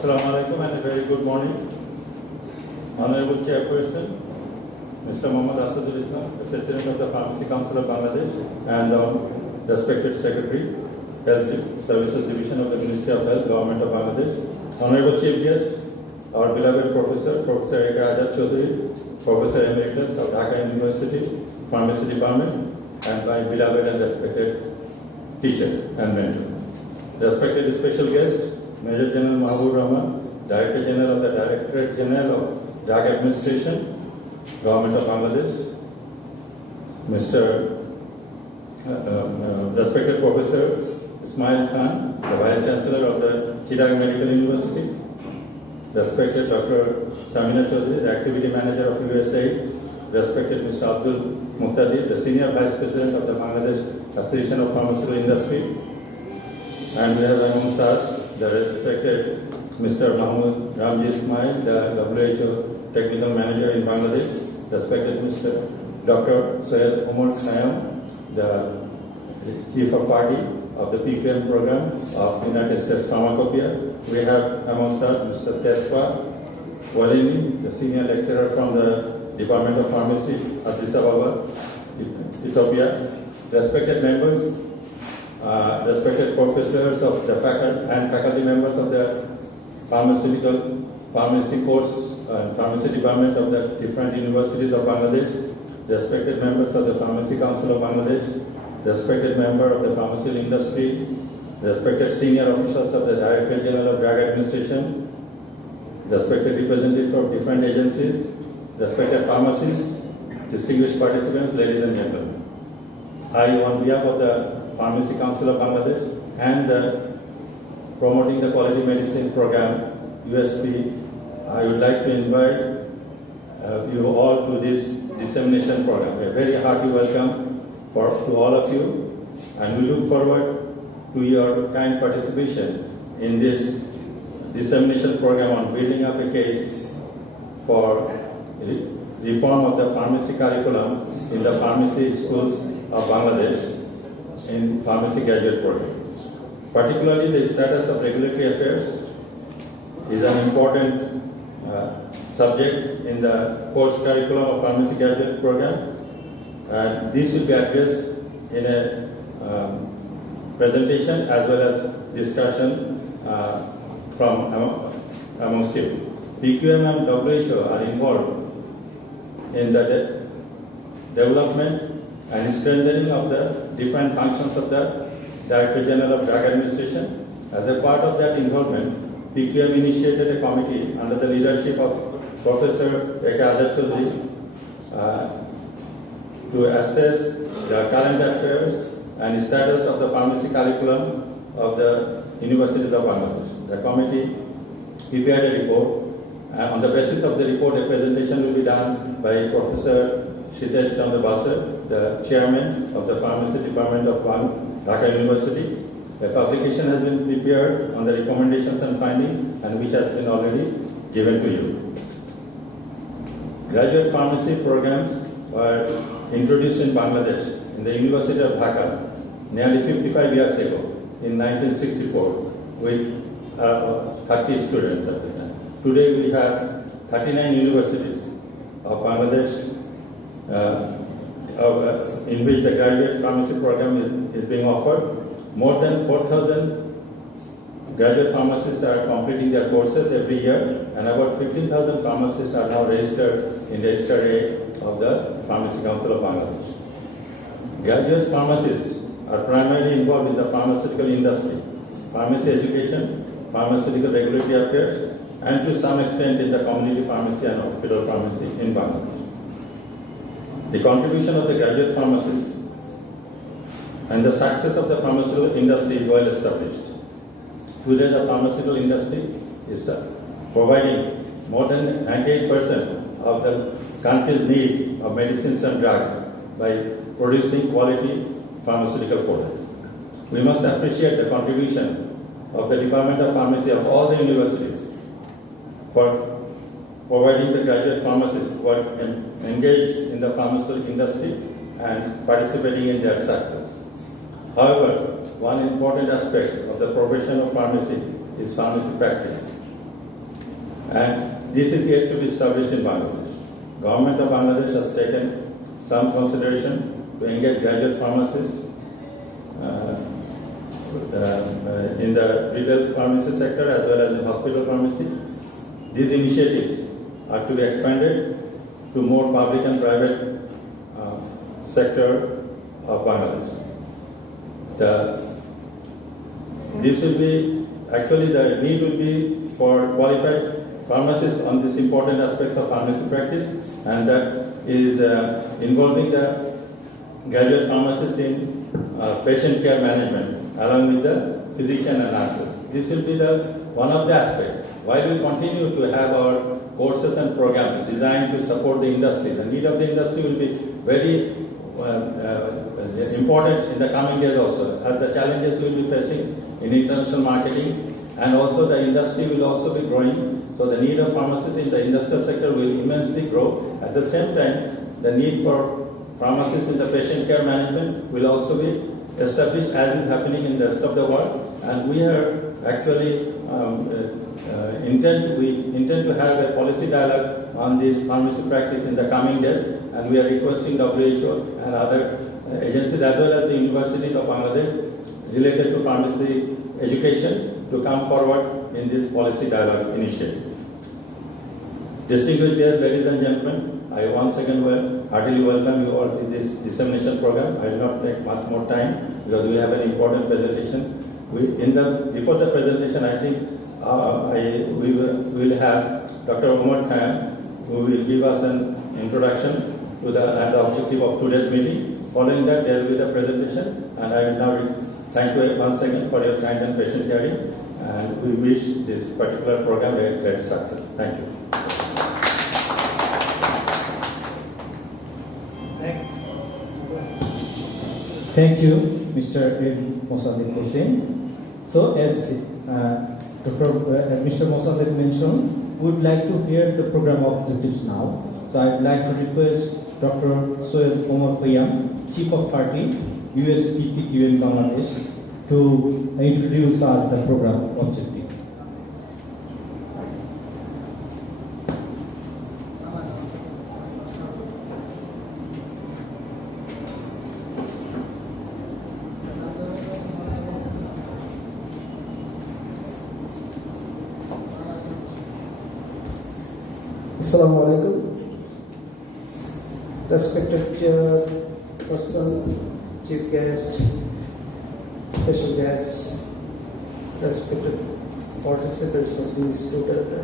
Assalamu alaikum and a very good morning. Honorable Chairperson, Mr. Mohammad Asadul Islam, the President of the Pharmacy Council of Bangladesh, and respected Secretary, Health Services Division of the Ministry of Health, Government of Bangladesh, Honorable Chief Guest, our beloved Professor Eka Azad Chaudhary, Professor Emeritus of Dhaka University, Pharmacy Department, and my beloved and respected teacher and mentor. Respected special guest, Major General Mahbub Rahman, Director General of the Directorate General of Drug Administration, Government of Bangladesh, Mr. Respected Professor Ismail Khan, the Vice Chancellor of the Chirag Medical University, respected Dr. Samina Chaudhary, the Activity Manager of USAID, respected Mr. Abdul Muqtadi, the Senior Vice President of the Bangladesh Association of Pharmaceutical Industry, and we have amongst us the respected Mr. Mahmoud Ramji Ismail, the WHO Technical Manager in Bangladesh, respected Mr. Dr. Syed Umar Khayyam, the Chief of Party of the PQM program of United States Pharmacopoeia. We have amongst us Mr. Tesfa Walini, the Senior Lecturer from the Department of Pharmacy, Addis Ababa, Ethiopia, respected members, respected professors of the faculty members of the pharmacy course and pharmacy department of the different universities of Bangladesh, respected members of the Pharmacy Council of Bangladesh, respected member of the pharmaceutical industry, respected senior officials of the Directorate General of Drug Administration, respected representatives of different agencies, respected pharmacists, distinguished participants, ladies and gentlemen. I, on behalf of the Pharmacy Council of Bangladesh and the Promoting the Quality Medicine Program, USP, I would like to invite you all to this dissemination program. A very hearty welcome to all of you, and we look forward to your kind participation in this dissemination program on building up a case for reform of the pharmacy curriculum in the pharmacy schools of Bangladesh in pharmacy graduate program. Particularly, the status of regulatory affairs is an important subject in the course curriculum of pharmacy graduate program, and this will be addressed in a presentation as well as discussion from amongst you. PQM and WHO are involved in the development and strengthening of the different functions of the Director General of Drug Administration. As a part of that involvement, PQM initiated a committee under the leadership of Professor Eka Azad Chaudhary to assess the current affairs and status of the pharmacy curriculum of the universities of Bangladesh. The committee prepared a report. On the basis of the report, a presentation will be done by Professor Shitesh Chandra Basar, the Chairman of the Pharmacy Department of Dhaka University. A publication has been prepared on the recommendations and findings, and which has been already given to you. Graduate pharmacy programs were introduced in Bangladesh in the University of Dhaka nearly 55 years ago in 1964 with 30 students at the time. Today we have 39 universities of Bangladesh in which the graduate pharmacy program is being offered. More than 4,000 graduate pharmacists are completing their courses every year, and about 15,000 pharmacists are now registered in Register A of the Pharmacy Council of Bangladesh. Graduate pharmacists are primarily involved in the pharmaceutical industry, pharmacy education, pharmaceutical regulatory affairs, and to some extent in the community pharmacy and hospital pharmacy in Bangladesh. The contribution of the graduate pharmacists and the success of the pharmaceutical industry is well established. Today, the pharmaceutical industry is providing more than 98% of the country's need of medicines and drugs by producing quality pharmaceutical products. We must appreciate the contribution of the Department of Pharmacy of all the universities for providing the graduate pharmacists who are engaged in the pharmaceutical industry and participating in their success. However, one important aspect of the profession of pharmacy is pharmacy practice. And this is yet to be established in Bangladesh. Government of Bangladesh has taken some consideration to engage graduate pharmacists in the retail pharmacy sector as well as in hospital pharmacy. These initiatives are to be expanded to more public and private sector of Bangladesh. This will be, actually the need will be for qualified pharmacists on this important aspect of pharmacy practice, and that is involving the graduate pharmacist in patient care management along with the physician and nurses. This will be one of the aspects. While we continue to have our courses and programs designed to support the industry, the need of the industry will be very important in the coming days also, as the challenges we will be facing in international marketing, and also the industry will also be growing. So the need of pharmacists in the industrial sector will immensely grow. At the same time, the need for pharmacists in the patient care management will also be established, as is happening in the rest of the world. And we are actually intend to have a policy dialogue on this pharmacy practice in the coming days, and we are requesting WHO and other agencies as well as the universities of Bangladesh related to pharmacy education to come forward in this policy dialogue initiative. Distinguished guests, ladies and gentlemen, I once again heartily welcome you all to this dissemination program. I will not take much more time because we have an important presentation. Before the presentation, I think we will have Dr. Umar Khan, who will give us an introduction to the objective of today's meeting. Following that, there will be the presentation, and I will now thank you once again for your kind and patient hearing, and we wish this particular program a great success. Thank you. Thank you, Mr. Mosaddeq Hossain. So, as Mr. Mosaddeq mentioned, we would like to hear the program objectives now. So, I would like to request Dr. Sohail Omar Payam, Chief of Party, USPPQN Bangladesh, to introduce us the program objective. Assalamu alaikum. Respected chairperson, chief guest, special guests, respected participants of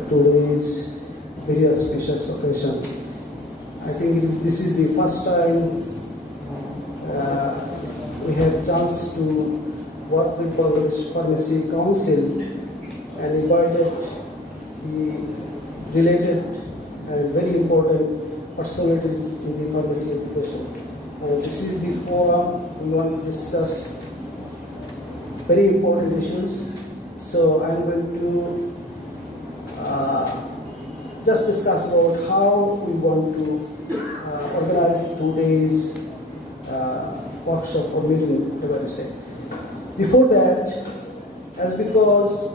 today's very auspicious occasion. I think this is the first time we have chance to work with Bangladesh Pharmacy Council and invited the related and very important personalities in the pharmacy education. This is the forum we want to discuss very important issues. So I'm going to just discuss about how we want to organize today's workshop or meeting, whatever you say. Before that, as because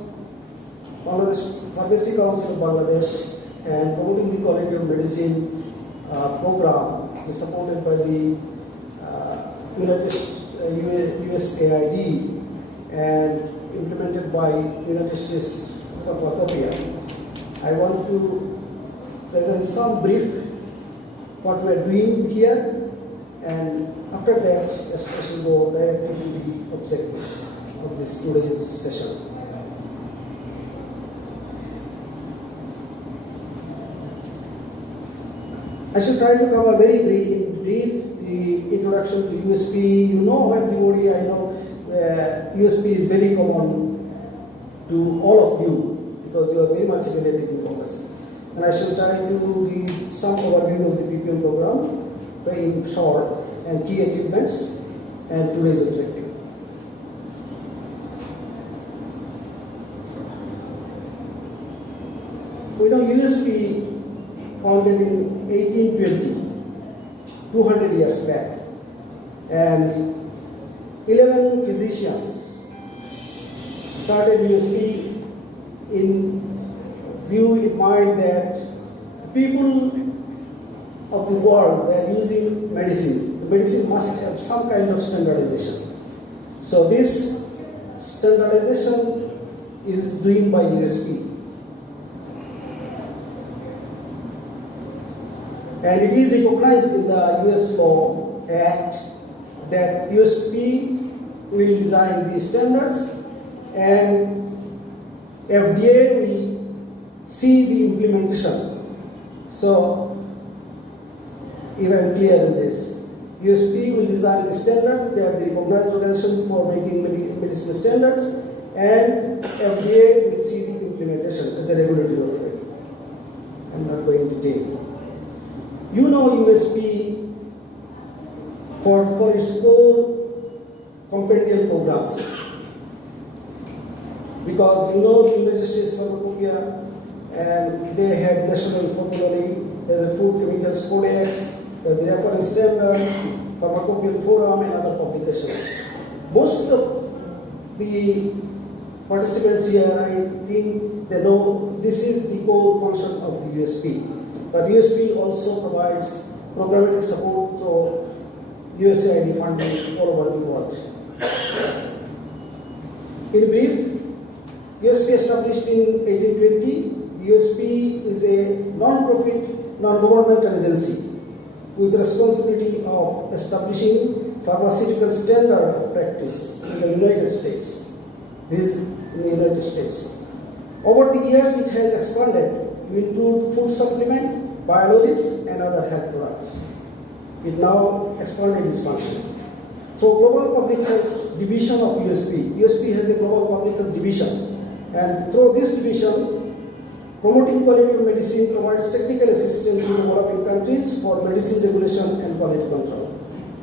Bangladesh Pharmacy Council of Bangladesh and promoting the quality of medicine program is supported by the USAID and implemented by United States Pharmacopoeia. I want to present some brief what we are doing here, and after that, I shall go directly to the objectives of this today's session. I should try to cover very brief the introduction to USP. You know everybody, I know USP is very common to all of you because you are very much related to pharmacy. And I shall try to give some overview of the PPM program, very short, and key achievements and today's objective. We know USP founded in 1820, 200 years back, and 11 physicians started USP in view in mind that people of the world, they are using medicine. The medicine must have some kind of standardization. So this standardization is doing by USP. And it is recognized in the US Law Act that USP will design the standards and FDA will see the implementation. So, if I am clear in this, USP will design the standard, they are the recognized organization for making medicine standards, and FDA will see the implementation as a regulatory authority. I am not going to detail. You know USP for its core compendial programs, because you know the United States Pharmacopoeia, and they have national formulary, the Food Chemicals Codex, the reference standards, Pharmacopoeia Forum, and other publications. Most of the participants here, I think they know this is the core function of the USP. But USP also provides programmatic support for USAID funding all over the world. In brief, USP established in 1820, USP is a non-profit, non-governmental agency with the responsibility of establishing pharmaceutical standard of practice in the United States. This is in the United States. Over the years, it has expanded to include food supplement, biologics, and other health products. It now expanded its function. So, Global Public Health Division of USP. USP has a Global Public Health Division, and through this division, promoting quality of medicine provides technical assistance to developing countries for medicine regulation and quality control.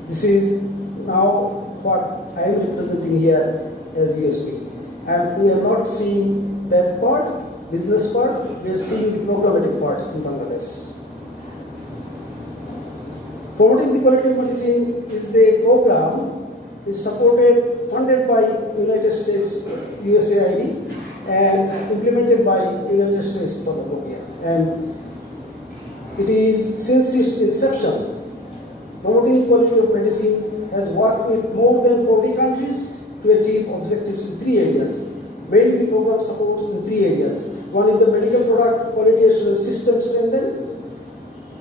This is now what I am representing here as USP. And we are not seeing that part, business part, we are seeing the programmatic part in Bangladesh. Promoting the quality of medicine is a program, is supported, funded by United States USAID and implemented by United States Pharmacopoeia. And it is, since its inception, promoting quality of medicine has worked with more than 40 countries to achieve objectives in 3 areas. Mainly the program supports in 3 areas. One is the medical product quality assurance system strengthened.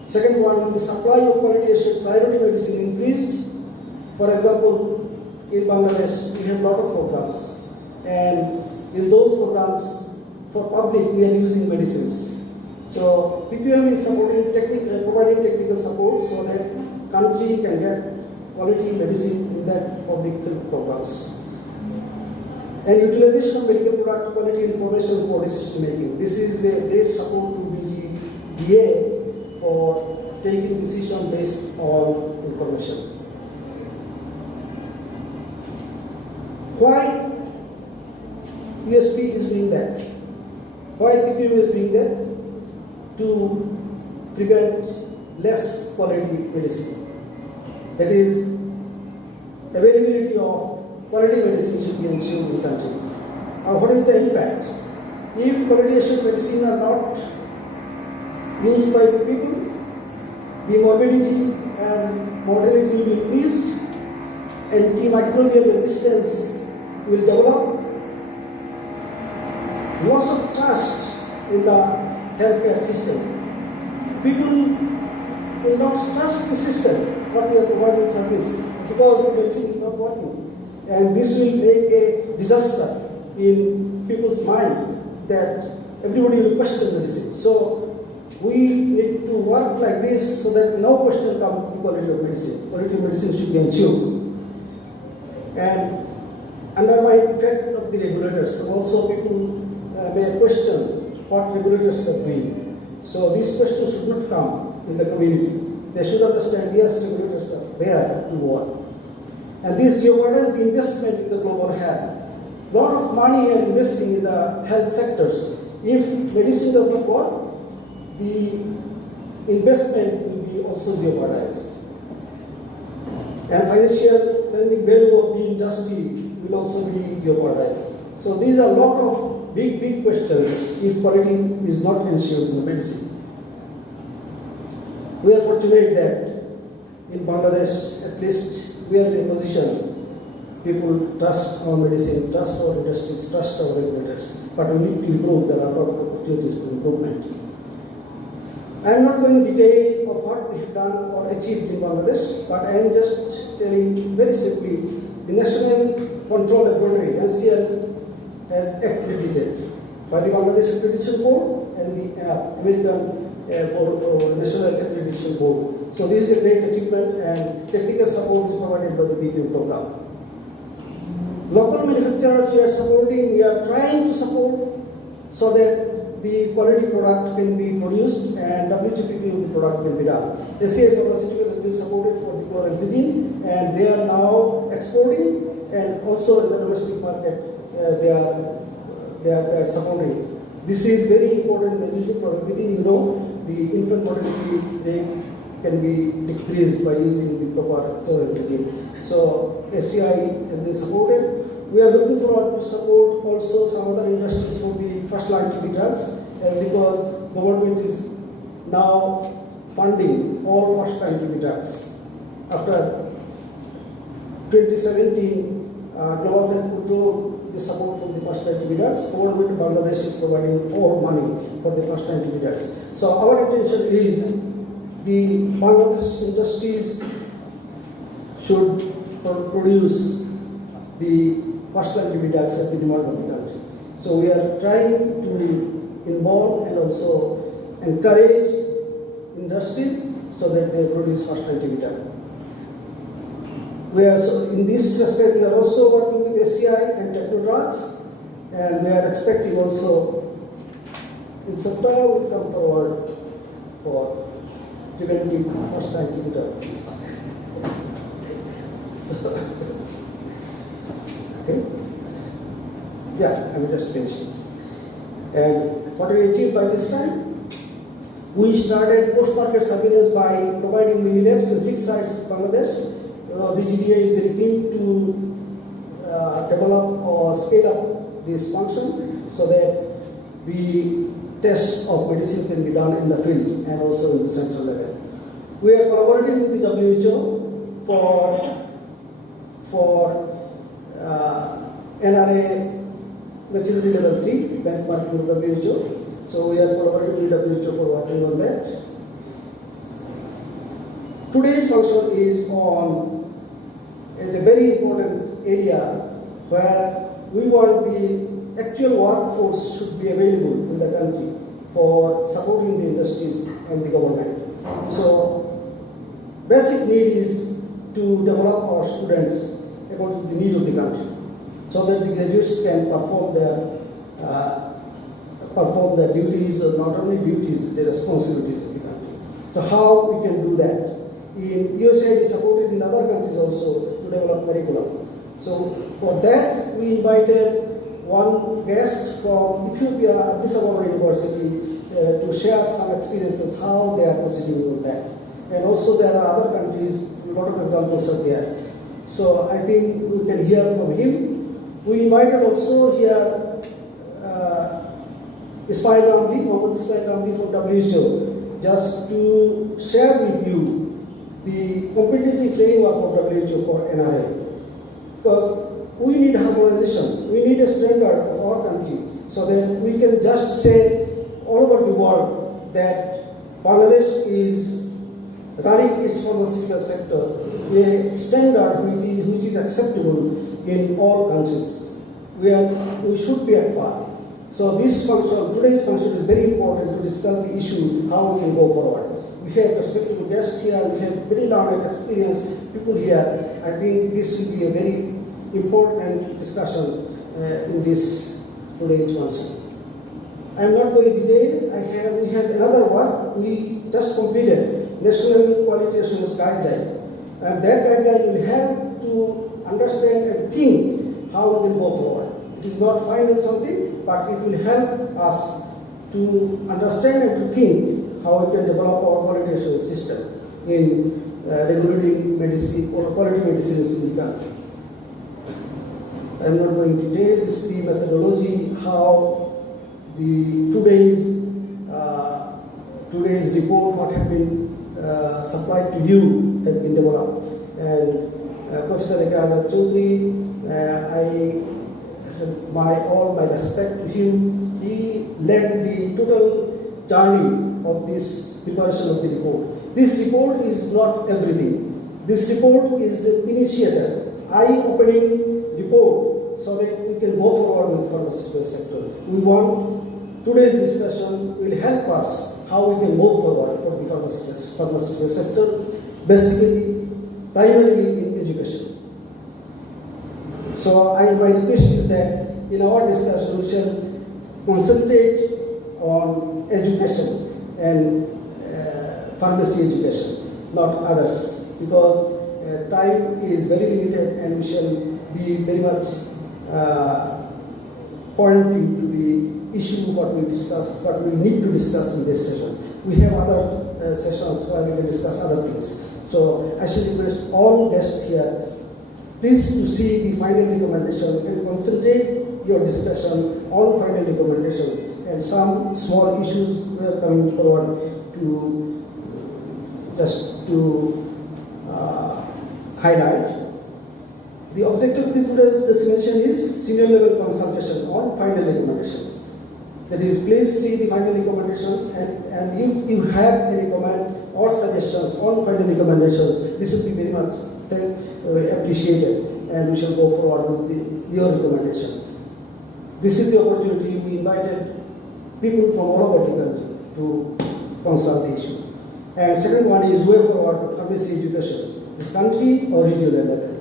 Second one is the supply of quality assured priority medicine increased. For example, in Bangladesh, we have a lot of programs. And in those programs, for public, we are using medicines. So, PPM is supporting providing technical support so that country can get quality medicine in that public health programs. And utilization of medical product quality information for decision making. This is a great support to BGDA for taking decision based on information. Why USP is doing that? Why PPM is doing that? To prevent less quality medicine. That is, availability of quality medicine should be ensured in countries. What is the impact? If quality assured medicine are not used by the people, the morbidity and mortality will be increased, antimicrobial resistance will develop, loss of trust in the healthcare system. People will not trust the system, what we are providing service, because the medicine is not working. And this will make a disaster in people's mind that everybody will question medicine. So we need to work like this so that no question comes to the quality of medicine. Quality of medicine should be ensured. And underlying effect of the regulators. Also people may question what regulators are doing. So these questions should not come in the community. They should understand, yes, regulators are there to work. And this jeopardizes the investment in the global health. A lot of money are investing in the health sectors. If medicine does not work, the investment will be also jeopardized. And financial lending value of the industry will also be jeopardized. So these are a lot of big questions if quality is not ensured in the medicine. We are fortunate that in Bangladesh, at least, we are in a position. People trust our medicine, trust our industries, trust our regulators. But we need to improve. There are a lot of opportunities for improvement. I am not going into detail of what we have done or achieved in Bangladesh, but I am just telling very simply, the National Control Laboratory, NCL, has accredited by the Bangladesh Accreditation Board and the American National Accreditation Board. So this is a great achievement, and technical support is provided by the BPO program. Local manufacturers we are supporting, we are trying to support so that the quality product can be produced and WTPP of the product can be done. SCI Pharmaceutical has been supported for the chlorhexidine, and they are now exporting, and also in the domestic market they are supporting. This is very important. When using chlorhexidine, you know, the infant mortality rate can be decreased by using the proper chlorhexidine. So SCI has been supported. We are looking forward to support also some other industries for the first line TB drugs, because government is now funding all first line TB drugs. After 2017, Global Health withdrew the support for the first line TB drugs. Government of Bangladesh is providing all money for the first line TB drugs. So our intention is the Bangladesh industries should produce the first line TB drugs at the demand of the country. So we are trying to involve and also encourage industries so that they produce first line TB drugs. We are, so in this respect, we are also working with SCI and Technodrugs, and we are expecting also in September we come forward for preventing first line TB drugs. Okay. Yeah, I will just finish. And what we achieved by this time? We started post-market surveillance by providing mini labs in 6 sites in Bangladesh. DGDA is very keen to develop or scale up this function so that the tests of medicine can be done in the field and also in the central level. We are collaborating with the WHO for NRA maturity level 3 benchmark with WHO. So we are collaborating with WHO for working on that. Today's function is on a very important area where we want the actual workforce should be available in the country for supporting the industries and the government. So basic need is to develop our students according to the need of the country, so that the graduates can perform their duties, or not only duties, their responsibilities of the country. So how we can do that? In USAID is supported in other countries also to develop curriculum. So for that we invited one guest from Ethiopia, Addis Ababa University, to share some experiences how they are proceeding with that. And also there are other countries, a lot of examples are there. So I think we can hear from him. We invited also here Ismail Ramji, Mohammed Ismail Ramji from WHO, just to share with you the competency framework of WHO for NRA. Because we need harmonization, we need a standard of our country, so that we can just say all over the world that Bangladesh is running its pharmaceutical sector a standard which is acceptable in all countries. We should be at par. So this function, today's function is very important to discuss the issue, how we can go forward. We have respectable guests here, we have very learned, experienced people here. I think this will be a very important discussion in this today's function. I am not going to details. We have another work. We just completed National Quality Assurance Guideline, and that guideline will help to understand and think how we will go forward. It is not final something, but it will help us to understand and to think how we can develop our quality assurance system in regulating medicine or quality medicines in the country. I'm not going to detail. This is the methodology, how the today's report, what has been supplied to you, has been developed. And Professor Ekada Choudhury, all my respect to him, he led the total journey of this preparation of the report. This report is not everything. This report is the initiator, eye-opening report, so that we can go forward with pharmaceutical sector. We want today's discussion will help us how we can move forward for the pharmaceutical sector, basically, primarily in education. So my request is that in our discussion we shall concentrate on education and pharmacy education, not others, because time is very limited and we shall be very much pointing to the issue what we need to discuss in this session. We have other sessions where we can discuss other things. So I should request all guests here, please to see the final recommendation and concentrate your discussion on final recommendations, and some small issues we are coming forward to highlight. The objective of today's discussion is senior level consultation on final recommendations. That is, please see the final recommendations, and if you have any comment or suggestions on final recommendations, this will be very much appreciated, and we shall go forward with your recommendation. This is the opportunity. We invited people from all over the country to consult the issue. And second one is way forward pharmacy education, this country or regional level.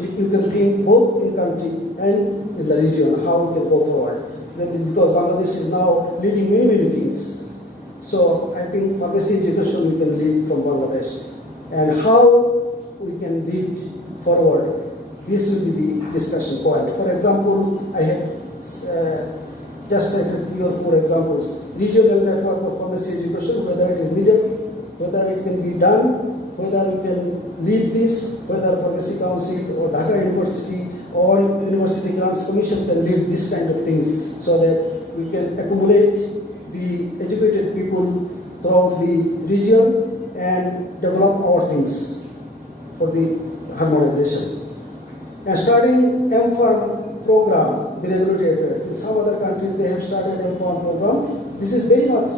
You can think both in country and in the region how we can go forward. Because Bangladesh is now leading many things. So I think pharmacy education we can lead from Bangladesh. And how we can lead forward, this will be the discussion point. For example, I have just cited 3 or 4 examples. Regional network of pharmacy education, whether it is needed, whether it can be done, whether we can lead this, whether Pharmacy Council or Dhaka University or University Grants Commission can lead this kind of things, so that we can accumulate the educated people throughout the region and develop our things for the harmonization. And starting M-Pharm program, the regulatory affairs. In some other countries they have started M-Pharm program. This is very much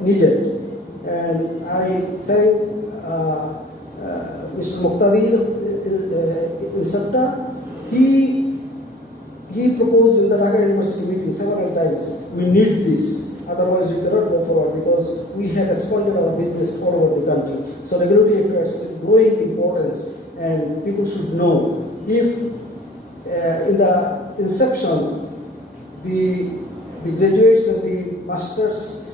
needed. And I thank Mr. Muqtadir in Sabta. He proposed in the Dhaka University meeting several times, we need this, otherwise we cannot go forward, because we have expanded our business all over the country. So regulatory affairs is growing importance, and people should know. If in the inception, the graduates and the masters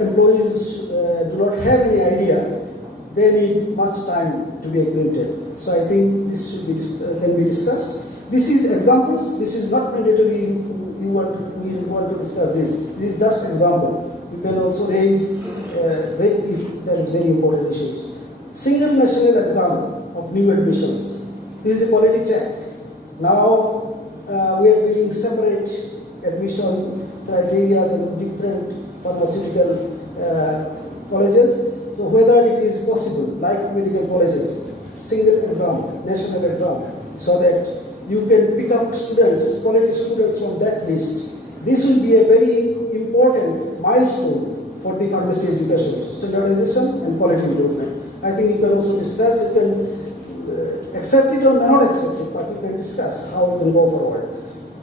employees do not have any idea, they need much time to be acquainted. So I think this should be can be discussed. This is examples. This is not mandatory. We want to discuss this. This is just example. You can also raise if there is very important issues. Single national exam of new admissions. This is a quality check. Now we are doing separate admission criteria in different pharmaceutical colleges. So whether it is possible, like medical colleges, single exam, national exam, so that you can pick up students, quality students from that list. This will be a very important milestone for the pharmacy education, standardization and quality improvement. I think you can also discuss, you can accept it or not accept it, but you can discuss how we can go forward.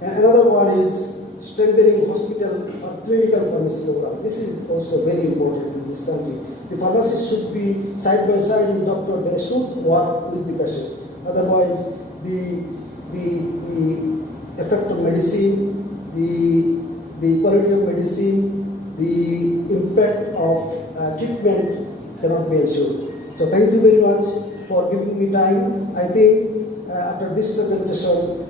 And another one is strengthening hospital or clinical pharmacy program. This is also very important in this country. The pharmacist should be side by side with doctor. They should work with the patient. Otherwise, the effect of medicine, the quality of medicine, the impact of treatment cannot be ensured. So thank you very much for giving me time. I think after this presentation,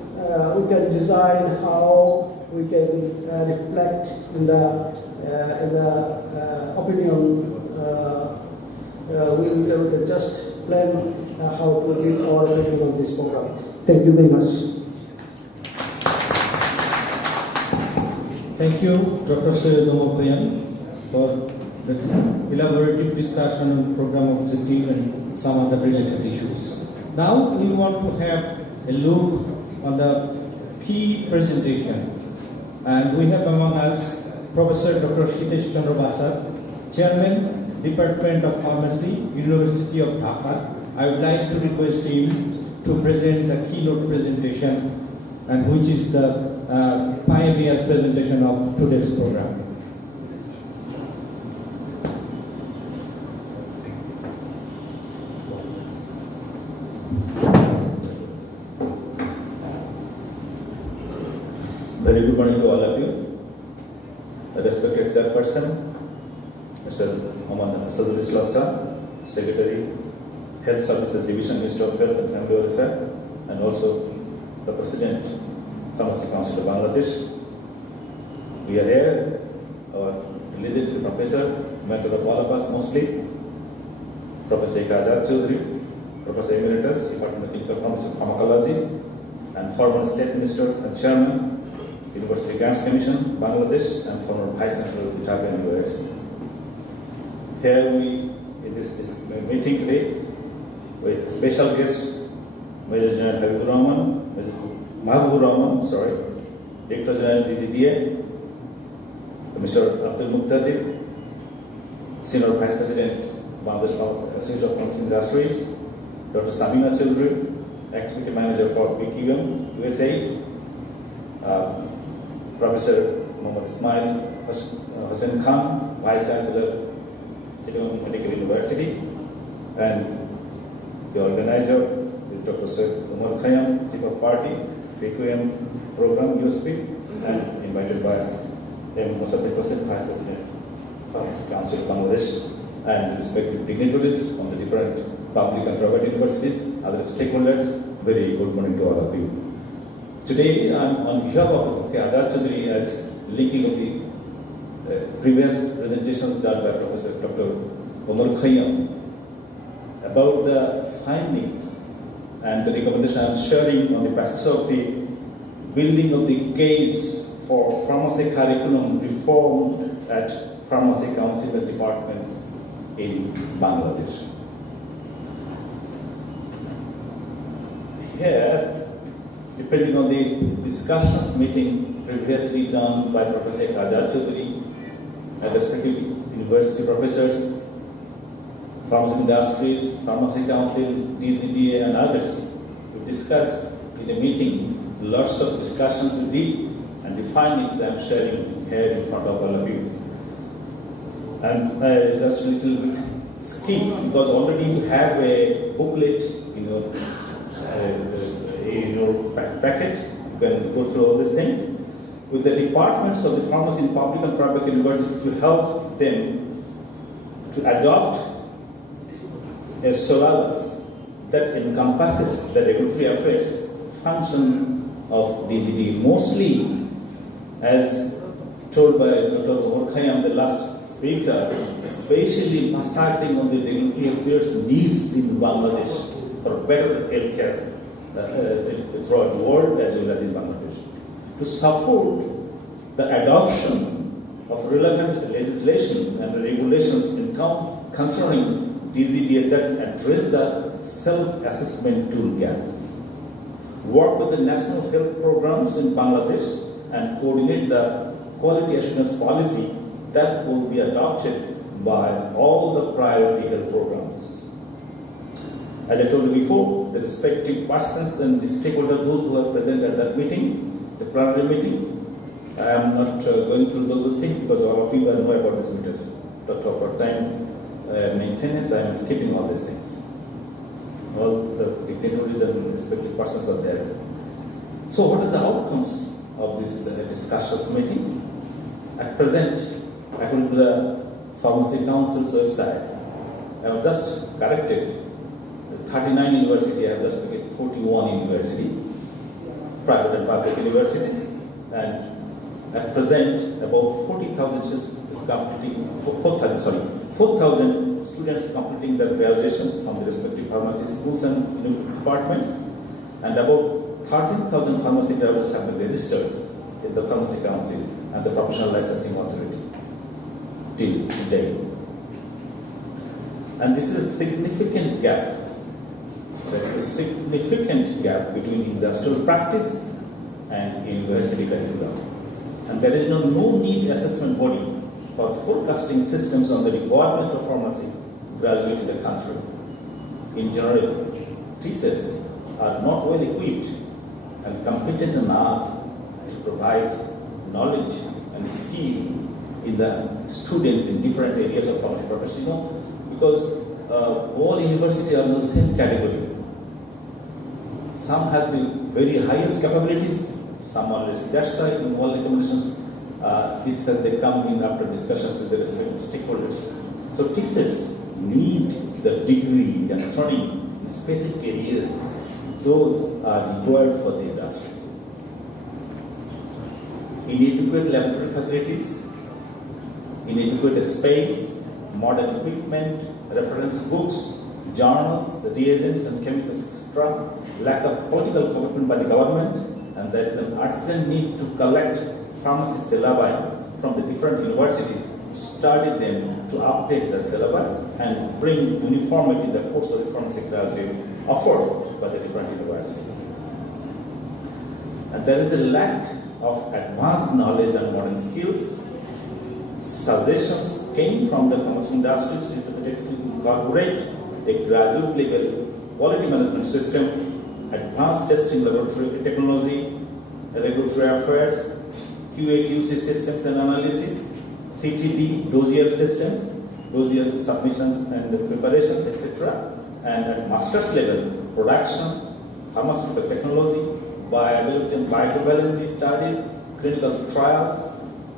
we can design how we can reflect in the opinion. We can just plan how to give our opinion on this program. Thank you very much. Thank you, Dr. Soyed Omar Payam, for the elaborative discussion on program objective and some other related issues. Now we want to have a look on the key presentation, and we have among us Professor Dr. Hitesh Chandra Bachar, Chairman, Department of Pharmacy, University of Dhaka. I would like to request him to present the keynote presentation, and which is the pioneer presentation of today's program. Very good morning to all of you. The respected chairperson, Mr. Mohammad Asadul Islam Sir, Secretary, Health Services Division, Minister of Health and Family Welfare, and also the President, Pharmacy Council of Bangladesh. We are here, our legendary professor, mentor of all of us mostly, Professor Azad Choudhury, Professor Emeritus, Department of Clinical Pharmacology, and former State Minister and Chairman, University Grants Commission, Bangladesh, and former Vice Chancellor of the Dhaka University. Here we, in this meeting today, with special guest, Major General Mahbubur Rahman, Director General DGDA, Mr. Abdul Muqtadir, Senior Vice President, Bangladesh Association of Pharmacy Industries, Dr. Samina Choudhury, Activity Manager for PQM, USA, Professor Muhammad Ismail Hussain Khan, Vice Chancellor, City Medical University, and the organizer is Dr. Soyed Omar Payam, Chief of Party, PQM Program, USP, and invited by M. Mosaddek Hossain, Vice President, Pharmacy Council of Bangladesh, and respective dignitaries from the different public and private universities, other stakeholders. Very good morning to all of you. Today, I'm on behalf of Azad Choudhury as linking of the previous presentations done by Professor Dr. Omar Khayyam about the findings and the recommendation I'm sharing on the basis of the building of the case for pharmacy curriculum reform at Pharmacy Council and departments in Bangladesh. Here, depending on the discussions meeting previously done by Professor Azad Choudhury and respective university professors, pharmacy industries, Pharmacy Council, DGDA, and others, we discussed in a meeting lots of discussions we did, and the findings I'm sharing here in front of all of you. And just a little bit skip, because already you have a booklet in your packet. You can go through all these things with the departments of the pharmacy in public and private university to help them to adopt a syllabus that encompasses the regulatory affairs function of DGD, mostly as told by Dr. Omar Khayyam, the last speaker, especially emphasizing on the regulatory affairs needs in Bangladesh for better healthcare throughout the world as well as in Bangladesh, to support the adoption of relevant legislation and regulations concerning DGDA that address the self-assessment tool gap, work with the national health programs in Bangladesh, and coordinate the quality assurance policy that will be adopted by all the priority health programs. As I told you before, the respective persons and the stakeholders, those who are present at that meeting, the plenary meetings, I am not going through those things because all of you know about these matters. But for time maintenance, I am skipping all these things. All the dignitaries and respective persons are there. So what is the outcomes of these discussions meetings? At present, according to the Pharmacy Council's website, I have just corrected 39 universities, I have just taken 41 universities, private and public universities, and at present about 40,000 students completing 4,000 students completing their graduations from the respective pharmacy schools and departments, and about 13,000 pharmacy graduates have been registered in the Pharmacy Council and the Professional Licensing Authority till today. And this is a significant gap. There is a significant gap between industrial practice and university curriculum. And there is no need assessment body for forecasting systems on the requirement of pharmacy graduate in the country. In general, teachers are not well equipped and competent enough to provide knowledge and skill in the students in different areas of pharmacy profession. Because all universities are in the same category. Some have the very highest capabilities, some are less. That's why in all recommendations, they come in after discussions with the respective stakeholders. So teachers need the degree and training in specific areas. Those are required for the industry. Inadequate laboratory facilities, inadequate space, modern equipment, reference books, journals, the reagents and chemicals, etc. Lack of political commitment by the government, and there is an urgent need to collect pharmacy syllabi from the different universities, study them to update the syllabus and bring uniformity in the course of the pharmacy graduate offered by the different universities. And there is a lack of advanced knowledge and modern skills. Suggestions came from the pharmaceutical industries represented to incorporate a graduate level quality management system, advanced testing laboratory technology, regulatory affairs, QA/QC systems and analysis, CTD dossier systems, dossier submissions and preparations, etc. And at master's level, production, pharmaceutical technology, bioavailability and bioavalency studies, clinical trials,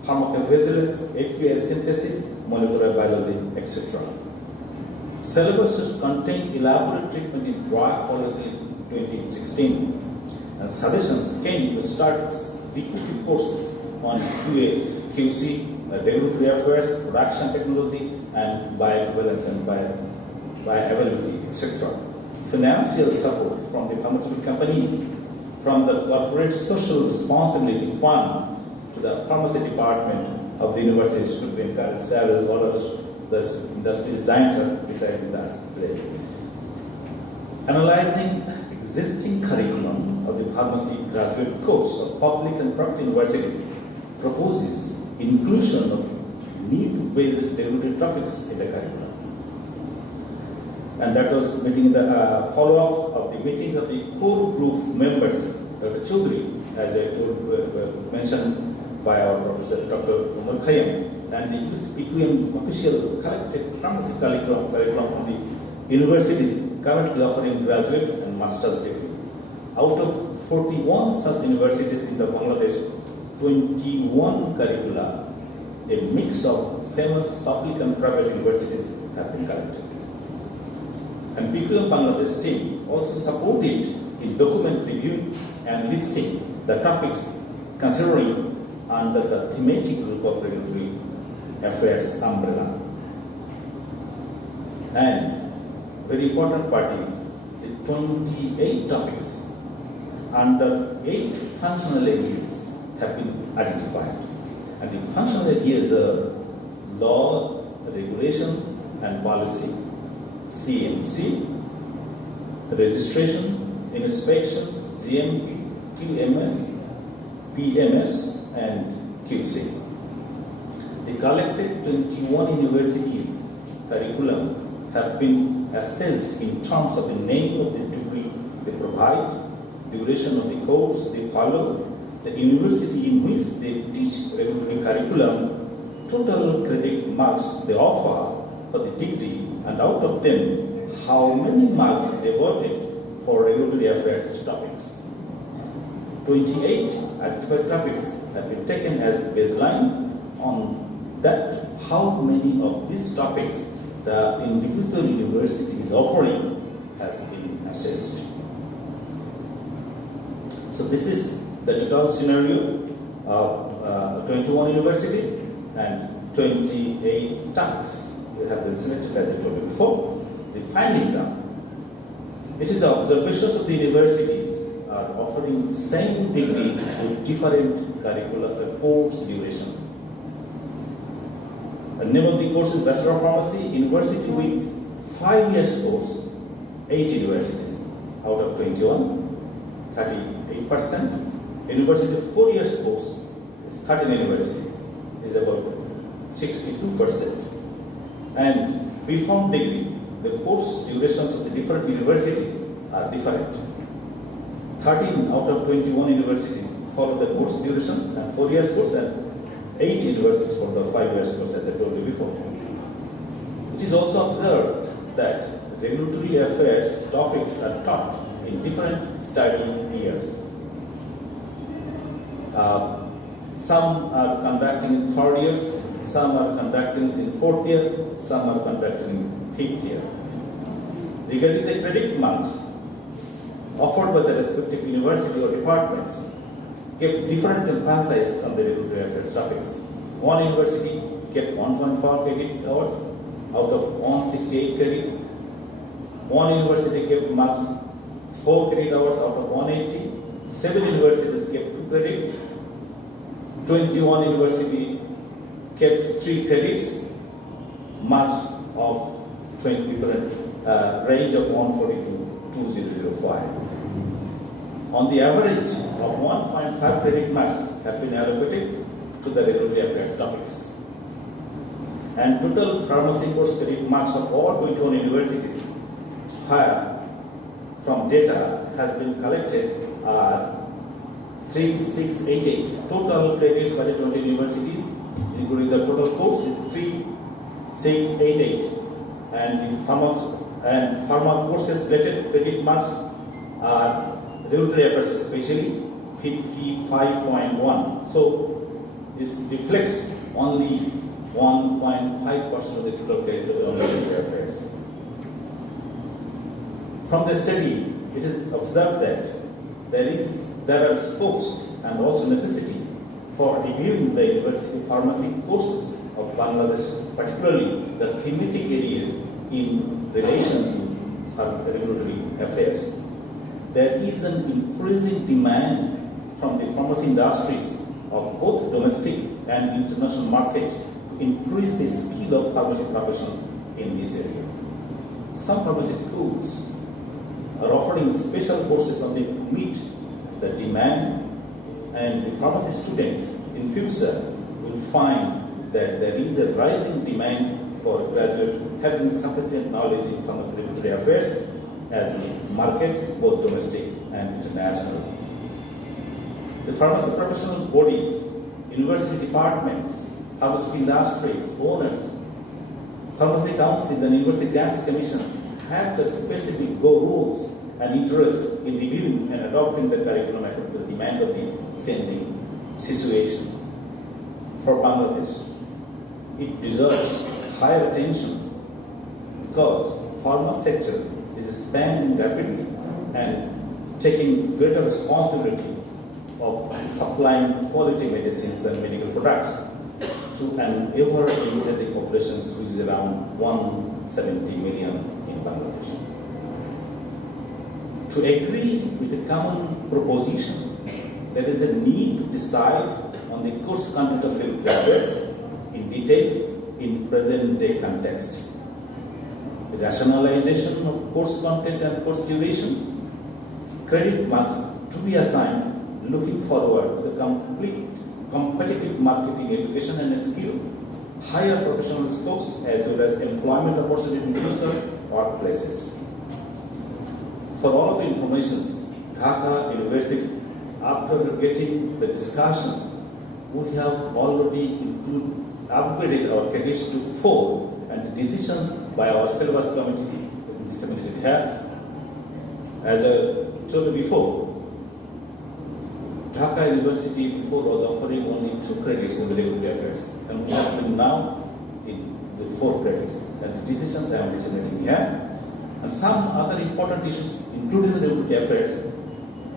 pharmacovigilance, API synthesis, molecular biology, etc. Syllabus should contain elaborate treatment in drug policy 2016, and suggestions came to start executive courses on QA, QC, regulatory affairs, production technology, and bioequivalence and bioavailability, etc. Financial support from the pharmaceutical companies, from the corporate social responsibility fund to the pharmacy department of the university should be encouraged. As well as the industry designs are decided that play. Analyzing existing curriculum of the pharmacy graduate course of public and private universities proposes inclusion of need-based regulatory topics in the curriculum. And that was meeting the follow-up of the meeting of the core group members, Dr. Choudhury, as I mentioned by our Professor Dr. Omar Khayyam, and the EQM official collective pharmacy curriculum from the universities currently offering graduate and master's degree. Out of 41 such universities in the Bangladesh, 21 curricula, a mix of famous public and private universities have been collected. And BQM Bangladesh team also supported in document review and listing the topics considering under the thematic group of regulatory affairs umbrella. And very important part is the 28 topics under 8 functional areas have been identified. And the functional areas are law, regulation and policy, CMC, registration, inspections, GMP, QMS, PMS and QC. The collected 21 universities curriculum have been assessed in terms of the name of the degree they provide, duration of the course they follow, the university in which they teach regulatory curriculum, total credit marks they offer for the degree, and out of them, how many marks they awarded for regulatory affairs topics. 28 identified topics have been taken as baseline. On that, how many of these topics the individual university is offering has been assessed. So this is the total scenario of 21 universities and 28 topics. We have been selected as I told you before. The findings are, it is the observations of the universities are offering same degree with different curricular course duration. The name of the course is Bachelor of Pharmacy, university with 5 years course, 8 universities out of 21, 38%. University of 4 years course is 13 universities, is about 62%. And B.Pharm degree, the course durations of the different universities are different. 13 out of 21 universities follow the course durations and 4 years course, and 8 universities for the 5 years course, as I told you before. It is also observed that regulatory affairs topics are taught in different study years. Some are conducting in 3rd year, some are conducting in 4th year, some are conducting in 5th year. Regarding the credit marks offered by the respective university or departments, kept different emphasis on the regulatory affairs topics. One university kept 1.4 credit hours out of 168 credit. One university kept marks 4 credit hours out of 180. 7 universities kept 2 credits. 21 university kept 3 credits. Marks of 20 different range of 140 to 2005. On the average of 1.5 credit marks have been allocated to the regulatory affairs topics. And total pharmacy course credit marks of all 21 universities from data has been collected are 3688. Total credits by the 20 universities, including the total course, is 3688. And the pharma courses related credit marks are regulatory affairs especially 55.1. So it reflects only 1.5% of the total credit on regulatory affairs. From the study, it is observed that there are scopes and also necessity for reviewing the university pharmacy courses of Bangladesh, particularly the thematic areas in relation to regulatory affairs. There is an increasing demand from the pharmacy industries of both domestic and international market to increase the skill of pharmacy professionals in this area. Some pharmacy schools are offering special courses on the to meet the demand, and the pharmacy students in future will find that there is a rising demand for graduates having sufficient knowledge in pharmaceutical affairs as the market, both domestic and international. The pharmacy professional bodies, university departments, pharmaceutical industries, owners, pharmacy councils and university grants commissions have the specific goals and interest in reviewing and adopting the curriculum according to the demand of the changing situation. For Bangladesh, it deserves higher attention because pharma sector is expanding rapidly and taking greater responsibility of supplying quality medicines and medical products to an ever-increasing population, which is around 170 million in Bangladesh. To agree with the common proposition, there is a need to decide on the course content of the graduates in details in present-day context. The rationalization of course content and course duration, credit marks to be assigned looking forward to the complete competitive marketing education and skill, higher professional scopes as well as employment opportunity in future workplaces. For all of the information, Dhaka University, after getting the discussions, we have already upgraded our credits to 4, and the decisions by our syllabus committee will be disseminated here. As I told you before, Dhaka University before was offering only 2 credits in the regulatory affairs, and we have been now in the 4 credits, and the decisions I am disseminating here. And some other important issues, including the regulatory affairs,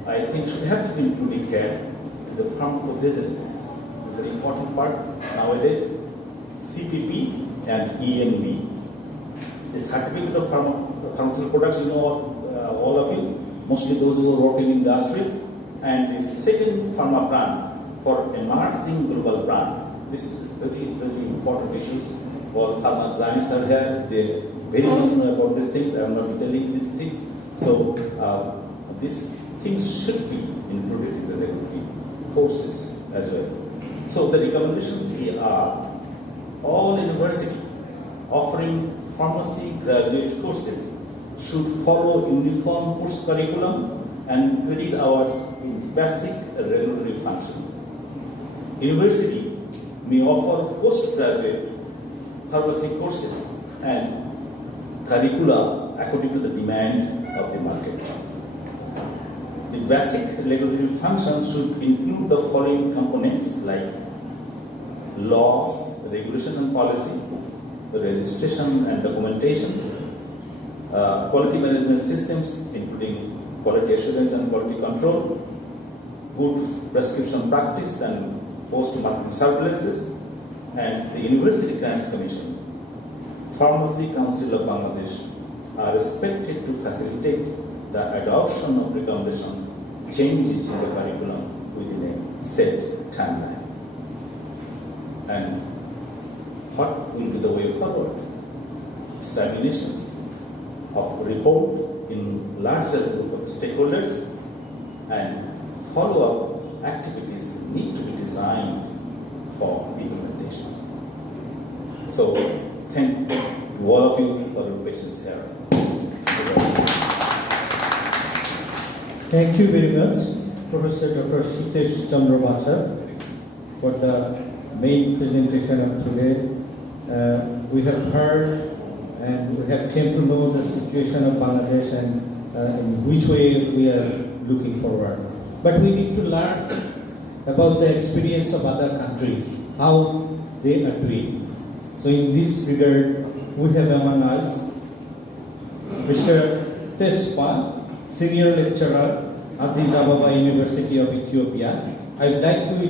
I think should have to be included here, is the pharmacovigilance. It's a very important part nowadays. CPP and EMB. The certificate of pharmaceutical products, you know, all of you, mostly those who are working in industries, and the second pharma brand for emerging global brand. This is very, very important issues all pharma giants are here. They very much know about these things. I am not telling these things. So these things should be included in the regulatory courses as well. So the recommendations here are all universities offering pharmacy graduate courses should follow uniform course curriculum and credit hours in basic regulatory function. University may offer postgraduate pharmacy courses and curricula according to the demand of the market. The basic regulatory functions should include the following components like law, regulation and policy, the registration and documentation, quality management systems including quality assurance and quality control, good prescription practice and post-market surveillances, and the University Grants Commission, Pharmacy Council of Bangladesh are expected to facilitate the adoption of recommendations, changes in the curriculum within a set timeline. And what will be the way forward? Disseminations of report in larger group of stakeholders and follow-up activities need to be designed for implementation. So, thank you all of you for your patience here. Thank you very much, Professor Dr. Hitesh Chandra Bachar, for the main presentation of today. We have heard and we have came to know the situation of Bangladesh and in which way we are looking forward. But we need to learn about the experience of other countries, how they are doing. So in this regard, we have among us Mr. Tesfa, Senior Lecturer at Addis Ababa University of Ethiopia. I would like to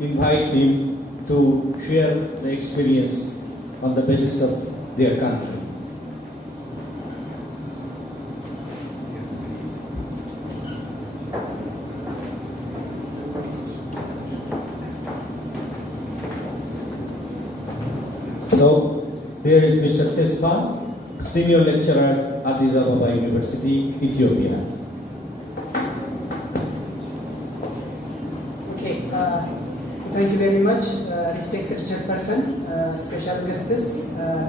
invite him to share the experience on the basis of their country. So, here is Mr. Tesfa, Senior Lecturer at Addis Ababa University, Ethiopia. Okay, thank you very much, respected chairperson, special guests,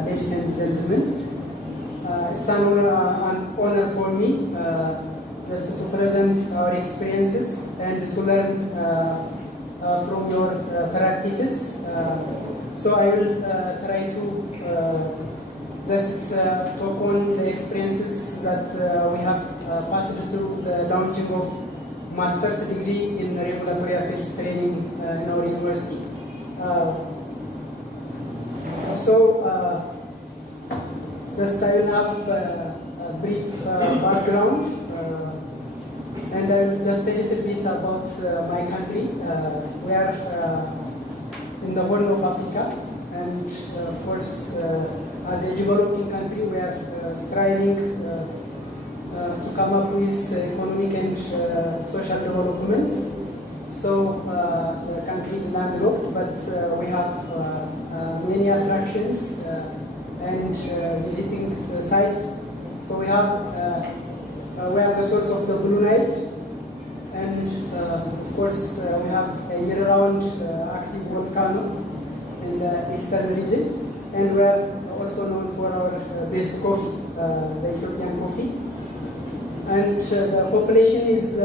ladies and gentlemen. It's an honor for me just to present our experiences and to learn from your practices. So I will try to just talk on the experiences that we have passed through the launching of master's degree in regulatory affairs training in our university. Just I will have a brief background and I will just a little bit about my country. We are in the Horn of Africa, and of course, as a developing country, we are striving to come up with economic and social development. So the country is landlocked, but we have many attractions and visiting sites. So we have the source of the Blue Nile, and of course we have a year-round active volcano in the eastern region, and we are also known for our best coffee, the Ethiopian coffee. And the population is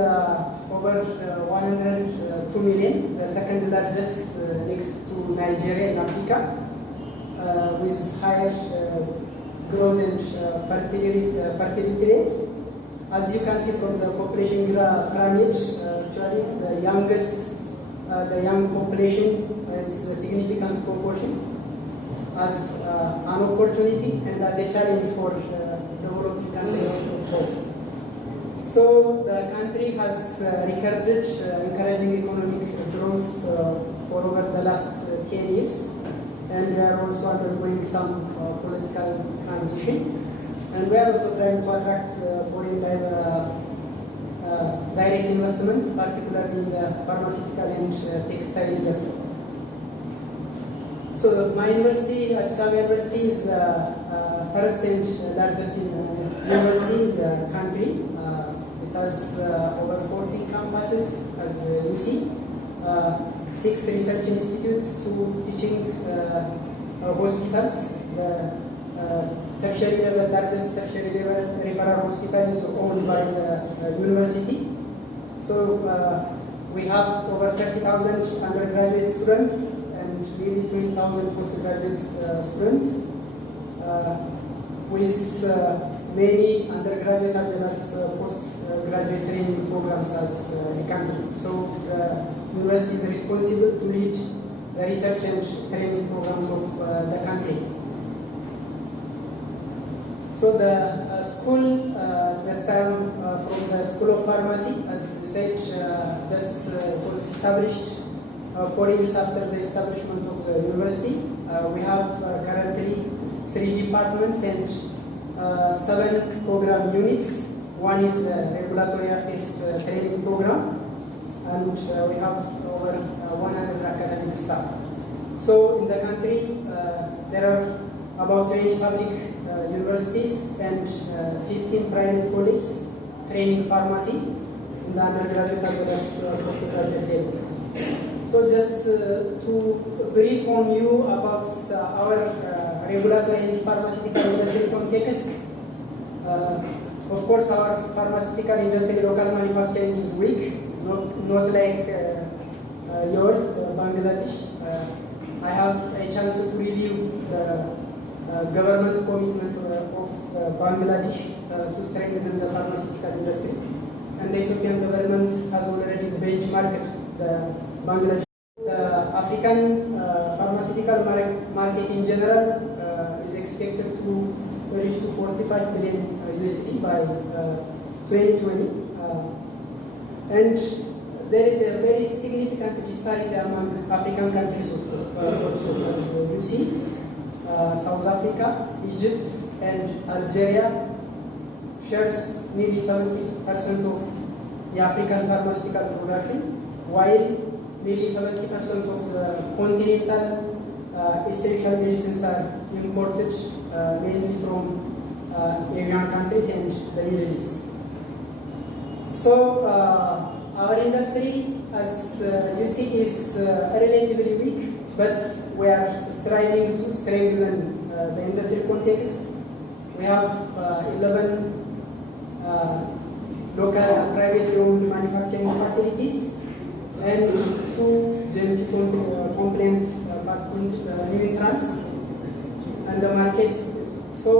over 102 million, the second largest next to Nigeria in Africa, with higher growth and fertility rate. As you can see from the population pyramid, actually the young population has a significant proportion as an opportunity and as a challenge for developing countries, of course. So the country has recorded encouraging economic growth for over the last 10 years, and we are also undergoing some political transition. And we are also trying to attract foreign direct investment, particularly in the pharmaceutical and textile industry. So my university, Addis Ababa University, is first and largest university in the country. It has over 40 campuses, as you see, 6 research institutes, 2 teaching hospitals. The tertiary level, largest tertiary level referral hospital is owned by the university. So we have over 30,000 undergraduate students and nearly 20,000 postgraduate students, with many undergraduate as well as postgraduate training programs as a country. So the university is responsible to lead the research and training programs of the country. So the school, just from the School of Pharmacy, as you said, just was established 4 years after the establishment of the university. We have currently 3 departments and 7 program units. One is the Regulatory Affairs Training Program, and we have over 100 academic staff. So in the country, there are about 20 public universities and 15 private colleges training pharmacy in the undergraduate as well as postgraduate level. So just to brief on you about our regulatory and pharmaceutical industry context. Of course, our pharmaceutical industry local manufacturing is weak, not like yours, Bangladesh. I have a chance to review the government commitment of Bangladesh to strengthen the pharmaceutical industry, and the Ethiopian government has already benchmarked the Bangladesh. The African pharmaceutical market in general is expected to reach to 45 billion USD by 2020, and there is a very significant disparity among African countries also, as you see. South Africa, Egypt, and Algeria shares nearly 70% of the African pharmaceutical production, while nearly 70% of the continental essential medicines are imported mainly from Asian countries and the Middle East. So our industry, as you see, is relatively weak, but we are striving to strengthen the industry context. We have 11 local and privately owned manufacturing facilities and 2 GMP compliant fast food new entrants and the market. So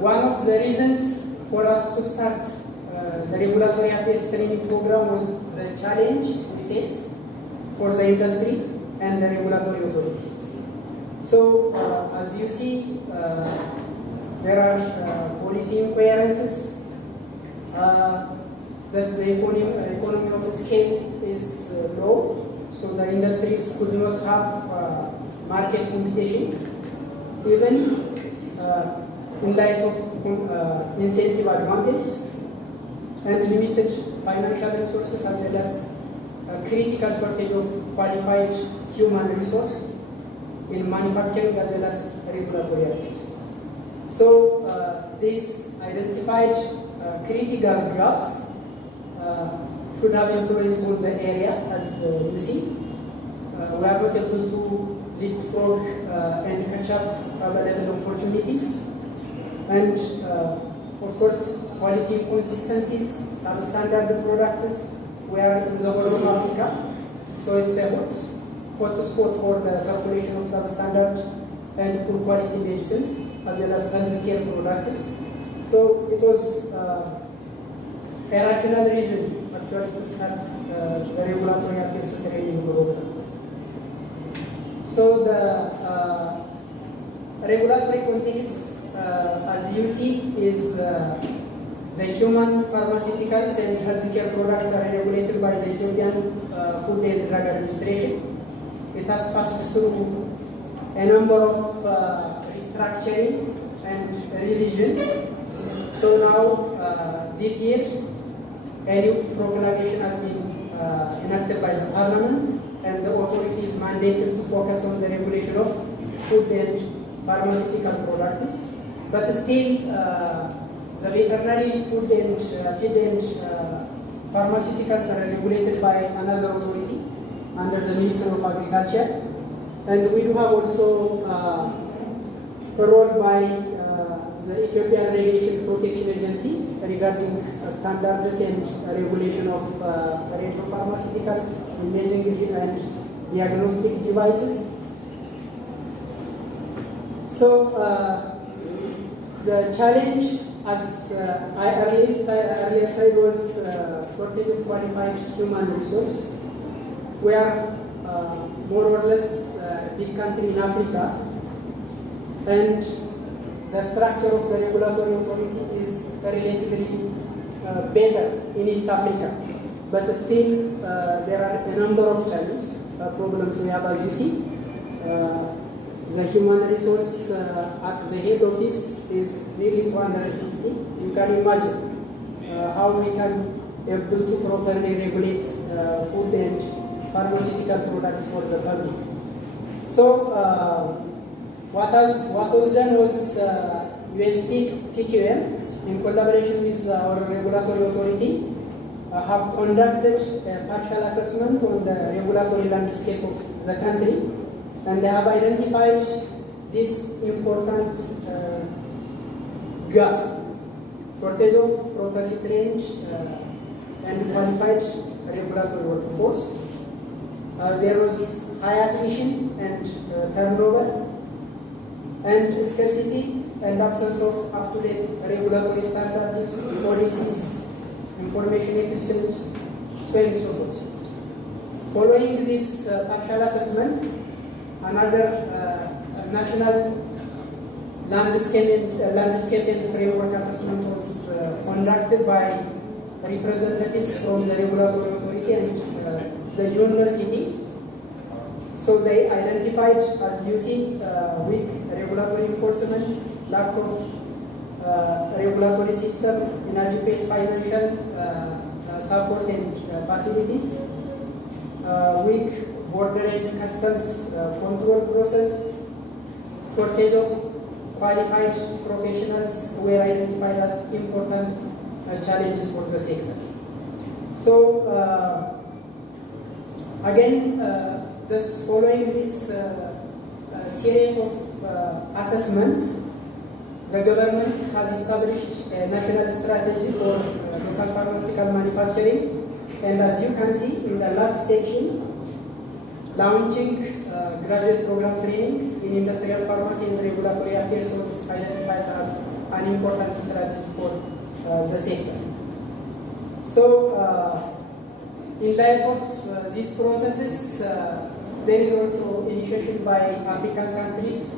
one of the reasons for us to start the regulatory affairs training program was the challenge we face for the industry and the regulatory authority. So as you see, there are policy incoherences. Thus the economy of scale is low, so the industries could not have market competition, even in light of incentive advantages and limited financial resources, as well as a critical shortage of qualified human resource in manufacturing as well as regulatory affairs. So this identified critical gaps should have influence on the area, as you see. We are not able to leapfrog and catch up available opportunities. And of course, quality inconsistencies, substandard products. We are in the world of Africa, so it's a hot spot for the circulation of substandard and poor quality medicines as well as healthcare products. So it was a rational reason actually to start the regulatory affairs training program. So the regulatory context, as you see, is the human pharmaceuticals and healthcare products are regulated by the Ethiopian Food and Drug Administration. It has passed through a number of restructuring and revisions. So now, this year, a new proclamation has been enacted by the Parliament, and the authority is mandated to focus on the regulation of food and pharmaceutical products. But still, the veterinary food and feed and pharmaceuticals are regulated by another authority under the Ministry of Agriculture. And we do have also a role by the Ethiopian Radiation Protection Agency regarding standards and regulation of radiopharmaceuticals, imaging and diagnostic devices. So the challenge, as I earlier said, was shortage of qualified human resource. We are more or less a big country in Africa, and the structure of the regulatory authority is relatively better in East Africa. But still, there are a number of challenges, problems we have, as you see. The human resource at the head office is nearly 250. You can imagine how we can able to properly regulate food and pharmaceutical products for the public. So what was done was USP PQM, in collaboration with our regulatory authority, have conducted a partial assessment on the regulatory landscape of the country, and they have identified these important gaps: shortage of properly trained and qualified regulatory workforce. There was high attrition and turnover, and scarcity and absence of up-to-date regulatory standards, policies, information exchange, so on and so forth. Following this partial assessment, another national landscape and framework assessment was conducted by representatives from the regulatory authority and the university. So they identified, as you see, weak regulatory enforcement, lack of regulatory system, inadequate financial support and facilities, weak border and customs control process, shortage of qualified professionals who were identified as important challenges for the sector. So again, just following this series of assessments, the government has established a national strategy for local pharmaceutical manufacturing, and as you can see in the last section, launching graduate program training in industrial pharmacy and regulatory affairs was identified as an important strategy for the sector. So, in light of these processes, there is also initiative by African countries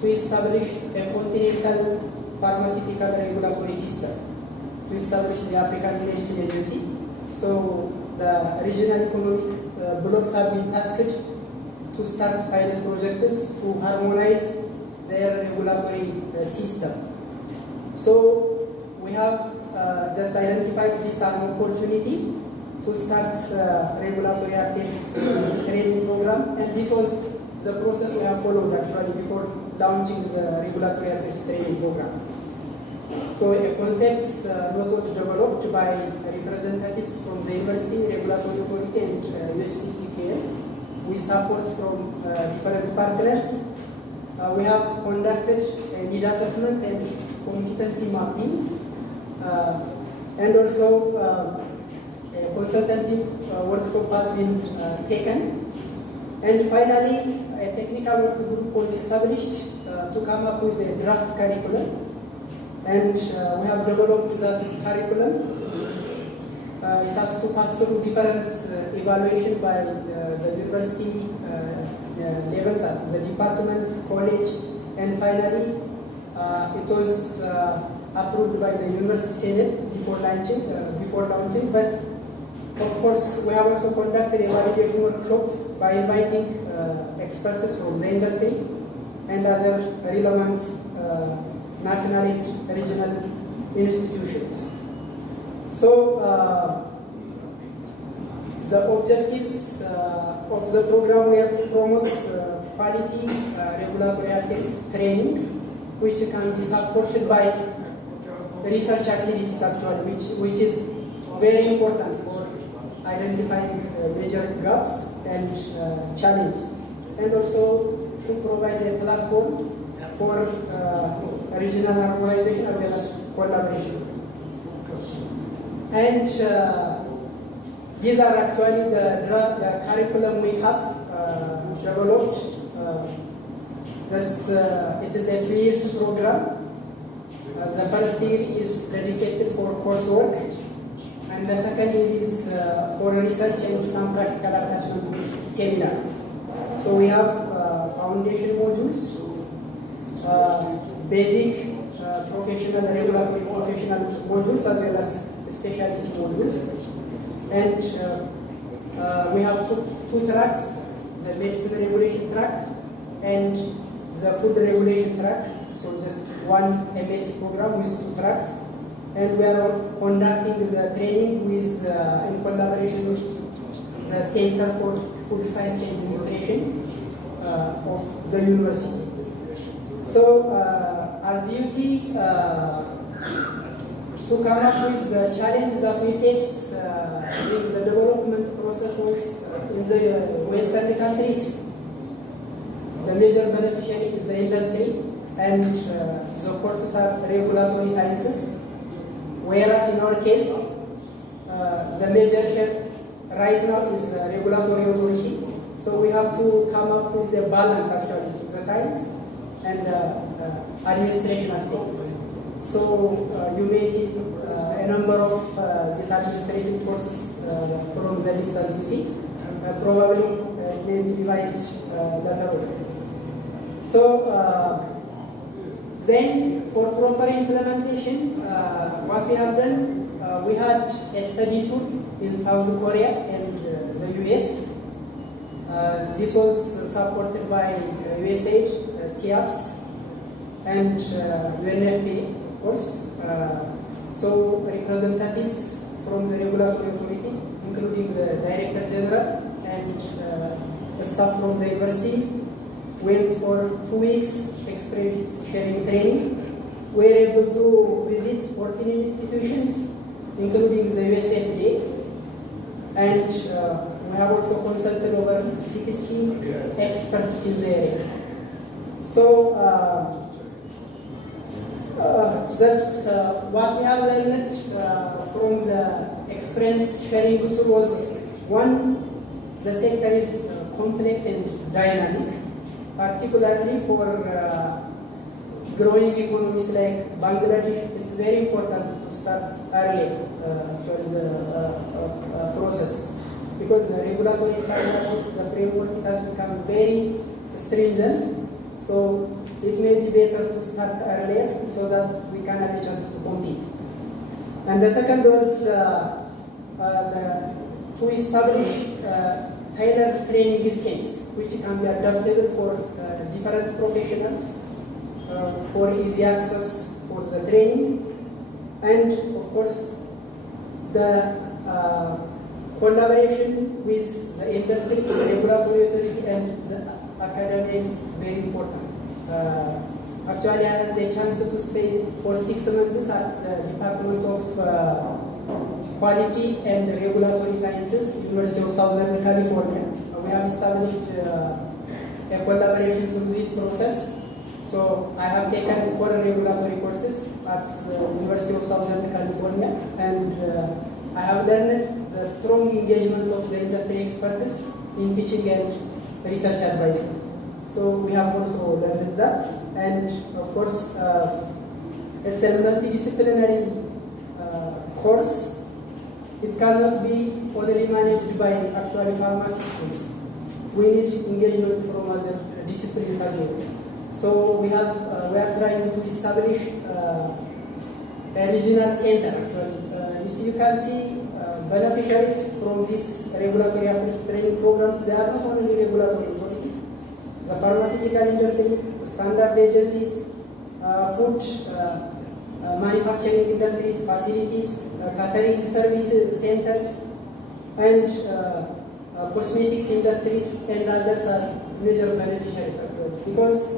to establish a continental pharmaceutical regulatory system, to establish the African Medicine Agency. So the regional economic blocs have been tasked to start pilot projects to harmonize their regulatory system. So we have just identified this as an opportunity to start regulatory affairs training program, and this was the process we have followed actually before launching the regulatory affairs training program. So a concept note was developed by representatives from the university, regulatory authority, and USPPKL with support from different partners. We have conducted a need assessment and competency mapping, and also a consultative workshop has been taken. And finally, a technical work group was established to come up with a draft curriculum. And we have developed that curriculum. It has to pass through different evaluation by the university levels at the department, college, and finally it was approved by the University Senate before launching. But of course, we have also conducted a validation workshop by inviting experts from the industry and other relevant national and regional institutions. So The objectives of the program were to promote quality regulatory affairs training, which can be supported by research activities actually, which is very important for identifying major gaps and challenges, and also to provide a platform for regional harmonization as well as collaboration. And these are actually the curriculum we have developed. It is a 2 years program. The first year is dedicated for coursework, and the second year is for research and some practical attachment with seminar. So we have foundation modules, basic professional, regulatory professional modules, as well as specialty modules. And we have two tracks, the medicine regulation track and the food regulation track. So just one MSc program with 2 tracks. And we are conducting the training with, in collaboration with the Center for Food Science and Nutrition of the university. So as you see, to come up with the challenges that we face in the development processes in the Western countries, the major beneficiary is the industry, and the courses are regulatory sciences, whereas in our case, the major share right now is regulatory authority. So we have to come up with a balance actually to the science and administration aspect. So you may see a number of these administrative courses from the list as you see. Probably it may be revised later on. So then for proper implementation, what we have done, we had a study tour in South Korea and the US. This was supported by USAID, SIAPS, and UNFPA, of course. So representatives from the regulatory authority, including the Director General and the staff from the university, went for 2 weeks experience sharing training. We were able to visit 14 institutions, including the USFDA, and we have also consulted over 60 experts in the area. So just what we have learned from the experience sharing was, one, the sector is complex and dynamic, particularly for growing economies like Bangladesh. It's very important to start early during the process, because the regulatory standards, the framework has become very stringent. So it may be better to start earlier so that we can have a chance to compete. And the second was to establish tailored training schemes which can be adaptable for different professionals, for easy access for the training, and of course the collaboration with the industry, the regulatory authority, and the academy is very important. Actually, I had the chance to stay for 6 months at the Department of Quality and Regulatory Sciences, University of Southern California. We have established a collaboration through this process. So I have taken 4 regulatory courses at the University of Southern California, and I have learned the strong engagement of the industry experts in teaching and research advising. So we have also learned that, and of course it's a multidisciplinary course. It cannot be only managed by actually pharmacy schools. We need engagement from other disciplines as well. So we are trying to establish a regional center actually. You can see beneficiaries from these regulatory affairs training programs. They are not only regulatory authorities, the pharmaceutical industry, standard agencies, food, manufacturing industries, facilities, catering services centers, and cosmetics industries and others are major beneficiaries actually, because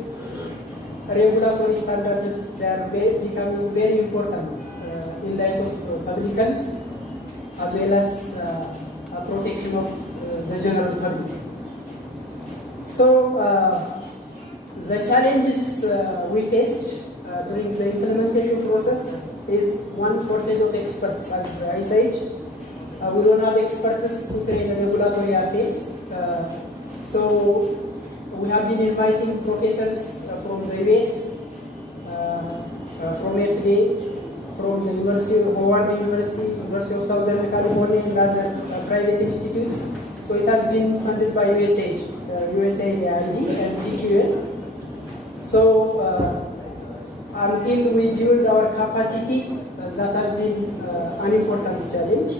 regulatory standards, they are becoming very important in light of public health as well as protection of the general public. So the challenges we faced during the implementation process is one, shortage of experts, as I said. We don't have experts to train regulatory affairs. So we have been inviting professors from the US, from FDA, from the University of Howard University, University of Southern California, and other private institutes. So it has been funded by USAID, USAID and DQN. So until we build our capacity, that has been an important challenge.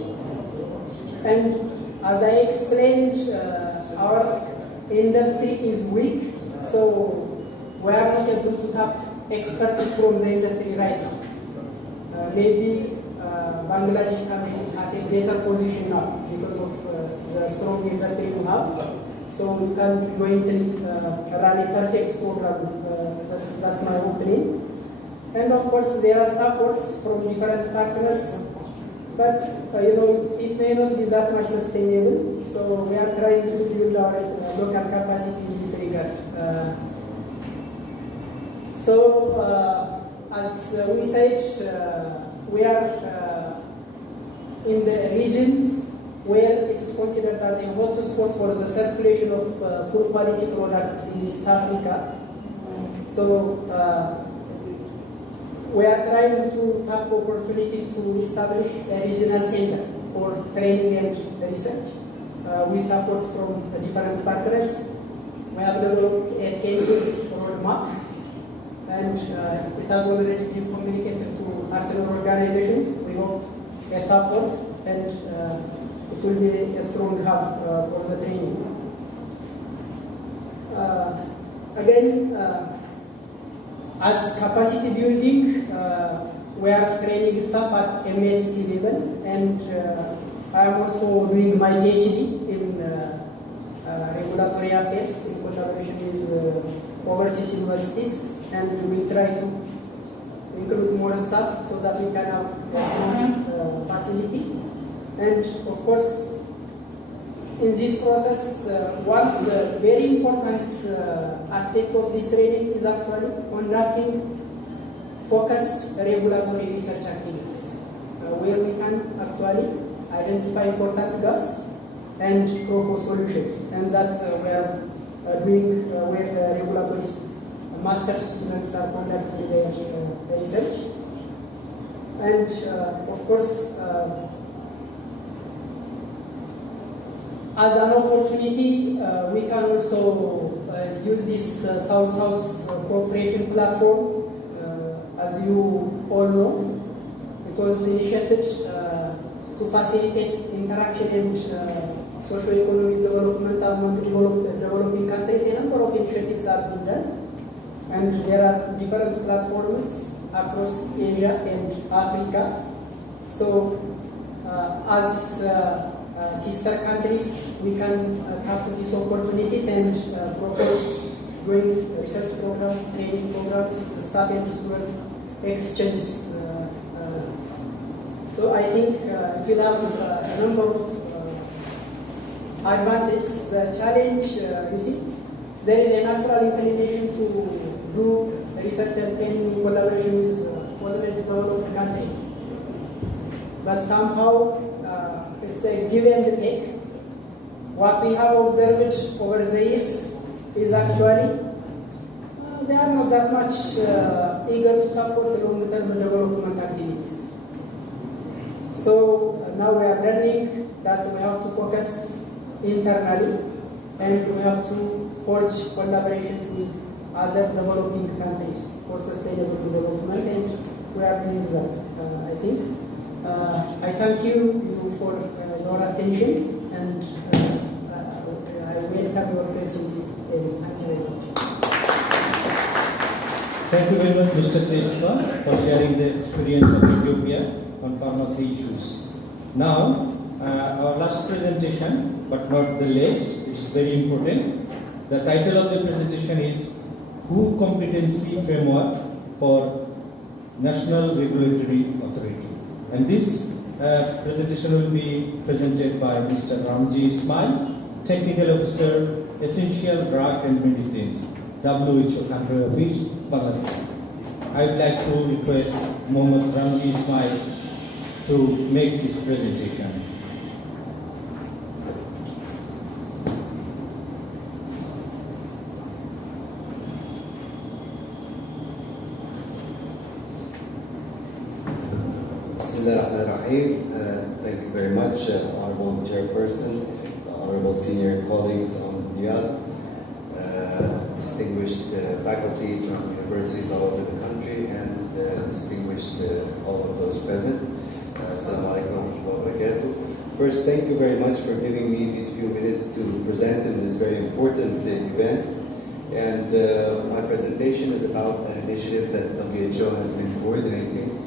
And as I explained, our industry is weak, so we are not able to tap expertise from the industry right now. Maybe Bangladesh can be at a better position now because of the strong industry we have. So we can jointly run a perfect program. That's my opinion. And of course, there are supports from different partners, but it may not be that much sustainable. So we are trying to build our local capacity in this regard. As we said, we are in the region where it is considered as a hotspot for the circulation of poor quality products in East Africa. So we are trying to tap opportunities to establish a regional center for training and research. We support from different partners. We have developed a 10-year roadmap, and it has already been communicated to partner organizations. We hope a support, and it will be a strong hub for the training. As capacity building, we are training staff at MSc level, and I am also doing my PhD in regulatory affairs in collaboration with overseas universities, and we will try to include more staff so that we can have a strong facility. And of course, in this process, one very important aspect of this training is actually conducting focused regulatory research activities, where we can actually identify important gaps and propose solutions. And that we are doing where the regulatory master's students are conducting their research. And of course, as an opportunity, we can also use this South-South cooperation platform. As you all know, it was initiated to facilitate interaction and socio-economic development among developing countries. A number of initiatives have been done, and there are different platforms across Asia and Africa. So, as sister countries, we can tap these opportunities and propose joint research programs, training programs, staff and student exchanges. So I think it will have a number of advantages. The challenge, you see, there is a natural inclination to do research and training in collaboration with already developed countries. But somehow it's a give and take. What we have observed over the years is actually they are not that much eager to support the long-term development activities. So now we are learning that we have to focus internally, and we have to forge collaborations with other developing countries for sustainable development, and we are doing that, I think. I thank you for your attention, and I welcome your questions. Thank you very much. Thank you very much, Mr. Trespa, for sharing the experience of Ethiopia on pharmacy issues. Now, our last presentation, but not the least, it's very important. The title of the presentation is Who Competency Framework for National Regulatory Authority. And this presentation will be presented by Mr. Ramji Ismail, Technical Officer, Essential Drug and Medicines, WHO Country Office, Bangladesh. I would like to request Mohammad Ramji Ismail to make his presentation. Thank you very much, Honorable Chairperson, Honorable Senior colleagues on the diyas, distinguished faculty from universities all over the country, and distinguished all of those present. Assalamu alaikum wa barakatuh. First, thank you very much for giving me these few minutes to present in this very important event. And my presentation is about an initiative that WHO has been coordinating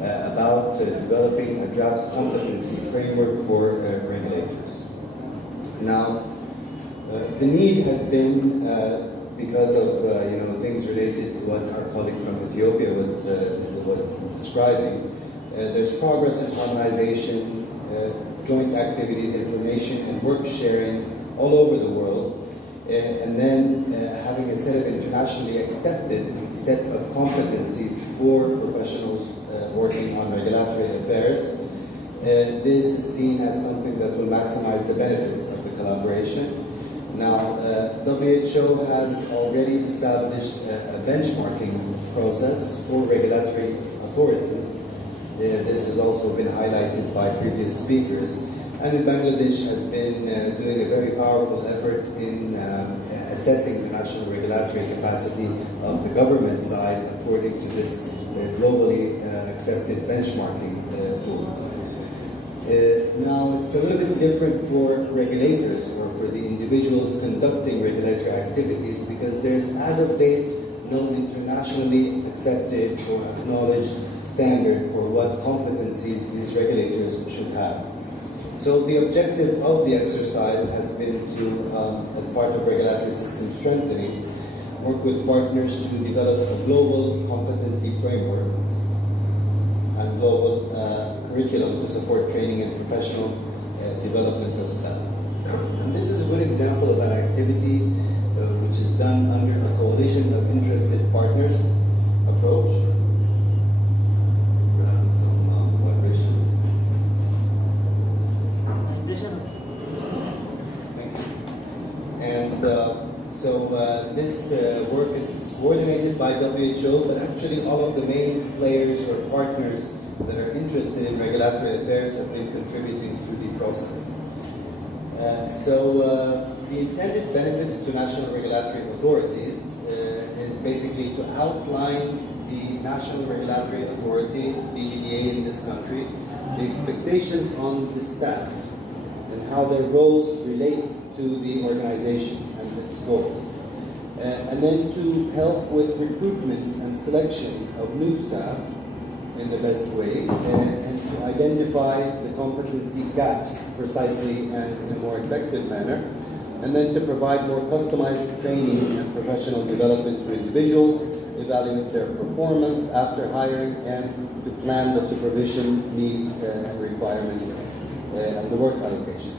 about developing a draft competency framework for regulators. Now, the need has been because of things related to what our colleague from Ethiopia was describing. There's progress in harmonization, joint activities, information, and work sharing all over the world, and then having a set of internationally accepted set of competencies for professionals working on regulatory affairs. This is seen as something that will maximize the benefits of the collaboration. Now, WHO has already established a benchmarking process for regulatory authorities. This has also been highlighted by previous speakers. And Bangladesh has been doing a very powerful effort in assessing the national regulatory capacity of the government side according to this globally accepted benchmarking tool. Now, it's a little bit different for regulators or for the individuals conducting regulatory activities because there's, as of date, no internationally accepted or acknowledged standard for what competencies these regulators should have. So the objective of the exercise has been to, as part of regulatory system strengthening, work with partners to develop a global competency framework and global curriculum to support training and professional development of staff. And this is a good example of an activity which is done under a coalition of interested partners approach. This work is coordinated by WHO, but actually all of the main players or partners that are interested in regulatory affairs have been contributing to the process. The intended benefits to national regulatory authorities is basically to outline the National Regulatory Authority, DGDA in this country, the expectations on the staff and how their roles relate to the organization and its goals. And then to help with recruitment and selection of new staff in the best way, and to identify the competency gaps precisely and in a more effective manner, and then to provide more customized training and professional development to individuals, evaluate their performance after hiring, and to plan the supervision needs and requirements and the work allocation.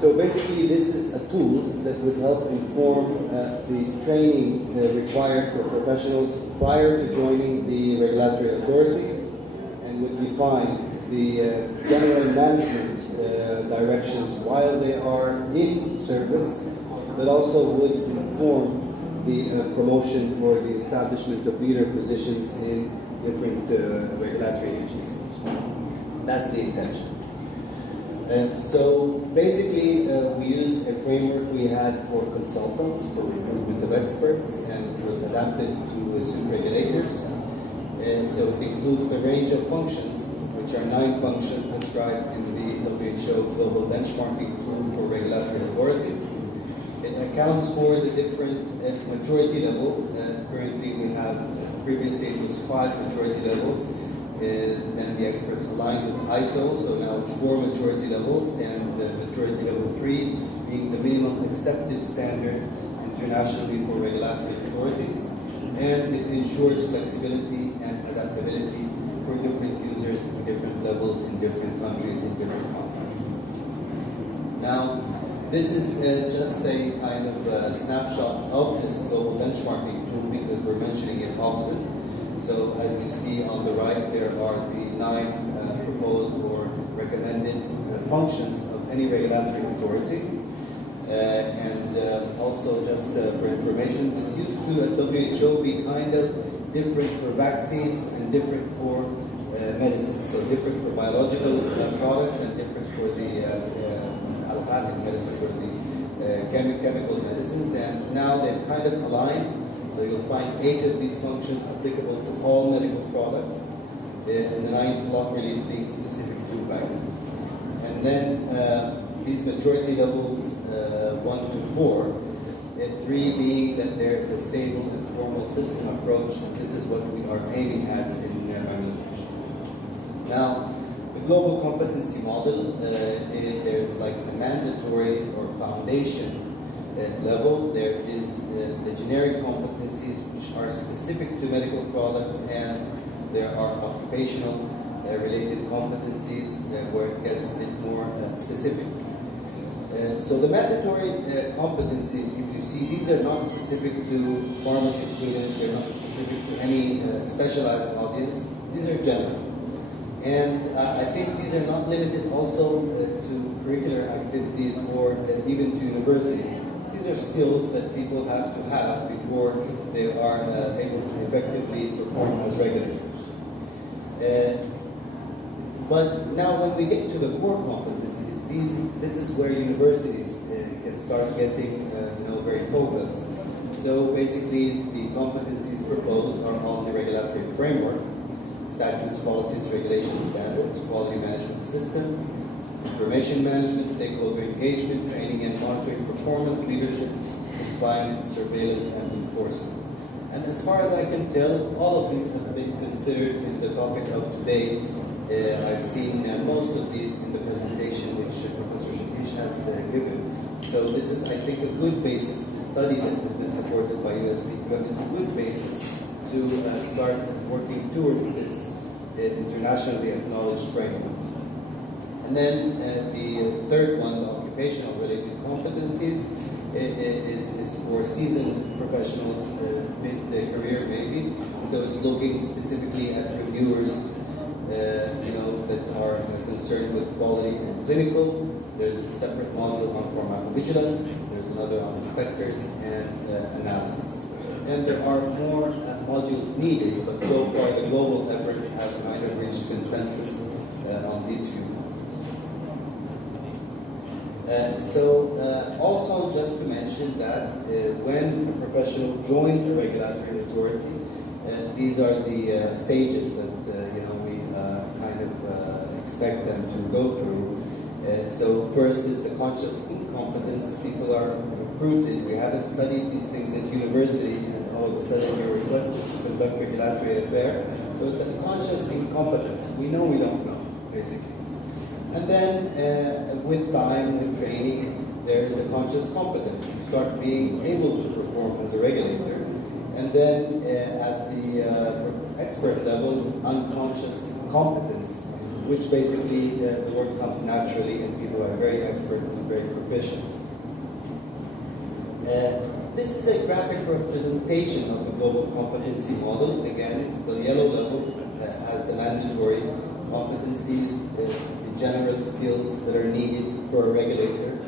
So basically, this is a tool that would help inform the training required for professionals prior to joining the regulatory authorities, and would define the general management directions while they are in service, but also would inform the promotion for the establishment of leader positions in different regulatory agencies. That's the intention. So basically, we used a framework we had for consultants, for recruitment of experts, and it was adapted to suit regulators. And so it includes the range of functions, which are 9 functions described in the WHO Global Benchmarking Tool for Regulatory Authorities. It accounts for the different maturity level. Currently, we have, previously it was 5 maturity levels. then the experts aligned with ISO, so now it's 4 maturity levels, and maturity level 3 being the minimum accepted standard internationally for regulatory authorities, and it ensures flexibility and adaptability for different users at different levels in different countries in different contexts. Now, this is just a kind of snapshot of this global benchmarking tool because we're mentioning it often. So as you see on the right, there are the 9 proposed or recommended functions of any regulatory authority. Also just for information, this used to at WHO be kind of different for vaccines and different for medicines. So different for biological products and different for the allopathic medicine, for the chemical medicines. And now they've kind of aligned. So you'll find 8 of these functions applicable to all medical products, and the 9th block release being specific to vaccines. And then these maturity levels 1 to 4, 3 being that there is a stable and formal system approach, and this is what we are aiming at in Bangladesh. Now, the global competency model, there's like a mandatory or foundation level. There is the generic competencies which are specific to medical products, and there are occupational related competencies where it gets a bit more specific. So the mandatory competencies, if you see, these are not specific to pharmacy students, they're not specific to any specialized audience, these are general. And I think these are not limited also to curricular activities or even to universities. These are skills that people have to have before they are able to effectively perform as regulators. But now when we get to the core competencies, this is where universities can start getting very focused. So basically the competencies proposed are on the regulatory framework, statutes, policies, regulations, standards, quality management system, information management, stakeholder engagement, training and monitoring, performance, leadership, compliance, surveillance, and enforcement. And as far as I can tell, all of these have been considered in the topic of today. I've seen most of these in the presentation which Professor Shakish has given. So this is, I think, a good basis. The study that has been supported by USP is a good basis to start working towards this internationally acknowledged framework. And then the third one, the occupational related competencies, is for seasoned professionals, mid-career maybe. So it's looking specifically at reviewers, that are concerned with quality and clinical. There's a separate module on pharmacovigilance. There's another on inspectors and analysis. And there are more modules needed, but so far the global efforts have kind of reached consensus on these few modules. Also just to mention that when a professional joins a regulatory authority, these are the stages that we kind of expect them to go through. So first is the conscious incompetence. People are recruited. We haven't studied these things at university, and all of a sudden you're requested to conduct regulatory affair. So it's a conscious incompetence. We know we don't know, basically. And then with time, with training, there is a conscious competence. You start being able to perform as a regulator. And then at the expert level, unconscious competence, which basically the work comes naturally and people are very expert and very proficient. This is a graphic representation of the global competency model. Again, the yellow level has the mandatory competencies, the general skills that are needed for a regulator.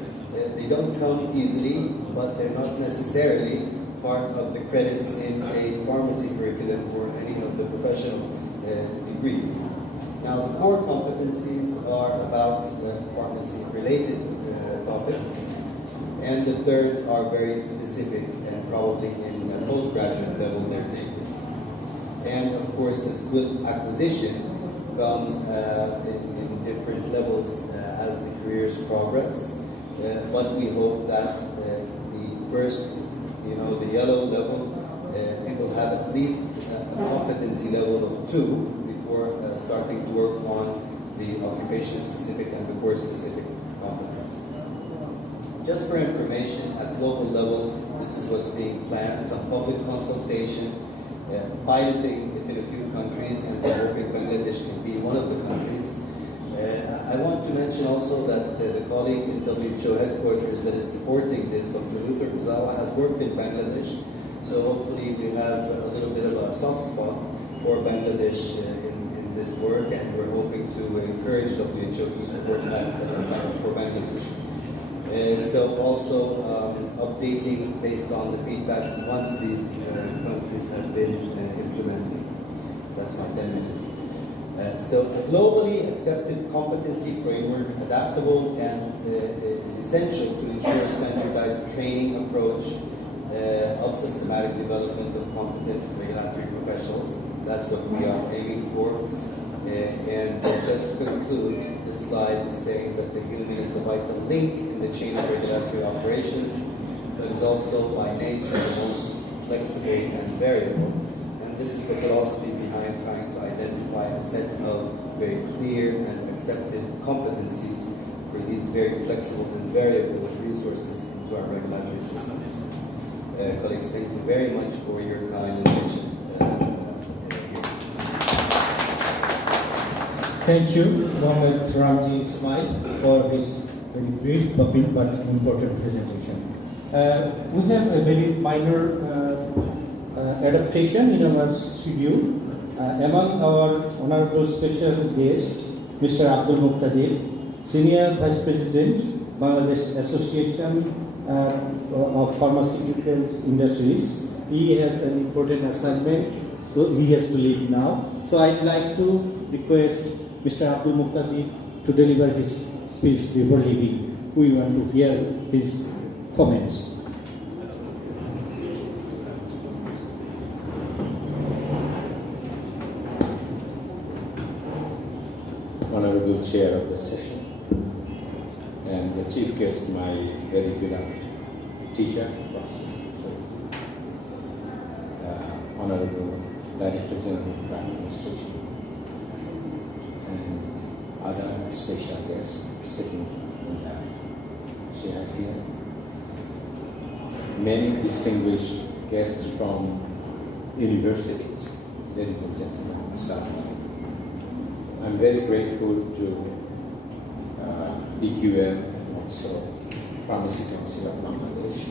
They don't come easily, but they're not necessarily part of the credits in a pharmacy curriculum or any of the professional degrees. Now, the core competencies are about pharmacy-related topics, and the third are very specific and probably in postgraduate level they're taken. And of course, the skill acquisition comes in different levels as the careers progress. But we hope that the first, the yellow level, people have at least a competency level of 2 before starting to work on the occupation-specific and the course-specific competencies. Just for information, at global level, this is what's being planned, some public consultation, piloting it in a few countries, and we're hoping Bangladesh can be one of the countries. I want to mention also that the colleague in WHO headquarters that is supporting this, Dr. Luther Bazawa, has worked in Bangladesh, so hopefully we have a little bit of a soft spot for Bangladesh in this work, and we're hoping to encourage WHO to support that for Bangladesh. So also updating based on the feedback once these countries have been implemented. That's my 10 minutes. So a globally accepted competency framework, adaptable and is essential to ensure standardized training approach of systematic development of competent regulatory professionals. That's what we are aiming for. And just to conclude, this slide is saying that the union is the vital link in the chain of regulatory operations, but is also by nature the most flexible and variable. And this is the philosophy behind trying to identify a set of very clear and accepted competencies for these very flexible and variable resources into our regulatory systems. Colleagues, thank you very much for your kind attention. Thank you, Mohammed Ramji Ismail, for this very brief but important presentation. We have a very minor adaptation in our studio. Among our honorable special guests, Mr. Abdul Muqtadir, Senior Vice President, Bangladesh Association of Pharmaceuticals Industries. He has an important assignment, so he has to leave now. So I'd like to request Mr. Abdul Muqtadir to deliver his speech before leaving. We want to hear his comments. Honorable Chair of the session, and the Chief Guest, my very beloved teacher, Honorable Director General of Crime Administration, and other special guests sitting in the chair here. Many distinguished guests from universities, ladies and gentlemen, so I'm very grateful to BQM and also Pharmacy Council of Bangladesh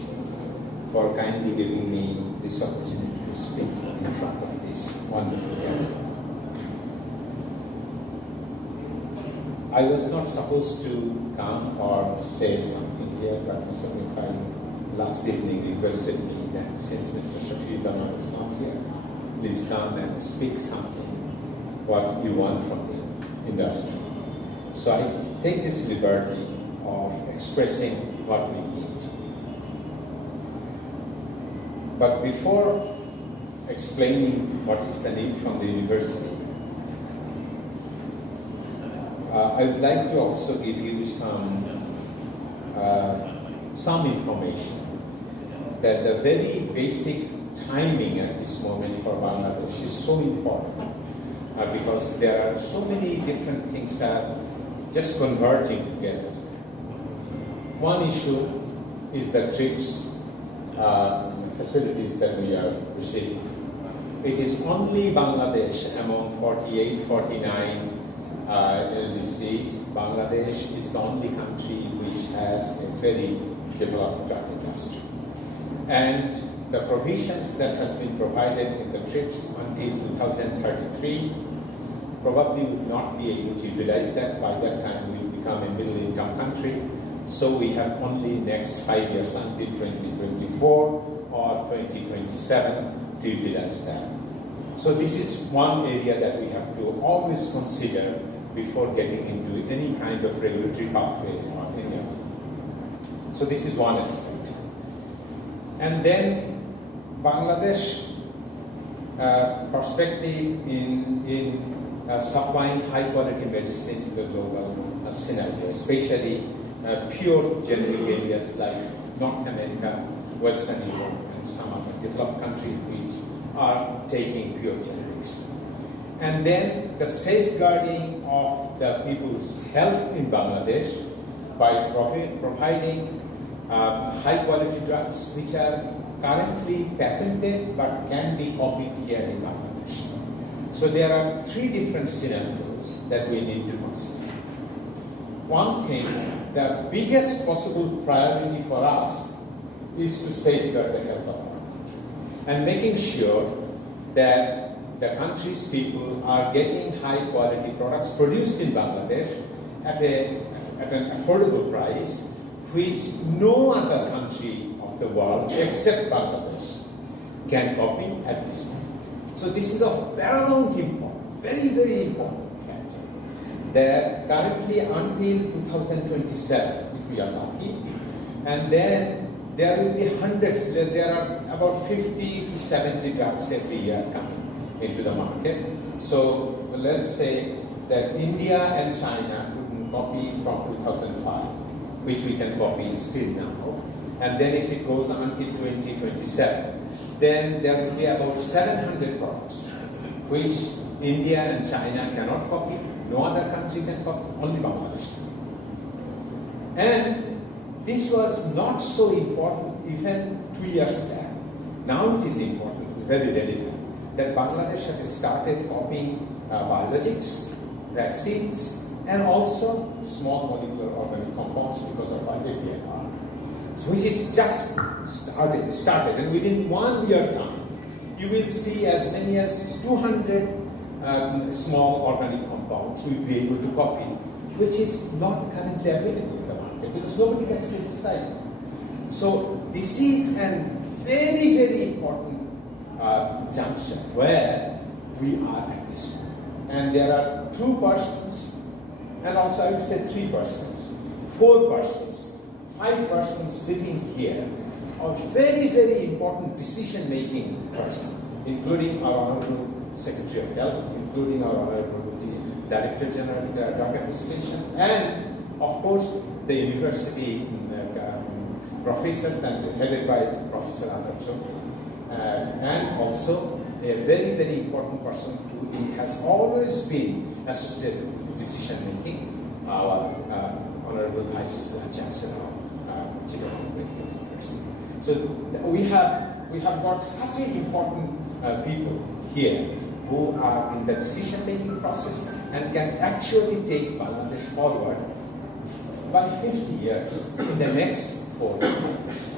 for kindly giving me this opportunity to speak in front of this wonderful gathering. I was not supposed to come or say something here, but Mr. Mikhail last evening requested me that since Mr. Shafi Zaman is not here, please come and speak something, what you want from the industry. So I take this liberty of expressing what we need. But before explaining what is the need from the university, I would like to also give you some information that the very basic timing at this moment for Bangladesh is so important because there are so many different things that are just converging together. One issue is the TRIPS facilities that we are receiving. It is only Bangladesh among 48, 49 LDCs. Bangladesh is the only country which has a very developed drug industry. And the provisions that has been provided in the TRIPS until 2033 probably would not be able to utilize that. By that time we will become a middle income country. So we have only next 5 years until 2024 or 2027 to utilize that. So this is one area that we have to always consider before getting into any kind of regulatory pathway or any other. So this is one aspect. And then Bangladesh perspective in supplying high quality medicine to the global scenario, especially pure generic areas like North America, Western Europe, and some other developed countries which are taking pure generics. and then the safeguarding of the people's health in Bangladesh by providing high quality drugs which are currently patented but can be copied here in Bangladesh. So there are three different scenarios that we need to consider. One thing, the biggest possible priority for us is to safeguard the health of our country and making sure that the country's people are getting high quality products produced in Bangladesh at an affordable price, which no other country of the world except Bangladesh can copy at this point. So this is of paramount importance, very, very important factor. That currently until 2027, if we are lucky, and then there will be hundreds, there are about 50 to 70 drugs every year coming into the market. So let's say that India and China couldn't copy from 2005, which we can copy still now. And then if it goes until 2027, then there will be about 700 products, which India and China cannot copy, no other country can copy, only Bangladesh can. And this was not so important even 2 years back. Now it is important, very relevant, that Bangladesh has started copying biologics, vaccines, and also small molecular organic compounds because of our APR, which is just started, and within 1 year time, you will see as many as 200 small organic compounds we will be able to copy, which is not currently available in the market because nobody can synthesize it. So this is a very, very important junction where we are at this point. And there are 2 persons, and also I would say 3 persons, 4 persons, 5 persons sitting here are very, very important decision-making person, including our Honorable Secretary of Health, including our Honorable Director General of Drug Administration, and of course the university professors and headed by Professor Azad Chowdhury, and also a very, very important person who has always been associated with decision-making, our Honorable Vice Chancellor of Chittagong Medical University. So we have got such important people here who are in the decision-making process and can actually take Bangladesh forward by 50 years in the next 4 years.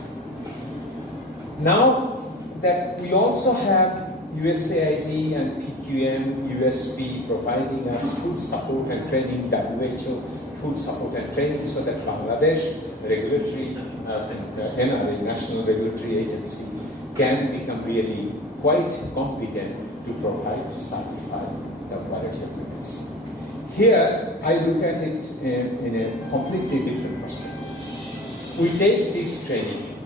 Now that we also have USAID and PQM, USP providing us full support and training, WHO full support and training, so that Bangladesh regulatory, NRA, National Regulatory Agency, can become really quite competent to provide, to certify the quality of the medicine. Here, I look at it in a completely different perspective. We take this training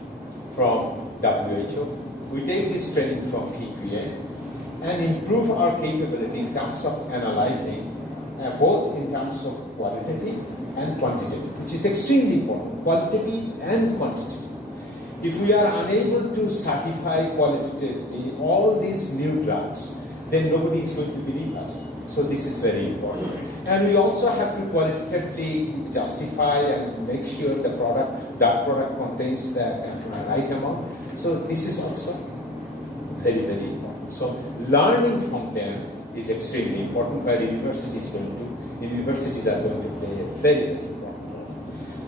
from WHO, we take this training from PQA, and improve our capability in terms of analyzing, both in terms of qualitative and quantitative, which is extremely important, qualitative and quantitative. If we are unable to certify qualitatively all these new drugs, then nobody is going to believe us. So this is very important. And we also have to qualitatively justify and make sure the drug product contains the right amount. So this is also very, very important. So learning from them is extremely important, where universities are going to play a very, very important role.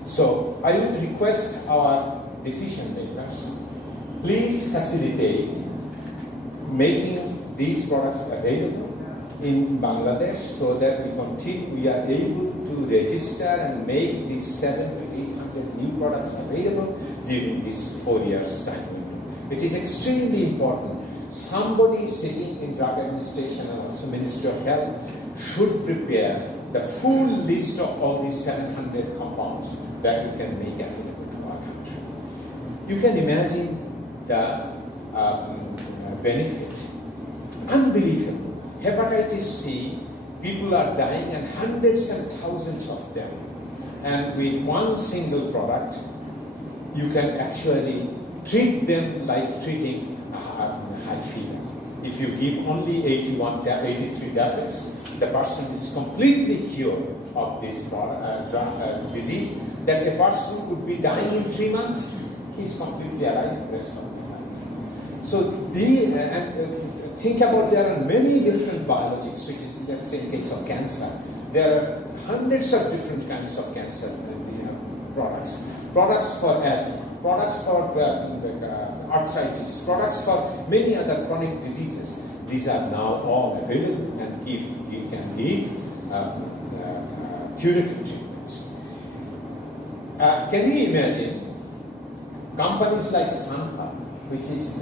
So I would request our decision makers, please facilitate making these products available in Bangladesh so that we are able to register and make these 700 to 800 new products available during this 4 years time. It is extremely important. Somebody sitting in Drug Administration and also Ministry of Health should prepare the full list of all these 700 compounds that we can make available to our country. You can imagine the benefit. Unbelievable. Hepatitis C, people are dying and hundreds and thousands of them. And with one single product, you can actually treat them like treating high fever. if you give only 83 tablets, the person is completely cured of this disease, that a person would be dying in 3 months, he's completely alive the rest of the life. So think about, there are many different biologics, which is, let's say, in case of cancer, there are hundreds of different kinds of cancer products. Products for asthma, products for arthritis, products for many other chronic diseases. These are now all available and can give curative treatments. Can you imagine companies like Sanpha, which is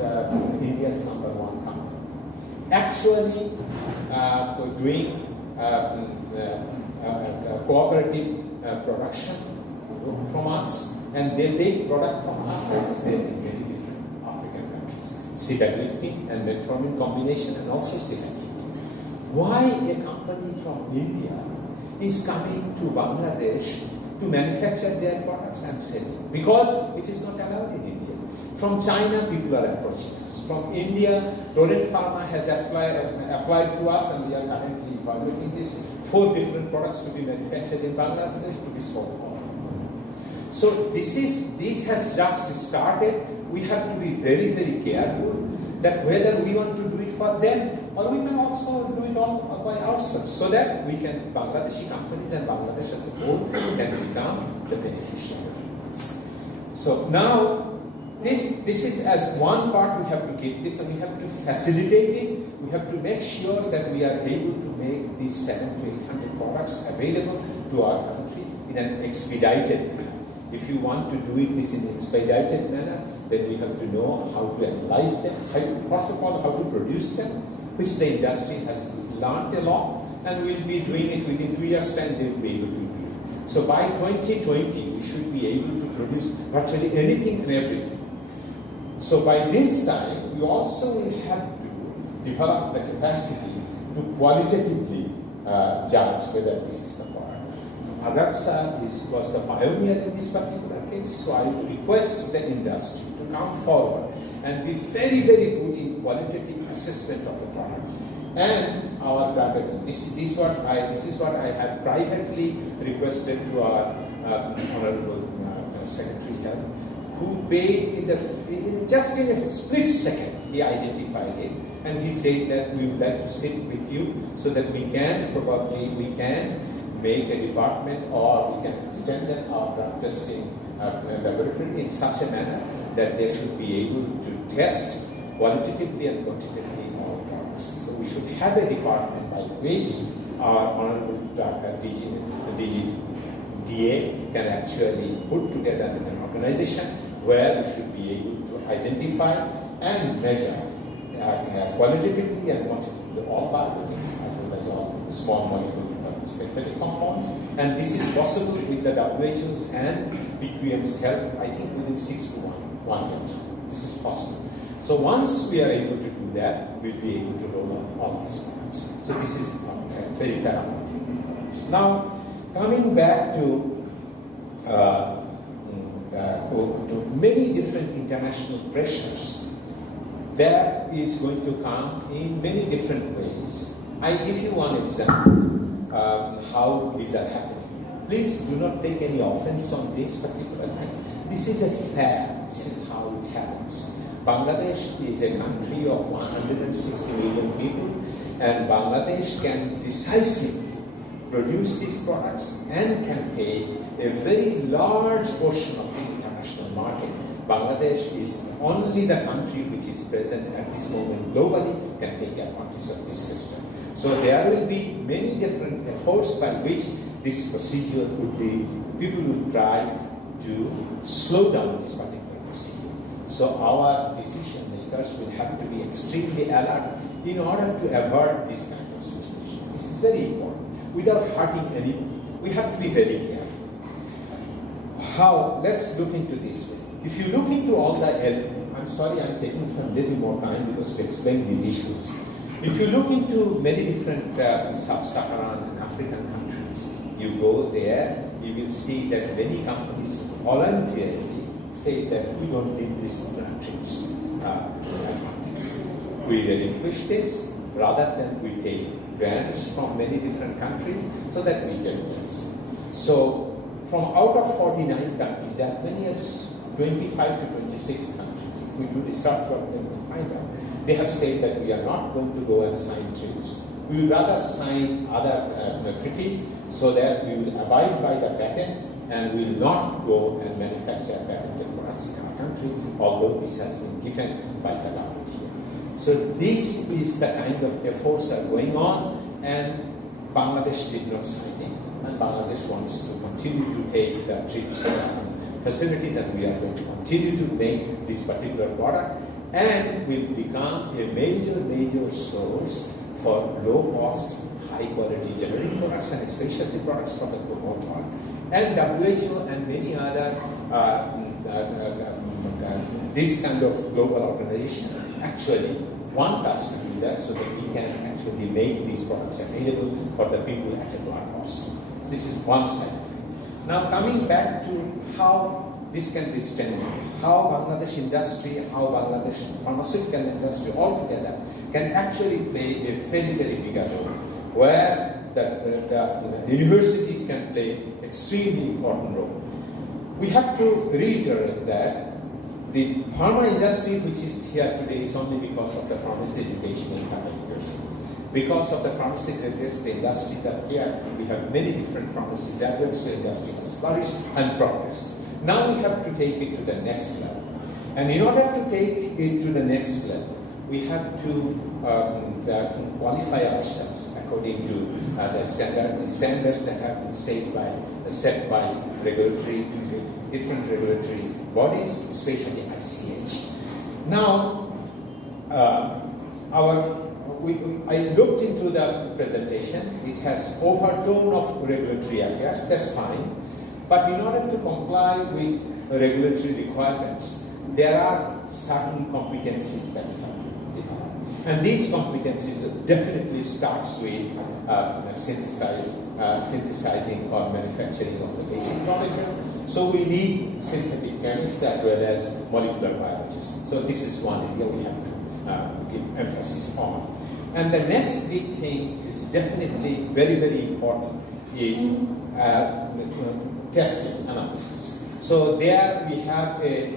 India's #1 company, actually doing cooperative production from us, and they take product from us and sell in many different African countries. Sitagliptin and metformin combination, and also sitagliptin. Why a company from India is coming to Bangladesh to manufacture their products and sell it? Because it is not allowed in India. From China, people are approaching us. From India, Torrent Pharma has applied to us, and we are currently evaluating this. 4 different products to be manufactured in Bangladesh to be sold. So this has just started. We have to be very, very careful that whether we want to do it for them or we can also do it all by ourselves, so that we can, Bangladeshi companies and Bangladesh as a whole can become the beneficiaries. So now this is as one part, we have to keep this, and we have to facilitate it. We have to make sure that we are able to make these 700 to 800 products available to our country in an expedited manner. If you want to do this in an expedited manner, then we have to know how to analyze them, first of all, how to produce them, which the industry has learned a lot, and we'll be doing it within 2 years' time, they will be able to do it. So by 2020, we should be able to produce virtually anything and everything. So by this time, we also will have to develop the capacity to qualitatively judge whether this is the product. Azad sir was the pioneer in this particular case, so I request the industry to come forward and be very, very good in qualitative assessment of the product. And our this is what I have privately requested to our Honorable Secretary Health, who paid just in a split second, he identified it, and he said that we would like to sit with you so that we can make a department, or we can strengthen our drug testing laboratory in such a manner that they should be able to test qualitatively and quantitatively our drugs. So we should have a department by which our Honorable DA can actually put together an organization where we should be able to identify and measure qualitatively and quantitatively all biologics as well as all small molecule synthetic compounds, and this is possible with the WHO's and PQM's help, I think within 6 to 1 year. This is possible. So once we are able to do that, we'll be able to roll out all these products. So this is very paramount. Now, coming back to many different international pressures, that is going to come in many different ways. I give you one example. How these are happening. Please do not take any offense on this particular thing. This is a fact. This is how it happens. Bangladesh is a country of 160 million people, and Bangladesh can decisively produce these products and can take a very large portion of the international market. Bangladesh is only the country which is present at this moment globally can take advantage of this system. So there will be many different efforts by which this procedure would be, people will try to slow down this particular procedure. So our decision makers will have to be extremely alert in order to avert this kind of situation. This is very important. Without hurting anyone, we have to be very careful. How? Let's look into this way. If you look into all the, I'm sorry I'm taking some little more time because to explain these issues. If you look into many different sub-Saharan and African countries, you go there, you will see that many companies voluntarily say that we don't need these trips advantage. We relinquish this rather than we take grants from many different countries so that we get this. So from out of 49 countries, as many as 25 to 26 countries, if we do research work, then we find out, they have said that we are not going to go and sign treaties. We would rather sign other treaties so that we will abide by the patent and will not go and manufacture patented products in our country, although this has been given by the government here. So this is the kind of efforts that are going on, and Bangladesh did not sign it, and Bangladesh wants to continue to take the TRIPS facilities, and we are going to continue to make this particular product, and will become a major source for low-cost, high-quality generic products and specialty products for the global market. And WHO and many other this kind of global organizations actually want us to do that so that we can actually make these products available for the people at a lower cost. This is one side of it. Now coming back to how this can be strengthened, how Bangladesh industry, how Bangladesh pharmaceutical industry altogether can actually play a very big role, where the universities can play extremely important role. We have to reiterate that the pharma industry which is here today is only because of the pharmacy education in Dhaka University. Because of the pharmacy graduates, the industries are here. We have many different pharmacy graduates, the industry has flourished and progressed. Now we have to take it to the next level. And in order to take it to the next level, we have to qualify ourselves according to the standards that have been set by different regulatory bodies, especially ICH. Now, I looked into the presentation. It has overtone of regulatory affairs. That's fine. But in order to comply with regulatory requirements, there are certain competencies that we have to develop. And these competencies definitely starts with synthesizing or manufacturing of the basic molecule. So we need synthetic chemists as well as molecular biologists. So this is one area we have to give emphasis on. And the next big thing is definitely very important is testing analysis. So there we have a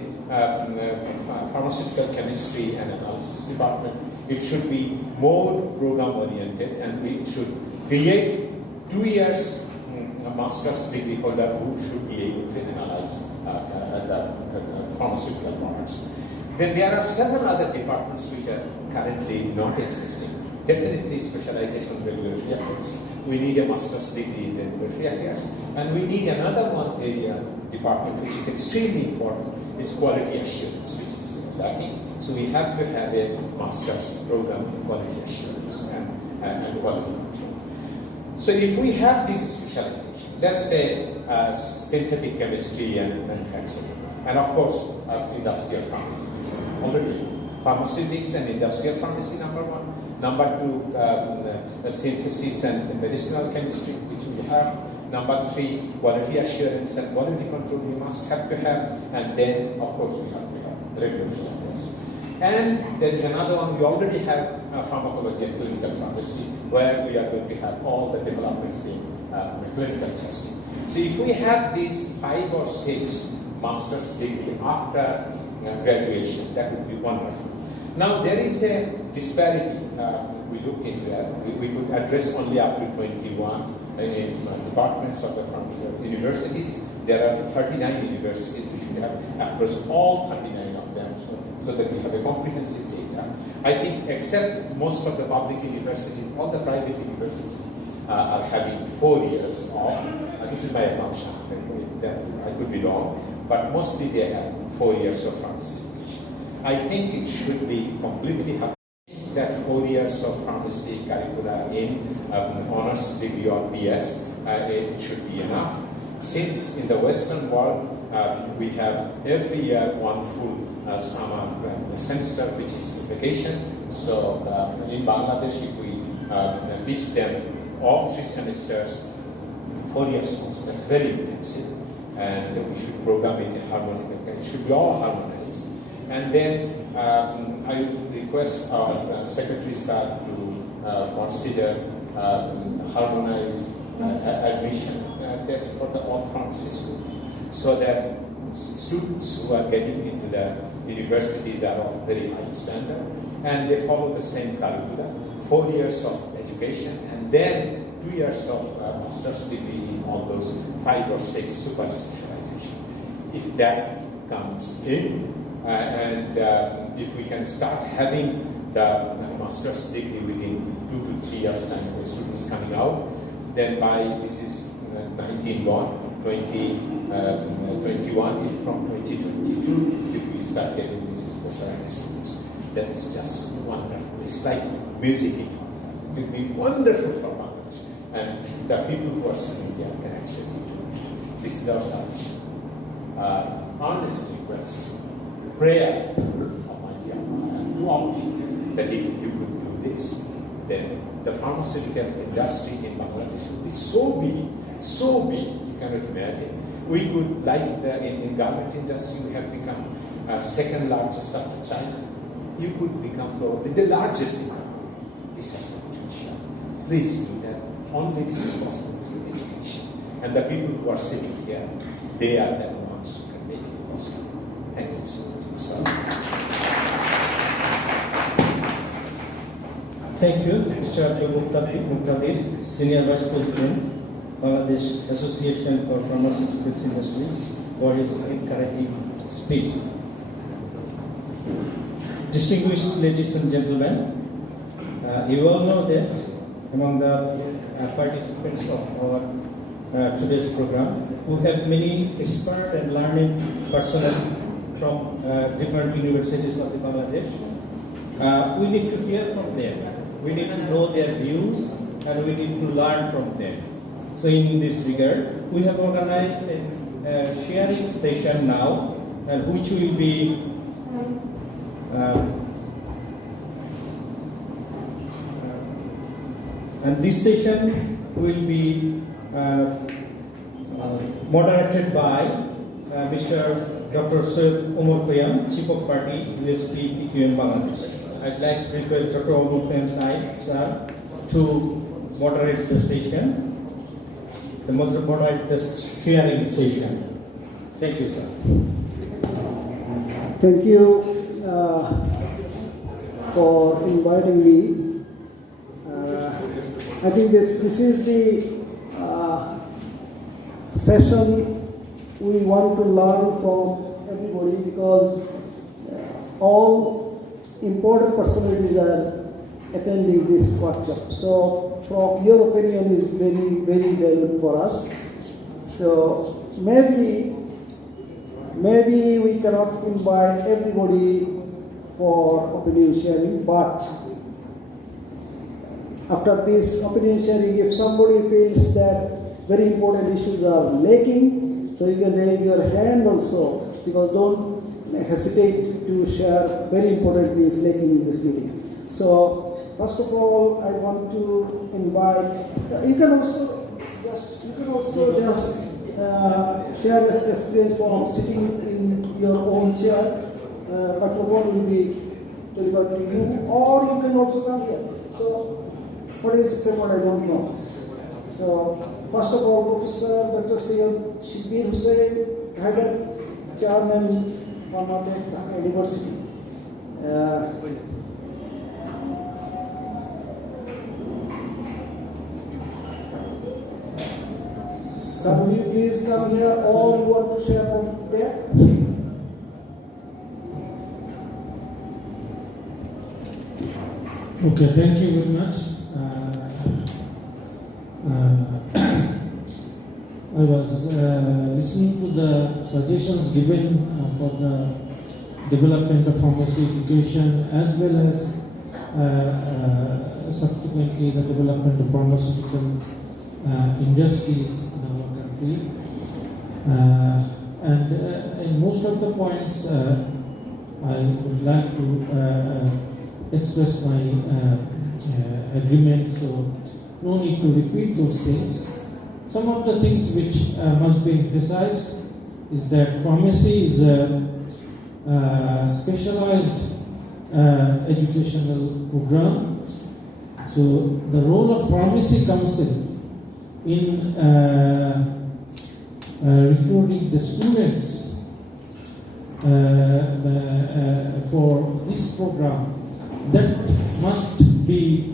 pharmaceutical chemistry and analysis department. It should be more program oriented, and we should create 2 years a master's degree holder who should be able to analyze the pharmaceutical products. Then there are several other departments which are currently not existing. Definitely specialization in regulatory affairs. We need a master's degree in regulatory affairs. And we need another one area department which is extremely important, is quality assurance, which is lacking. So we have to have a master's program in quality assurance and quality control. So if we have this specialization, let's say synthetic chemistry and manufacturing, and of course industrial pharmacy, already pharmaceutics and industrial pharmacy, number one. Number two, synthesis and medicinal chemistry, which we have. Number three, quality assurance and quality control we must have to have. And then, of course, we have to have regulatory affairs. And there is another one, we already have pharmacology and clinical pharmacy, where we are going to have all the developments in clinical testing. So if we have these 5 or 6 master's degree after graduation, that would be wonderful. Now there is a disparity. We looked into that. We could address only up to 21 departments of the universities. There are 39 universities. We should have across all 39 of them, so that we have a comprehensive data. I think except most of the public universities, all the private universities are having 4 years of, this is my assumption, I could be wrong, but mostly they have 4 years of pharmacy education. I think it should be completely that 4 years of pharmacy curricula in honors degree or BS, it should be enough. Since in the Western world, we have every year one full summer semester, which is vacation. So in Bangladesh, if we teach them all 3 semesters, 4 years course, that's very intensive. and we should program it harmonically. It should be all harmonized. And then I would request our Secretary Sir to consider harmonized admission tests for all pharmacy students, so that students who are getting into the universities are of very high standard, and they follow the same curricula, 4 years of education, and then 2 years of master's degree in all those 5 or 6 super specialization. If that comes in, and if we can start having the master's degree within 2 to 3 years time, the students coming out, then by, this is 19 born, 2021, if from 2022, if we start getting these specialty students, that is just wonderful. It's like music. It will be wonderful for Bangladesh. And the people who are sitting there can actually do it. This is our salvation. Honest request, prayer, Almighty Allah, and to all of you, that if you could do this, then the pharmaceutical industry in Bangladesh would be so big, you cannot imagine. We could, like in garment industry, we have become second largest after China. You could become probably the largest in the world. This has the potential. Please do that. Only this is possible through education. And the people who are sitting here, they are the ones who can make it possible. Thank you so much. Thank you, Mr. Abdul Muqtadir, Senior Vice President, Bangladesh Association for Pharmaceuticals Industries, for his encouraging speech. Distinguished ladies and gentlemen, you all know that among the participants of our today's program, we have many expert and learned personnel from different universities of Bangladesh. We need to hear from them. We need to know their views, and we need to learn from them. So in this regard, we have organized a sharing session now, which will be and this session will be moderated by Mr. Dr. Soed Omar Payam, Chief of Party, USP PQM Bangladesh. I'd like to request Dr. Omar Payam sir to moderate the session, moderate the sharing session. Thank you, sir. Thank you for inviting me. I think this is the session we want to learn from everybody, because all important personalities are attending this workshop. So from your opinion is very, very valuable for us. So maybe we cannot invite everybody for opinion sharing, but after this opinion sharing, if somebody feels that very important issues are lacking, so you can raise your hand also, because don't hesitate to share very important things lacking in this meeting. So first of all, I want to invite, you can also just share that experience from sitting in your own chair. Microphone will be delivered to you, or you can also come here. So what is preferred, I don't know. So first of all, Professor Dr. Syed Shibir Hussain, Haidar, Chairman from Dhaka University. Some of you please come here, or you want to share from there? Okay, thank you very much. I was listening to the suggestions given for the development of pharmacy education, as well as subsequently the development of pharmaceutical industries in our country. And in most of the points, I would like to express my agreement, so no need to repeat those things. Some of the things which must be emphasized is that pharmacy is a specialized educational program. So the role of pharmacy council in recruiting the students for this program, that must be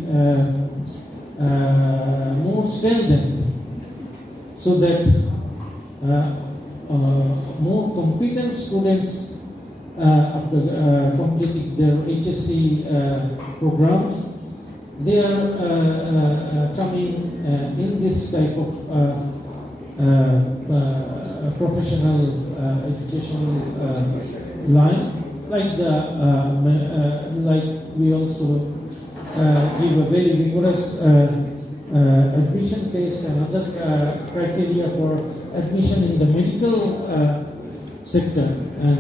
more strengthened, so that more competent students after completing their HSC programs, they are coming in this type of professional educational line. Like we also give a very rigorous admission test and other criteria for admission in the medical sector, and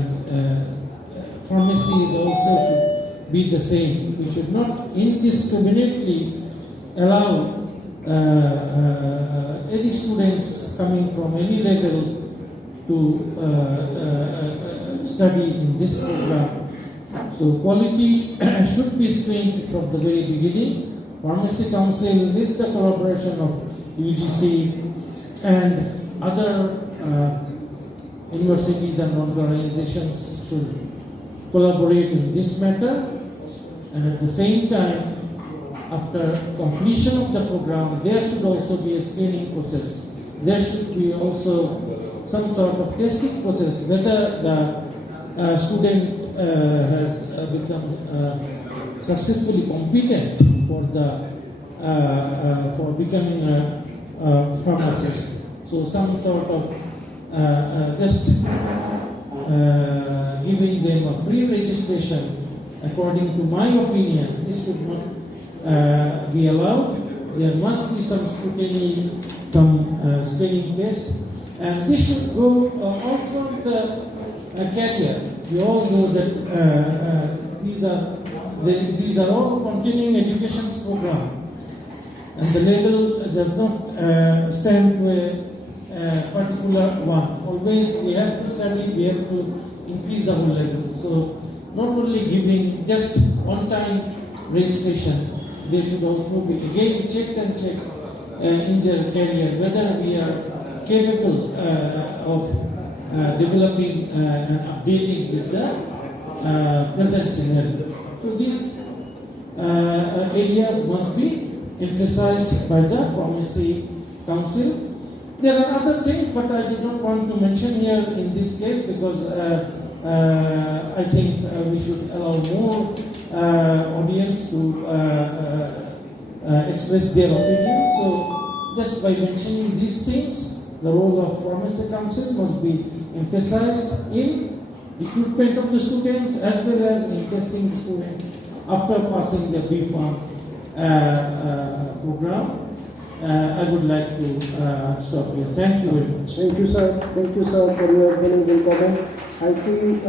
pharmacy is also should be the same. We should not indiscriminately allow any students coming from any level to study in this program. So quality should be screened from the very beginning. Pharmacy Council, with the collaboration of UGC and other universities and organizations, should collaborate in this matter. And at the same time, after completion of the program, there should also be a screening process. There should be also some sort of testing process, whether the student has become successfully competent for becoming a pharmacist. So some sort of just giving them a free registration, according to my opinion, this should not be allowed. There must be some scrutiny, some screening test, and this should go all through the career. We all know that these are all continuing education programs, and the level does not stand to a particular one. Always we have to study, we have to increase our level. So not only giving just one-time registration, they should also be again checked and checked in their career whether we are capable of developing and updating with the present scenario. So these areas must be emphasized by the Pharmacy Council. There are other things, but I did not want to mention here in this case because I think we should allow more audience to express their opinions. So just by mentioning these things, the role of Pharmacy Council must be emphasized in recruitment of the students as well as in testing the students after passing the BPharm program. I would like to stop here. Thank you very much. Thank you, sir. Thank you, sir, for your valuable comment. I think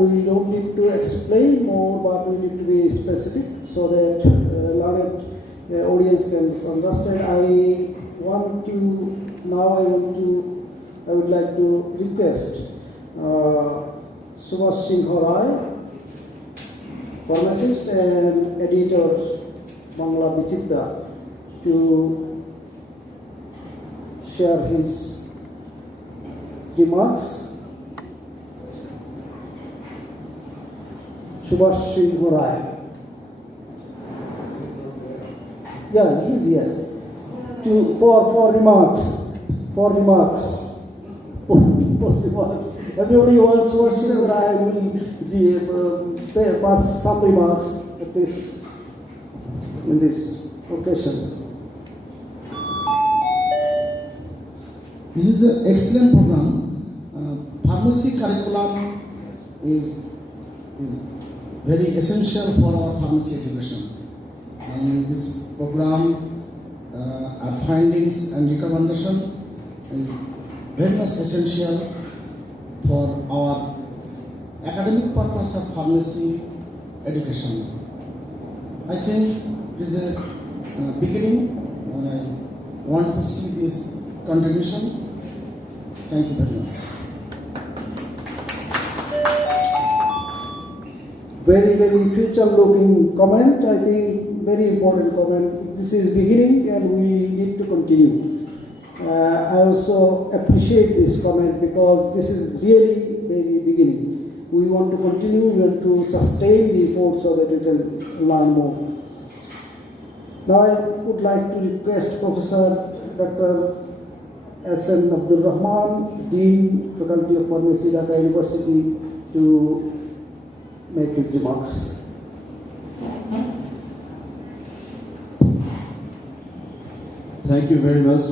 we don't need to explain more, but we need to be specific so that a lot of audience can understand. I would like to request Subhash Singh Rai, pharmacist and editor, Bangla Vichitra, to share his remarks. Subhash Singh Rai. Yeah, he is here. For remarks. Everybody wants Subhash Singh Rai will pass some remarks at least in this occasion. This is an excellent program. Pharmacy curriculum is very essential for our pharmacy education. And this program, our findings and recommendation is very much essential for our academic purpose of pharmacy education. I think this is a beginning. I want to see this contribution. Thank you very much. Very, very future-looking comment. I think very important comment. This is beginning, and we need to continue. I also appreciate this comment because this is really very beginning. We want to continue. We want to sustain the effort so that we can learn more. Now I would like to request Professor Dr. S.N. Abdul Rahman, Dean, Faculty of Pharmacy, Dhaka University, to make his remarks. Thank you very much.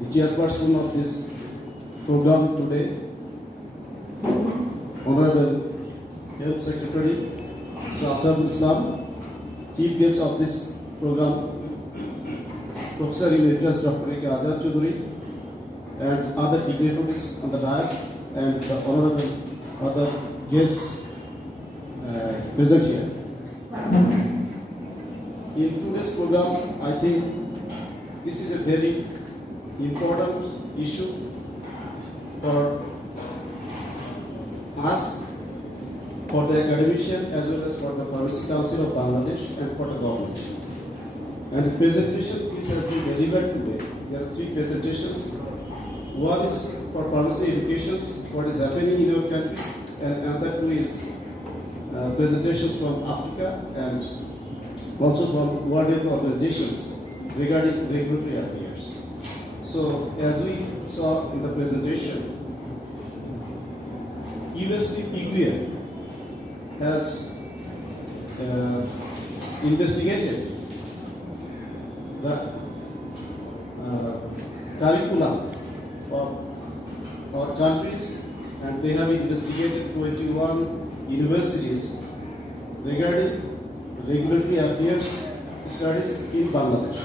The chairperson of this program today, Honorable Health Secretary, Mr. Asad Islam, Chief Guest of this program, Professor Emeritus Dr. A.K. Azad Choudhury, and other dignitaries on the dais, and the honorable other guests present here. In today's program, I think this is a very important issue for us, for the academician, as well as for the Pharmacy Council of Bangladesh and for the government. And the presentation which has been delivered today, there are 3 presentations. One is for pharmacy education, what is happening in our country, and another 2 is presentations from Africa and also from World Health Organizations regarding regulatory affairs. So, as we saw in the presentation, USP PQM has investigated the curriculum of our countries, and they have investigated 21 universities regarding regulatory affairs studies in Bangladesh.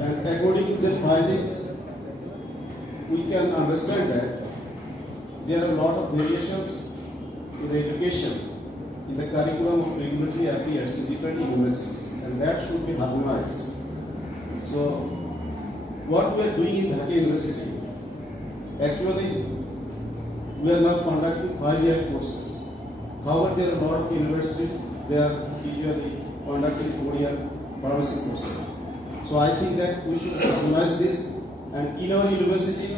And according to their findings, we can understand that there are a lot of variations in the education, in the curriculum of regulatory affairs in different universities, and that should be harmonized. So, what we are doing in Dhaka University, actually, we are now conducting 5-year courses. However, there are a lot of universities, they are usually conducting 4-year pharmacy courses. So I think that we should harmonize this, and in our university,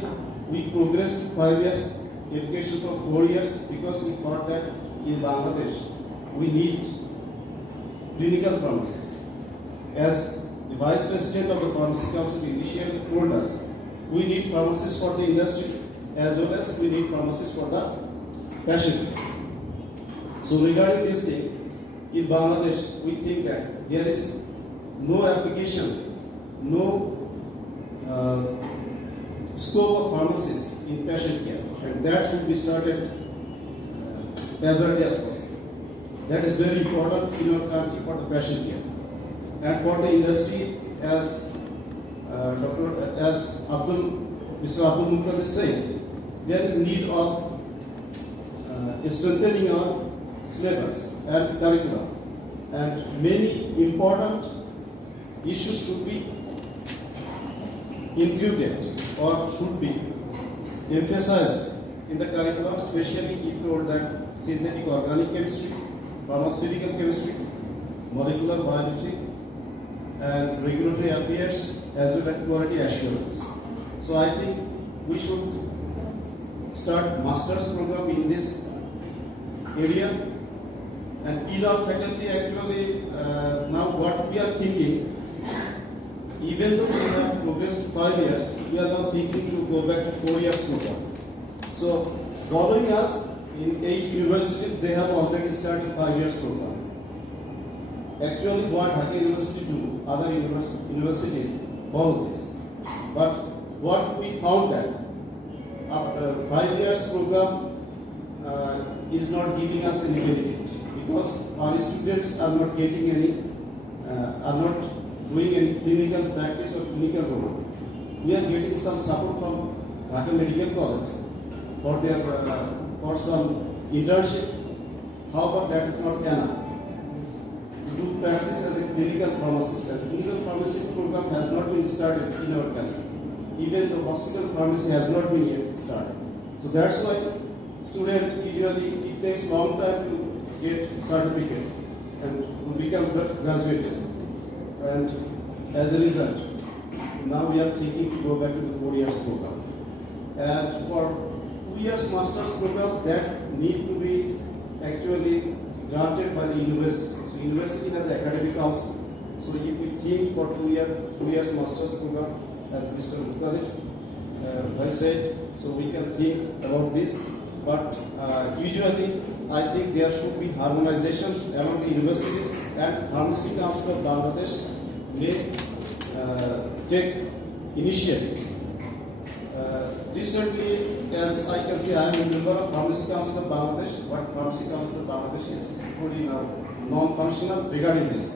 we progressed 5 years education from 4 years because we thought that in Bangladesh, we need clinical pharmacists. As the Vice President of the Pharmacy Council initially told us, we need pharmacists for the industry as well as we need pharmacists for the patient. So regarding this thing, in Bangladesh, we think that there is no application, no scope of pharmacists in patient care, and that should be started as early as possible. That is very important in our country for the patient care. And for the industry, as Mr. Abdul Mukhtar is saying, there is need of strengthening our syllabus and curriculum, and many important issues should be included or should be emphasized in the curriculum, especially he told that synthetic organic chemistry, pharmaceutical chemistry, molecular biology, and regulatory affairs, as well as quality assurance. So I think we should start master's program in this area. And in our faculty, actually, now what we are thinking, even though we have progressed 5 years, we are now thinking to go back to 4 years program. So, following us, in 8 universities, they have already started 5 years program. Actually, what Dhaka University do, other universities follow this. But what we found that after 5 years program is not giving us any benefit, because our students are not getting any, are not doing any clinical practice or clinical role. We are getting some support from Dhaka Medical College for their for some internship. However, that is not enough. do practice as a clinical pharmacist. And clinical pharmacy program has not been started in our country. Even the hospital pharmacy has not been yet started. So that's why student usually it takes long time to get certificate and become graduated. And as a result, now we are thinking to go back to the 4 years program. And for 2 years master's program, that need to be actually granted by the university. So university has academic council. So if we think for 2 years master's program, as Mr. Muqtadir I said, so we can think about this. But usually, I think there should be harmonization among the universities, and Pharmacy Council of Bangladesh may take initiative. Recently, as I can say, I am a member of Pharmacy Council of Bangladesh, but Pharmacy Council of Bangladesh is fully now non-functional regarding this.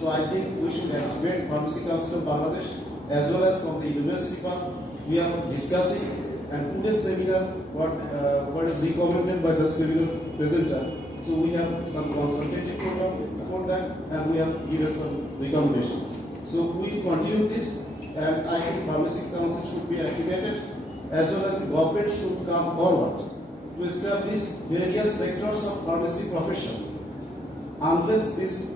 So I think we should activate Pharmacy Council of Bangladesh as well as from the university part. We are discussing, and today's seminar, what is recommended by the seminar presenter. So we have some consultative program for that, and we have given some recommendations. So we continue this, and I think Pharmacy Council should be activated, as well as the government should come forward to establish various sectors of pharmacy profession. Unless this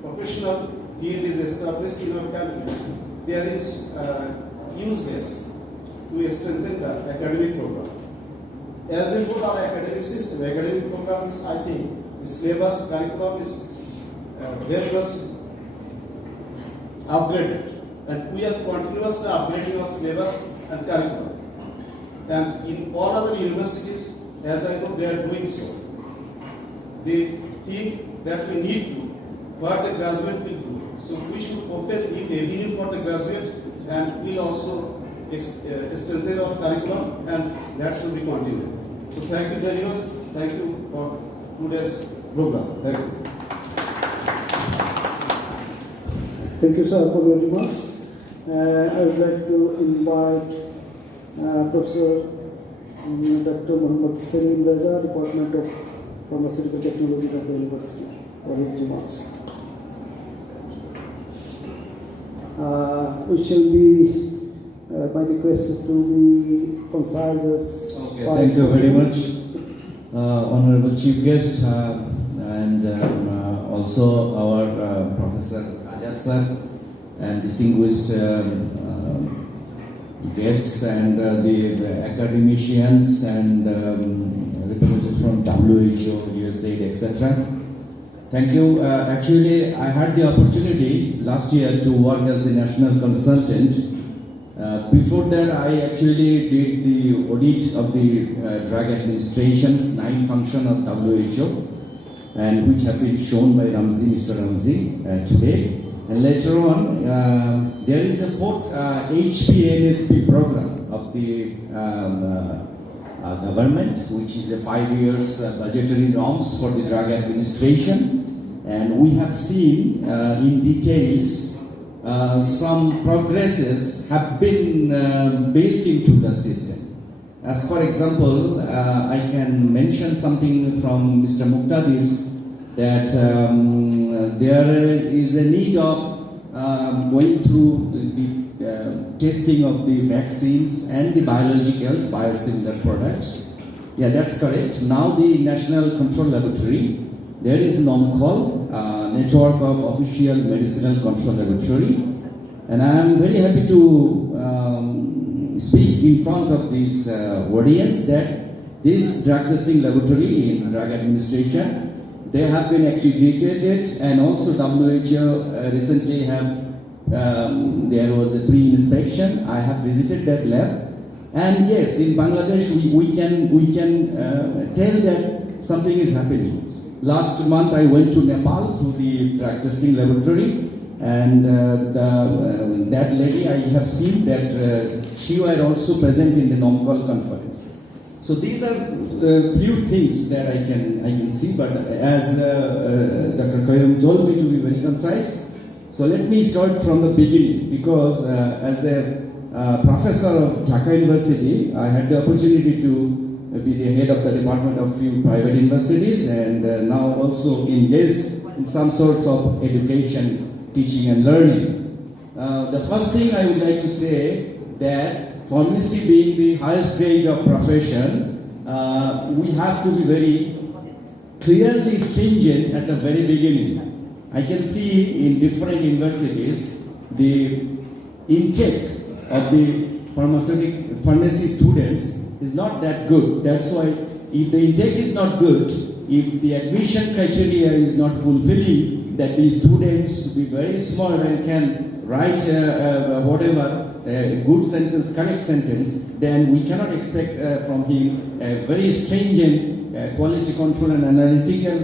professional field is established in our country, there is useless to strengthen the academic program. As a whole, our academic system, academic programs, I think the syllabus curriculum is very much upgraded, and we are continuously upgrading our syllabus and curriculum. And in all other universities, as I know, they are doing so. They think that we need to, what the graduate will do. So we should open the avenue for the graduate, and we'll also strengthen our curriculum, and that should be continued. So thank you very much. Thank you for today's program. Thank you. Thank you, sir, for your remarks. I would like to invite Professor Dr. Muhammad Salim Raza, Department of Pharmaceutical Technology of the University, for his remarks. We shall be, my request is to be concise as Okay, thank you very much, Honorable Chief Guest, and also our Professor Ajad sir, and distinguished guests, and the academicians and representatives from WHO, USAID, etc. Thank you. Actually, I had the opportunity last year to work as the national consultant. Before that, I actually did the audit of the drug administration's 9 function of WHO, and which have been shown by Mr. Ramzi today. And later on, there is a 4th HPNSP program of the government, which is a 5 years budgetary norms for the drug administration. And we have seen in details some progresses have been built into the system. As for example, I can mention something from Mr. Muqtadir's, that there is a need of going through the testing of the vaccines and the biologicals, biosimilar products. Yeah, that's correct. Now the National Control Laboratory, there is NOMCOL, Network of Official Medicinal Control Laboratory, and I am very happy to speak in front of this audience that this drug testing laboratory in drug administration, they have been accredited, and also WHO recently have, there was a pre-inspection. I have visited that lab, and yes, in Bangladesh we can tell that something is happening. Last month I went to Nepal to the drug testing laboratory, and that lady, I have seen that she was also present in the NOMCOL conference. So these are few things that I can see, but as Dr. Qayyum told me to be very concise, so let me start from the beginning, because as a professor of Dhaka University, I had the opportunity to be the head of the department of few private universities, and now also engaged in some sorts of education, teaching and learning. The first thing I would like to say that pharmacy being the highest grade of profession, we have to be very clearly stringent at the very beginning. I can see in different universities the intake of the pharmacy students is not that good. That's why if the intake is not good, if the admission criteria is not fulfilling, that the students be very smart and can write whatever good sentence, correct sentence, then we cannot expect from him very stringent quality control and analytical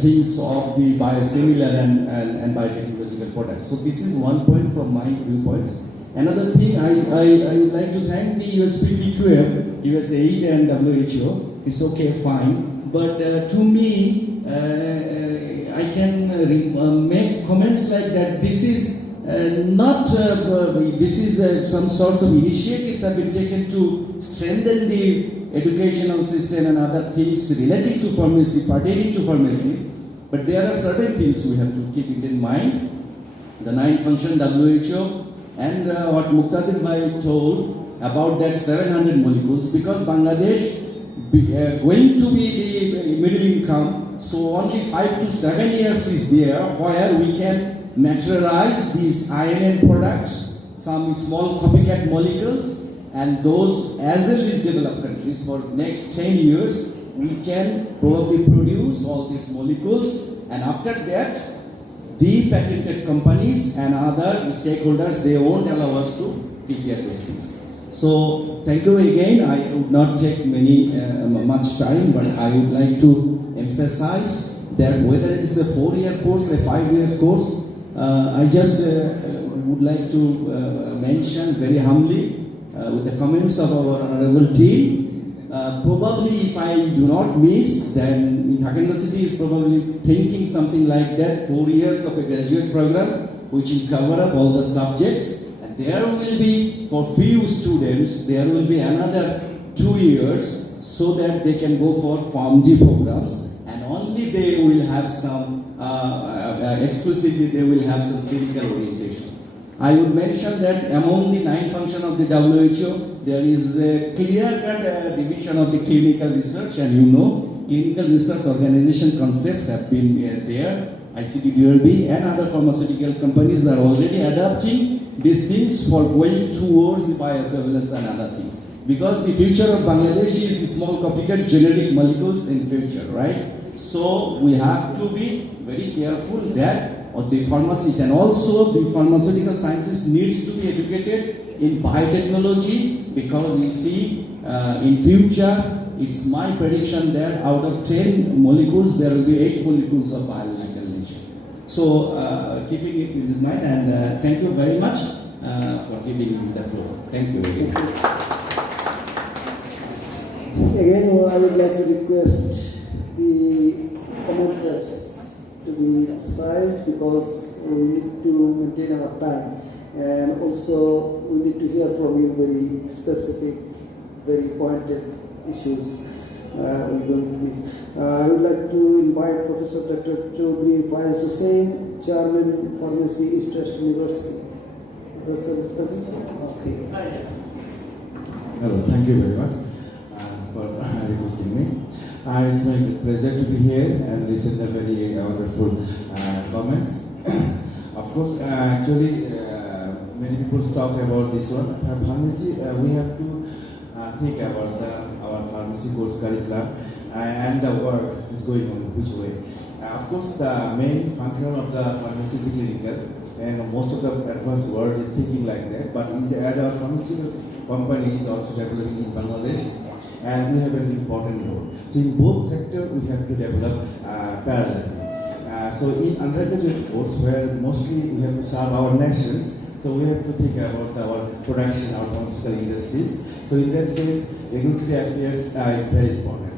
things of the biosimilar and biotechnological products. So this is one point from my viewpoints. Another thing, I would like to thank the USPPQM, USAID and WHO. It's okay, fine. But to me, I can make comments like that. This is not, this is some sort of initiatives have been taken to strengthen the educational system and other things relating to pharmacy, pertaining to pharmacy. But there are certain things we have to keep it in mind. The 9 function WHO and what Muqtadir Bhai told about that 700 molecules, because Bangladesh going to be the middle income, so only 5 to 7 years is there where we can materialize these INN products, some small copycat molecules, and those as well as developed countries for next 10 years we can probably produce all these molecules, and after that the patented companies and other stakeholders, they won't allow us to prepare these things. So thank you again. I would not take much time, but I would like to emphasize that whether it is a 4-year course or a 5-year course, I just would like to mention very humbly with the comments of our honorable team. Probably if I do not miss, then Dhaka University is probably thinking something like that, 4 years of a graduate program which will cover up all the subjects, and there will be, for few students, there will be another 2 years so that they can go for PharmD programs, and only they will have some, exclusively they will have some clinical orientations. I would mention that among the 9 functions of the WHO, there is a clear-cut division of the clinical research, and you know, clinical research organization concepts have been there. ICTDRB and other pharmaceutical companies are already adapting these things for going towards the bioequivalence and other things. Because the future of Bangladesh is small copycat generic molecules in future, right? So we have to be very careful that the pharmacist and also the pharmaceutical scientist needs to be educated in biotechnology, because you see in future it's my prediction that out of 10 molecules there will be 8 molecules of biological nature. So keeping it in this mind, and thank you very much for giving me the floor. Thank you again. Again, I would like to request the commenters to be precise, because we need to maintain our time, and also we need to hear from you very specific, very pointed issues we're going to miss. I would like to invite Professor Dr. Chaudhry Faiz Hussain, Chairman, Pharmacy, East West University. That's it, present? Okay. Hello, thank you very much for requesting me. It's my pleasure to be here and listen to very wonderful comments. Of course, actually, many people talk about this one. Pharmacy, we have to think about our pharmacy course curriculum and the work is going on which way. Of course, the main function of the pharmacy is clinical, and most of the advanced world is thinking like that. But as our pharmaceutical company is also developing in Bangladesh, and we have an important role. So in both sectors, we have to develop parallelly. So in undergraduate course, where mostly we have to serve our nations, so we have to think about our production, our pharmaceutical industries. So in that case, regulatory affairs is very important.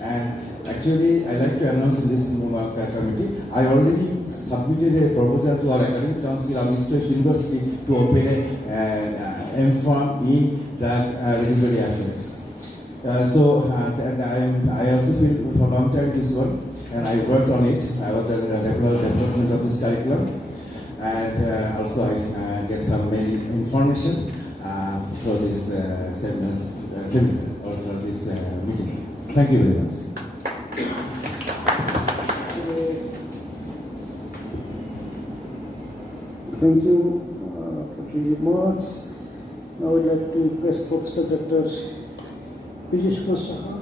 And actually, I like to announce in this committee, I already submitted a proposal to our academic council of East West University to open an M.Pharm in regulatory affairs. I also feel for a long time this one. and I worked on it. I was the regular development of this curriculum, and also I get some main information for this seminar, also this meeting. Thank you very much. Thank you for the remarks. Now I would like to request Professor Dr. Piyush Kumar Saha,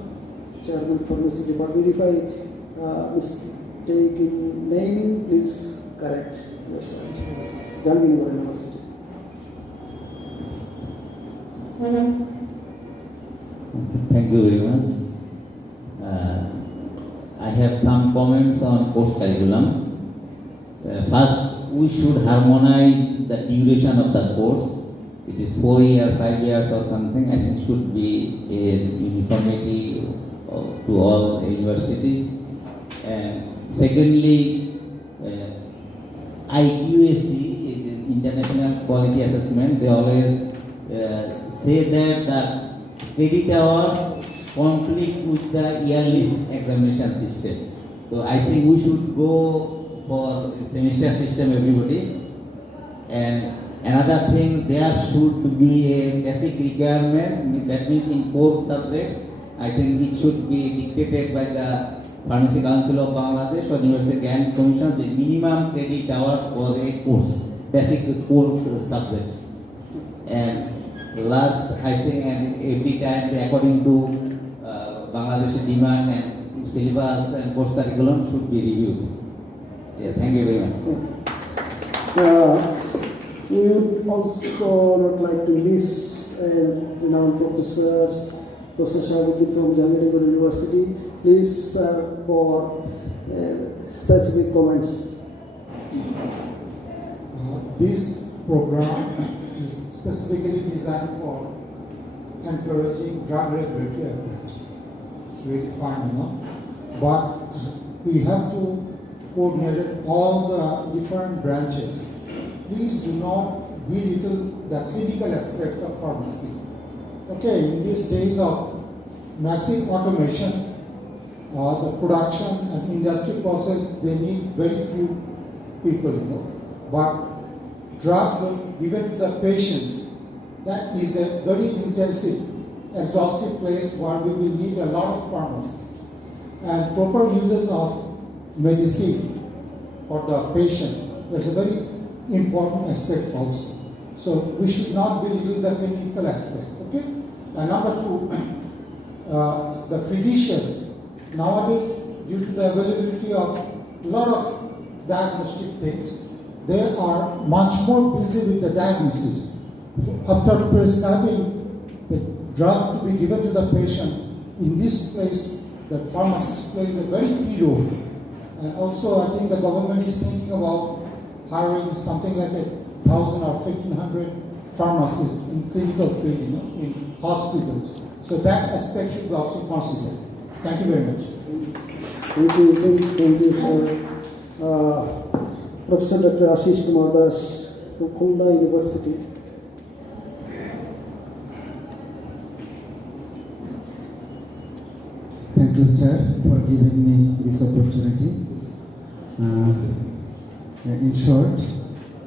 Chairman Pharmacy Department. If I mistake in naming, please correct yourself. Jamnagar University. Thank you very much. I have some comments on course curriculum. First, we should harmonize the duration of the course. It is 4 years, 5 years or something. I think should be a uniformity to all universities. And secondly, IQAC, International Quality Assessment, they always say that the credit hours conflict with the yearly examination system. So I think we should go for semester system, everybody. And another thing, there should be a basic requirement, that means in core subjects, I think it should be dictated by the Pharmacy Council of Bangladesh or University Grant Commission, the minimum credit hours for a course, basic core subject. And last, I think, and every time, according to Bangladeshi demand and syllabus and course curriculum should be reviewed. Yeah, thank you very much. We would also not like to miss renowned Professor Shahabuddin from Jamnagar University. Please, for specific comments. This program is specifically designed for encouraging drug regulatory efforts. It's really fine, but we have to coordinate all the different branches. Please do not belittle the clinical aspect of pharmacy. Okay, in these days of massive automation, the production and industry process, they need very few people, but drug given to the patients, that is a very intensive, exhaustive place where we will need a lot of pharmacists. And proper uses of medicine for the patient, that's a very important aspect also. So we should not belittle the clinical aspects, okay? And number two, the physicians, nowadays, due to the availability of a lot of diagnostic things, they are much more busy with the diagnosis. After prescribing the drug to be given to the patient, in this place, the pharmacist plays a very key role. And also, I think the government is thinking about hiring something like 1,000 or 1,500 pharmacists in clinical field, in hospitals. So that aspect should be also considered. Thank you very much. Thank you, sir. Professor Dr. Ashish Kumar Das from Khulna University. Thank you, sir, for giving me this opportunity. In short,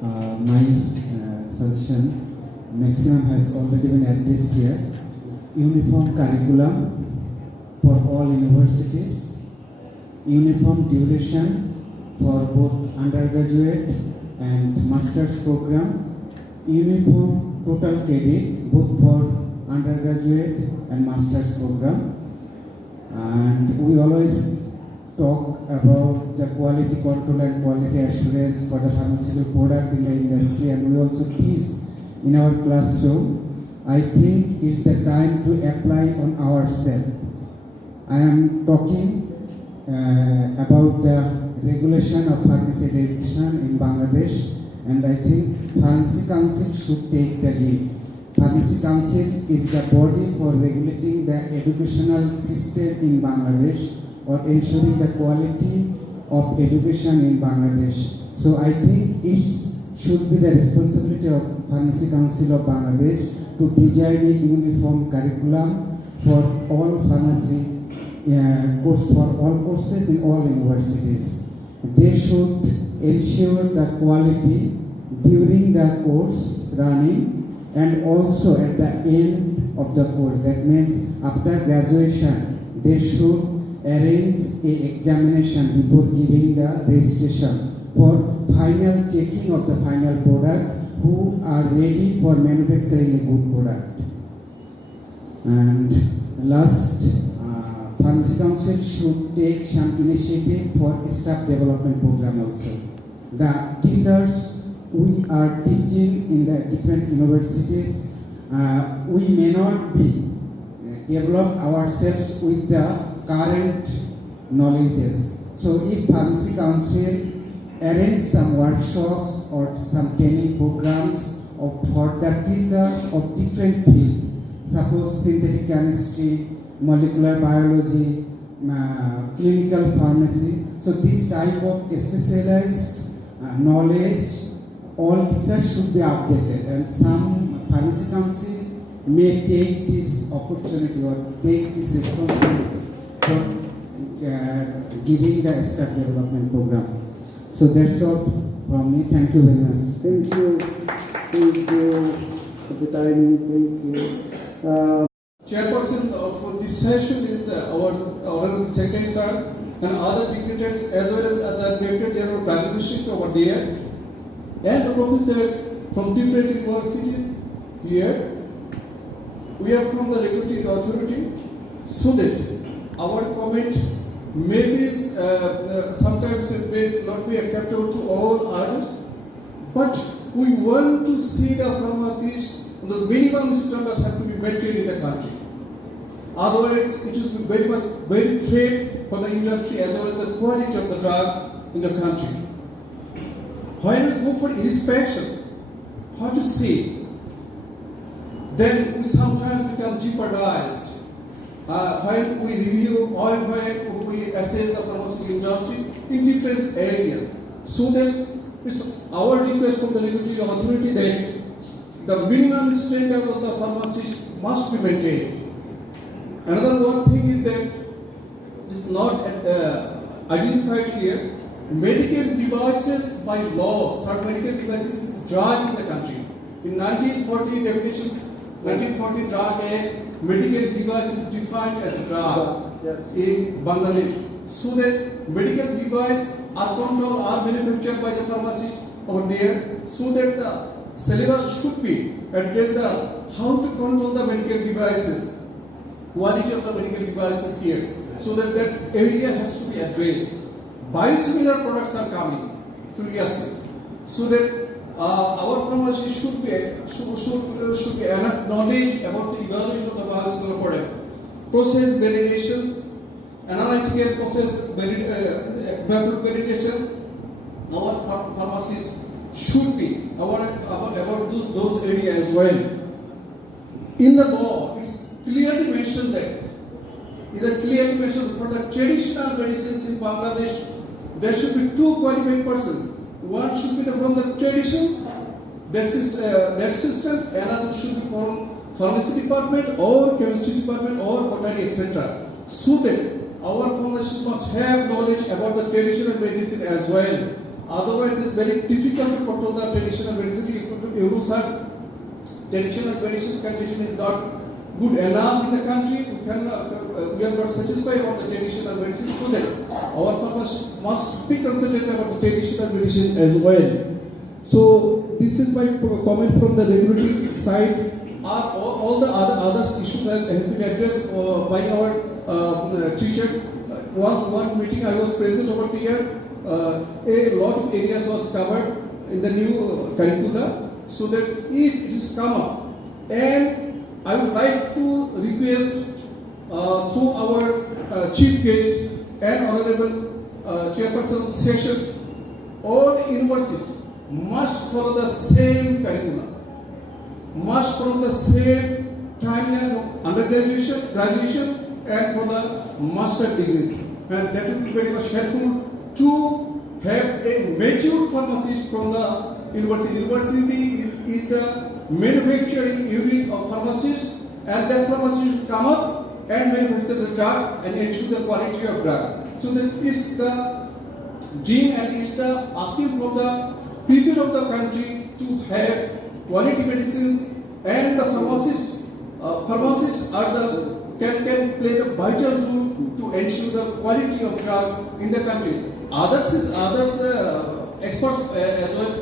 my suggestion maximum has already been addressed here. Uniform curriculum for all universities, uniform duration for both undergraduate and master's program, uniform total credit both for undergraduate and master's program. And we always talk about the quality control and quality assurance for the pharmaceutical product in the industry, and we also teach in our classroom. I think it's the time to apply on ourselves. I am talking about the regulation of pharmacy education in Bangladesh, and I think Pharmacy Council should take the lead. Pharmacy Council is the body for regulating the educational system in Bangladesh or ensuring the quality of education in Bangladesh. So I think it should be the responsibility of Pharmacy Council of Bangladesh to design a uniform curriculum for all pharmacy course for all courses in all universities. They should ensure the quality during the course running and also at the end of the course. That means after graduation, they should arrange a examination before giving the registration for final checking of the final product who are ready for manufacturing a good product. And last, Pharmacy Council should take some initiative for staff development program also. The teachers we are teaching in the different universities, we may not be develop ourselves with the current knowledges. So if Pharmacy Council arrange some workshops or some training programs for the teachers of different fields, suppose synthetic chemistry, molecular biology, clinical pharmacy. So this type of specialized knowledge, all teachers should be updated, and some Pharmacy Council may take this opportunity or take this responsibility for giving the staff development program. So that's all from me. Thank you very much. Thank you. Thank you for the timing. Thank you. Chairperson of this session is our Honorable Secretary Sir and other dignitaries as well as the Director General of Diagnostics over there and the professors from different universities here. We are from the Regulatory Authority, so that our comment maybe sometimes it may not be acceptable to all others, but we want to see the pharmacists, the minimum standards have to be maintained in the country. Otherwise, it will be very threat for the industry as well as the quality of the drug in the country. When we go for inspections, how to say, then we sometimes become jeopardized. When we review or when we assess the pharmaceutical industry in different areas. So it's our request from the Regulatory Authority that the minimum standard of the pharmacy must be maintained. Another one thing is that it's not identified here. Medical devices by law, certain medical devices is drug in the country. In 1940 definition, 1940 Drug Act, medical device is defined as drug in Bangladesh. So that medical device are controlled, are manufactured by the pharmacy over there, so that the syllabus should be address the how to control the medical devices, quality of the medical devices here, so that that area has to be addressed. Biosimilar products are coming furiously, so that our pharmacy should be enough knowledge about the evaluation of the biosimilar product, process validations, analytical process method validations. Our pharmacists should be about those areas as well. In the law, it's clearly mentioned that for the traditional medicines in Bangladesh, there should be two qualified persons. One should be from the traditions, that system, another should be from pharmacy department or chemistry department or botany, etc. So that our pharmacists must have knowledge about the traditional medicine as well. Otherwise, it's very difficult to control the traditional medicine. Traditional medicine condition is not good enough in the country. We are not satisfied about the traditional medicine, so that our pharmacists must be considerate about the traditional medicine as well. So this is my comment from the regulatory side. All the other issues have been addressed by our teacher. One meeting I was present over there. A lot of areas was covered in the new curricula, so that it is come up. And I would like to request through our chief guest and honorable chairperson sessions, all the universities must follow the same curriculum, must follow the same timeline of undergraduation, graduation, and for the master degree. And that will be very much helpful to have a mature pharmacist from the university. University is the manufacturing unit of pharmacists, and that pharmacist should come up and manufacture the drug and ensure the quality of drug. So that is the dream and it's the asking from the people of the country to have quality medicines, and the pharmacists are the can play the vital role to ensure the quality of drugs in the country. Others experts as well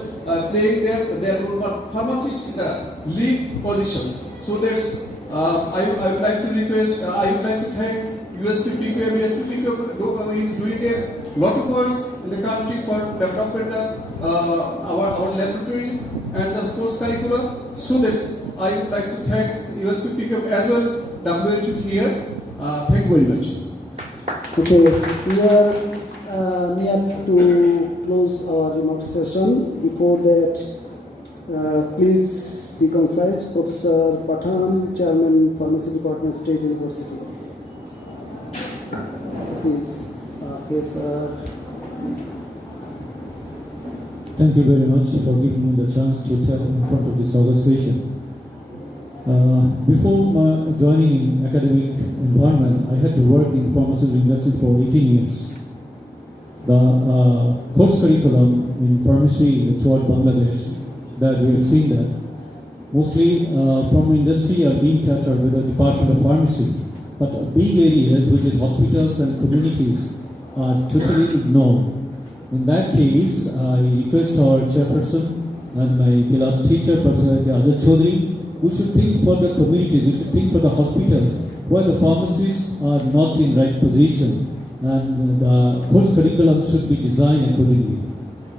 playing their role, but pharmacists in the lead position. So there's I would like to request, I would like to thank USPPQM. USPPQM is doing a lot of work in the country for development of our laboratory and the course curriculum. So that I would like to thank USPPQM as well as WHO here. Thank you very much. Okay, we are near to close our remark session. Before that, please be concise. Professor Pathan, Chairman, Pharmacy Department, State University. Please, yes, Thank you very much for giving me the chance to tell in front of this organization. Before joining academic environment, I had to work in pharmaceutical industry for 18 years. The course curriculum in pharmacy throughout Bangladesh, that we have seen that mostly from industry are being captured with the Department of Pharmacy, but big areas which is hospitals and communities are totally ignored. In that case, I request our chairperson and my beloved teacher, Professor Ajay Chaudhary, we should think for the communities, we should think for the hospitals where the pharmacists are not in right position, and the course curriculum should be designed accordingly.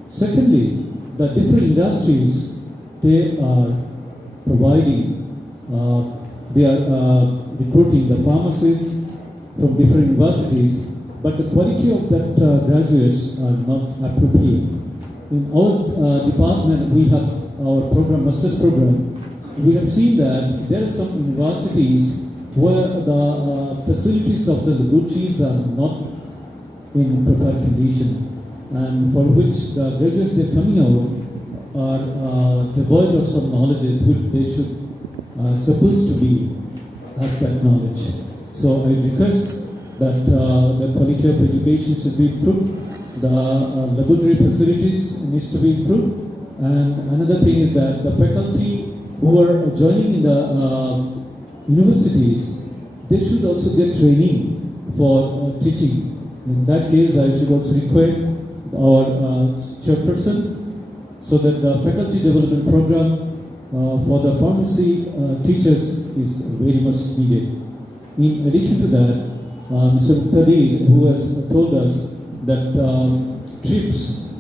Secondly, the different industries, they are providing, they are recruiting the pharmacists from different universities, but the quality of that graduates are not appropriate. In our department, we have our program, master's program. We have seen that there are some universities where the facilities of the laboratories are not in proper condition, and for which the graduates that are coming out are devoid of some knowledge which they should supposed to be have that knowledge. So I request that the quality of education should be improved, the laboratory facilities needs to be improved, and another thing is that the faculty who are joining in the universities, they should also get training for teaching. In that case, I should also request our chairperson so that the faculty development program for the pharmacy teachers is very much needed. In addition to that, Mr. Tadi, who has told us that trips,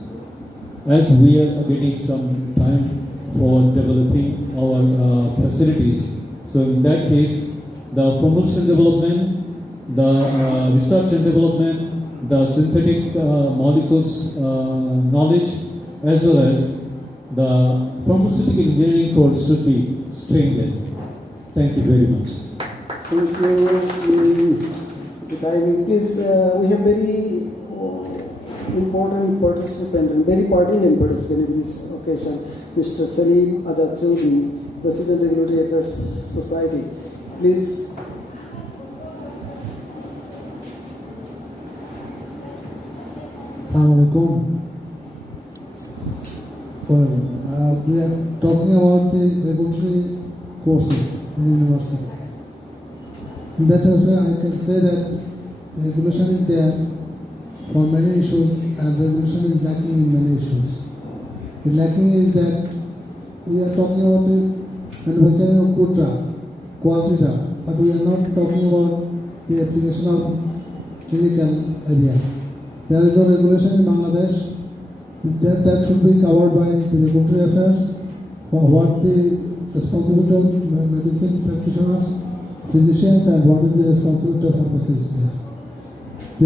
as we are getting some time for developing our facilities. So in that case, the formulation development, the research and development, the synthetic molecules knowledge, as well as the pharmaceutical engineering course should be strengthened. Thank you very much. Thank you. We have very important participant and very pertinent participant in this occasion, Mr. Salim Azad Chaudhary, President Regulatory Affairs Society. Please. Assalamualaikum. Well, we are talking about the regulatory courses in university. In that way, I can say that regulation is there for many issues and regulation is lacking in many issues. The lacking is that we are talking about the manufacturing of good drug, quality drug, but we are not talking about the application of clinical area. There is no regulation in Bangladesh that should be covered by the regulatory affairs for what the responsibility of medicine practitioners, physicians, and what is the responsibility of pharmacists there.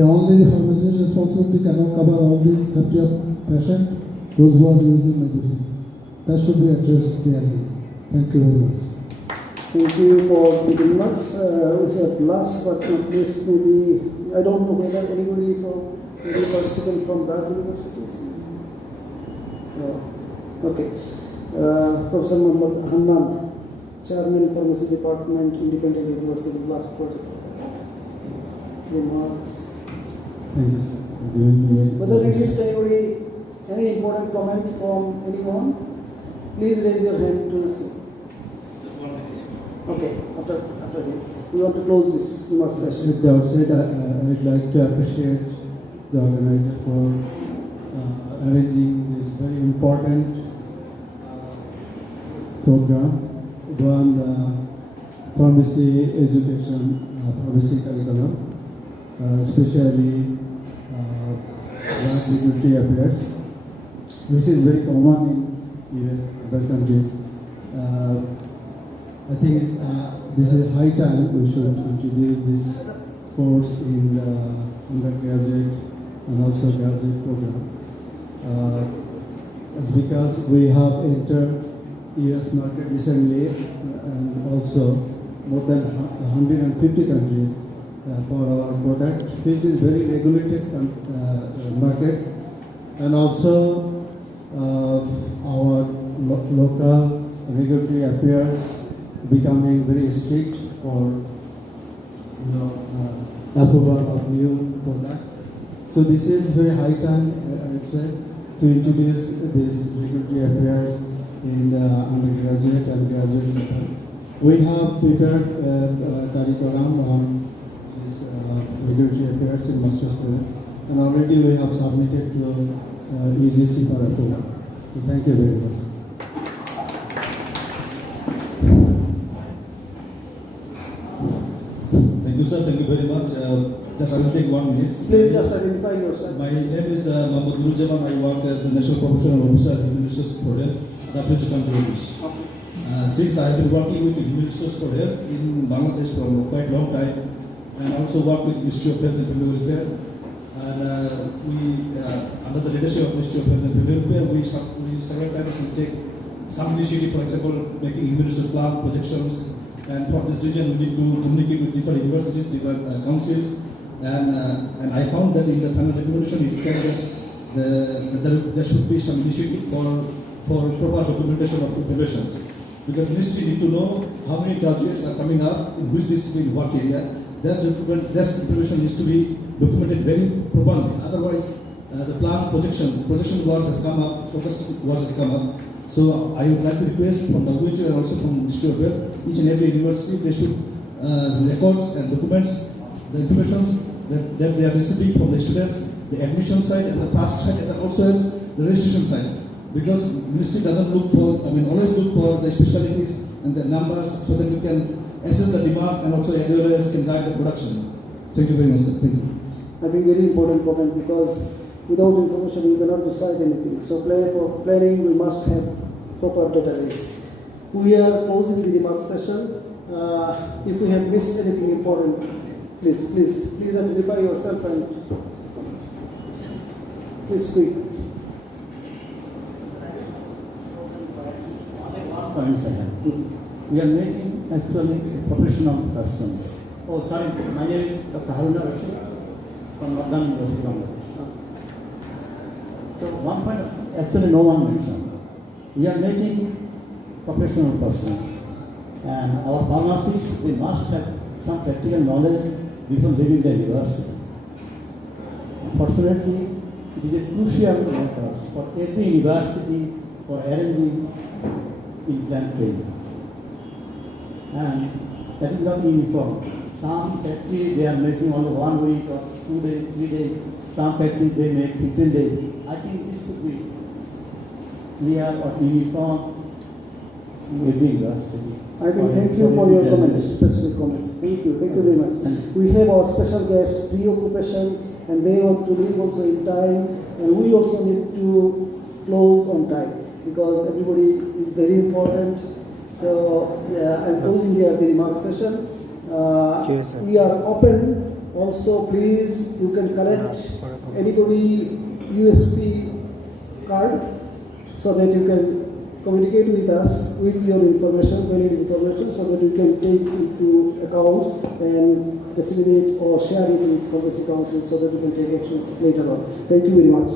Only the pharmacist's responsibility cannot cover all the safety of patient, those who are using medicine. That should be addressed clearly. Thank you very much. Thank you for the remarks. We have last but not least, maybe, I don't know whether anybody from any participant from that university. No. Okay. Professor Muhammad Hannan, Chairman, Pharmacy Department, Independent University, last quarter. Remarks. Thank you, sir. Whether it is any important comment from anyone, please raise your hand to see. Okay, after we want to close this remark session. At the outset, I'd like to appreciate the organizer for arranging this very important program on the pharmacy education, pharmacy curriculum, especially drug regulatory affairs, which is very common in US and other countries. I think this is high time we should introduce this course in undergraduate and also graduate program. Because we have entered US market recently and also more than 150 countries for our product, which is very regulated market, and also our local regulatory affairs becoming very strict for approval of new product. So this is very high time, I'd say, to introduce this regulatory affairs in the undergraduate and graduate level. We have prepared a curriculum on this regulatory affairs in master's student, and already we have submitted to UGC for approval. So thank you very much. Thank you, sir. Thank you very much. Just I will take 1 minute. Please just identify yourself. My name is Mohammad Nurjaman. I work as a National Professional Officer at Human Resource Program, Rampur Country Office. Since I have been working with Human Resource Program in Bangladesh for quite a long time, and also work with Ministry of Health and Family Welfare. And we, under the leadership of Ministry of Health and Family Welfare, we several times take some initiative, for example, making human resource plan projections. And for this region, we need to communicate with different universities, different councils, and I found that in the final recommendation is that there should be some initiative for proper documentation of interventions. Because ministry need to know how many graduates are coming up, in which discipline, what area. That information needs to be documented very properly. Otherwise, the plan projection words has come up, focus words has come up. So I would like to request from the UH and also from Ministry of Health, each and every university, they should records and documents the information that they are receiving from the students, the admission side and the pass side, and also as the registration side. Because ministry doesn't always look for the specialties and the numbers so that we can assess the demands and also as can guide the production. Thank you very much, sir. Thank you. I think very important comment, because without information we cannot decide anything. So for planning we must have proper database. We are closing the remark session. If we have missed anything important, please identify yourself and please speak. We are making actually professional persons. Oh, sorry, my name is Dr. Haruna Rashid from Northern University, Bangladesh. So one point, actually no one mentioned. We are making professional persons, and our pharmacists, they must have some practical knowledge before leaving the university. Unfortunately, it is a crucial matter for every university for arranging implant training. And that is not uniform. Some factories they are making only 1 week or 2 days, 3 days. Some factories they make 15 days. I think this should be clear or uniform in every university. I think thank you for your comment, specific comment. Thank you very much. We have our special guests, preoccupations, and they want to leave also in time, and we also need to close on time because everybody is very important. So I'm closing here the remark session. We are open. Also, please, you can collect anybody USP card so that you can communicate with us with your information, valid information, so that you can take into account and disseminate or share it with Pharmacy Council so that you can take action later on. Thank you very much.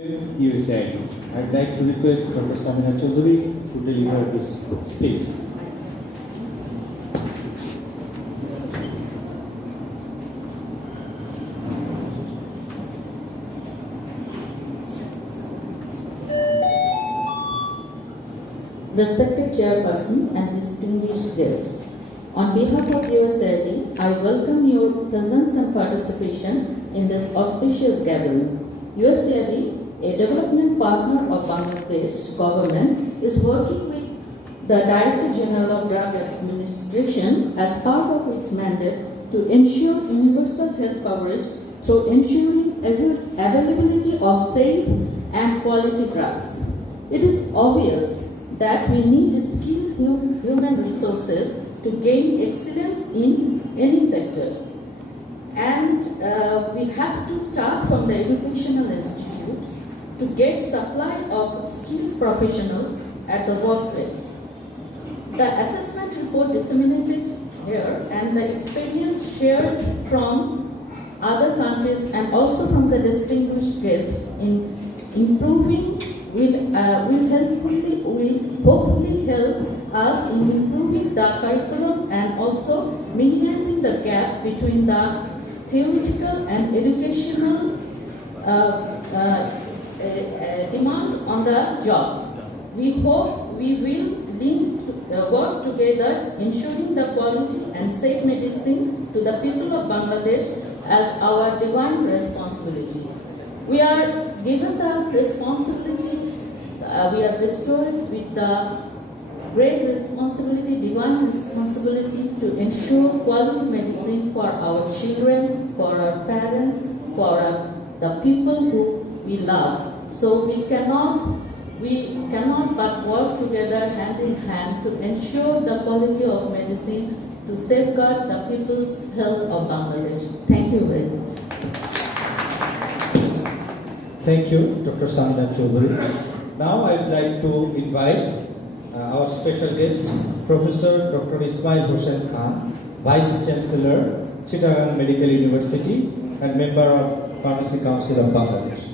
USA. I'd like to request Dr. Samina Chaudhary to deliver this speech. Respected Chairperson and distinguished guests, on behalf of USAID, I welcome your presence and participation in this auspicious gathering. USAID, a development partner of Bangladesh government, is working with the Director General of Drug Administration as part of its mandate to ensure universal health coverage through ensuring availability of safe and quality drugs. It is obvious that we need skilled human resources to gain excellence in any sector. And we have to start from the educational institutes to get supply of skilled professionals at the workplace. The assessment report disseminated here and the experience shared from other countries and also from the distinguished guests in improving will hopefully help us in improving the curriculum and also minimizing the gap between the theoretical and educational demand on the job. We hope we will work together ensuring the quality and safe medicine to the people of Bangladesh as our divine responsibility. We are given the responsibility, we are bestowed with the great responsibility, divine responsibility to ensure quality medicine for our children, for our parents, for the people who we love. So we cannot but work together hand in hand to ensure the quality of medicine to safeguard the people's health of Bangladesh. Thank you very much. Thank you, Dr. Samina Chaudhary. Now I'd like to invite our special guest, Professor Dr. Ismail Hossain Khan, Vice Chancellor, Chittagong Medical University and member of Pharmacy Council of Bangladesh.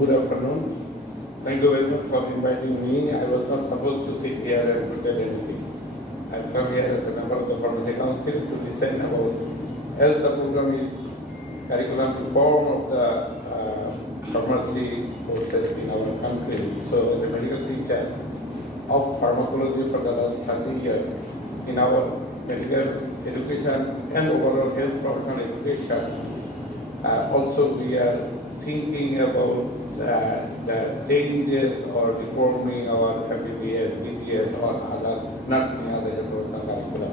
Good afternoon. Thank you very much for inviting me. I was not supposed to sit here and tell anything. I come here as a member of the Pharmacy Council to listen about health program curriculum reform of the pharmacy courses in our country. So, as a medical teacher of pharmacology for the last 30 years in our medical education and overall health professional education, also we are thinking about the changes or reforming our MBBS, BDS or other nursing and other professional curriculum.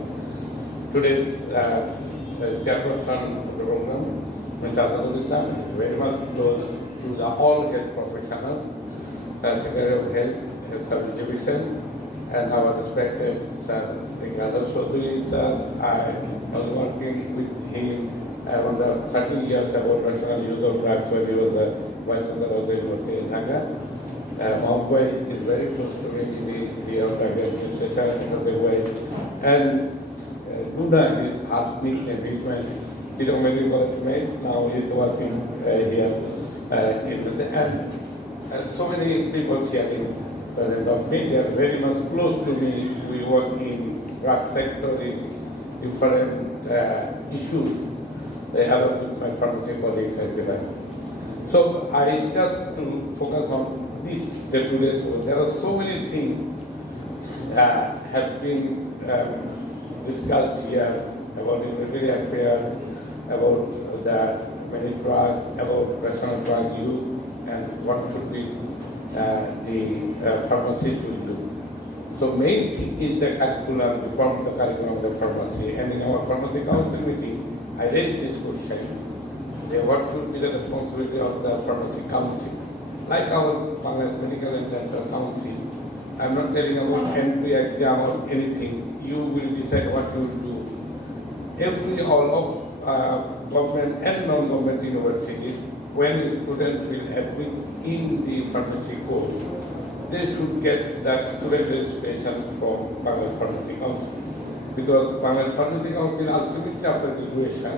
Today's chairperson of the program, Mr. Asadul Islam, is very much close to the all health professionals, Secretary of Health, Health Service Division, and our respected Sir Gadar Chaudhary sir. I was working with him on the 30 years about personal use of drugs when he was the Vice Chancellor of the University in Dhaka. Mumbai is very close to me, the administration of the way. And Gunda is our nickname, which means Chittagong Medical College mate. Now he is working here. And so many people here in present of me, they are very much close to me. We work in drug sector in different issues. They have my pharmacy colleagues everywhere. So I just to focus on this today's work. There are so many things that have been discussed here about military affairs, about the many drugs, about personal drug use, and what should be the pharmacy should do. So main thing is the curriculum, reform the curriculum of the pharmacy. And in our pharmacy council meeting, I raised this question. What should be the responsibility of the pharmacy council? Like our Bangladesh Medical and Dental Council, I'm not telling about entry exam or anything. You will decide what you will do. All of government and non-government universities, when the students will admit in the pharmacy course, they should get that student registration from Bangladesh Pharmacy Council. Because Bangladesh Pharmacy Council ultimately after graduation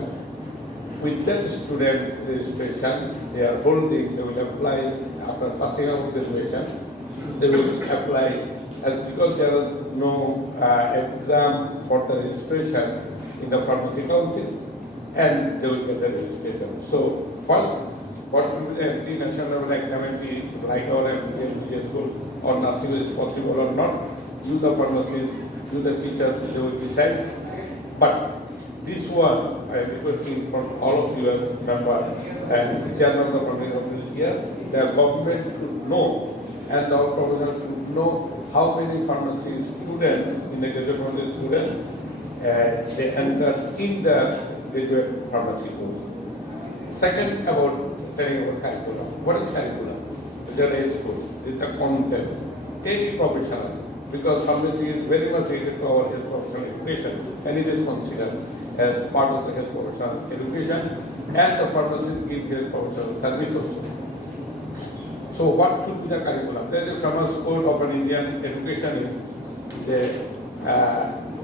with that student registration, they are holding, they will apply after passing out graduation, they will apply, and because there is no exam for the registration in the pharmacy council, and they will get the registration. So first, what should be the national exam like our MBA school or nursing is possible or not? You the pharmacists, you the teachers, they will decide. But this one, I am requesting from all of you as members and chairman of the pharmacy council here, the government should know and our professionals should know how many pharmacy students in the graduate pharmacy students they enter in the graduate pharmacy course. Second, about telling about curriculum. What is curriculum? The race course, it's a content. Any professional, because pharmacy is very much related to our health professional education, and it is considered as part of the health professional education, and the pharmacy give health professional service also. So what should be the curriculum? There is a famous quote of an Indian education is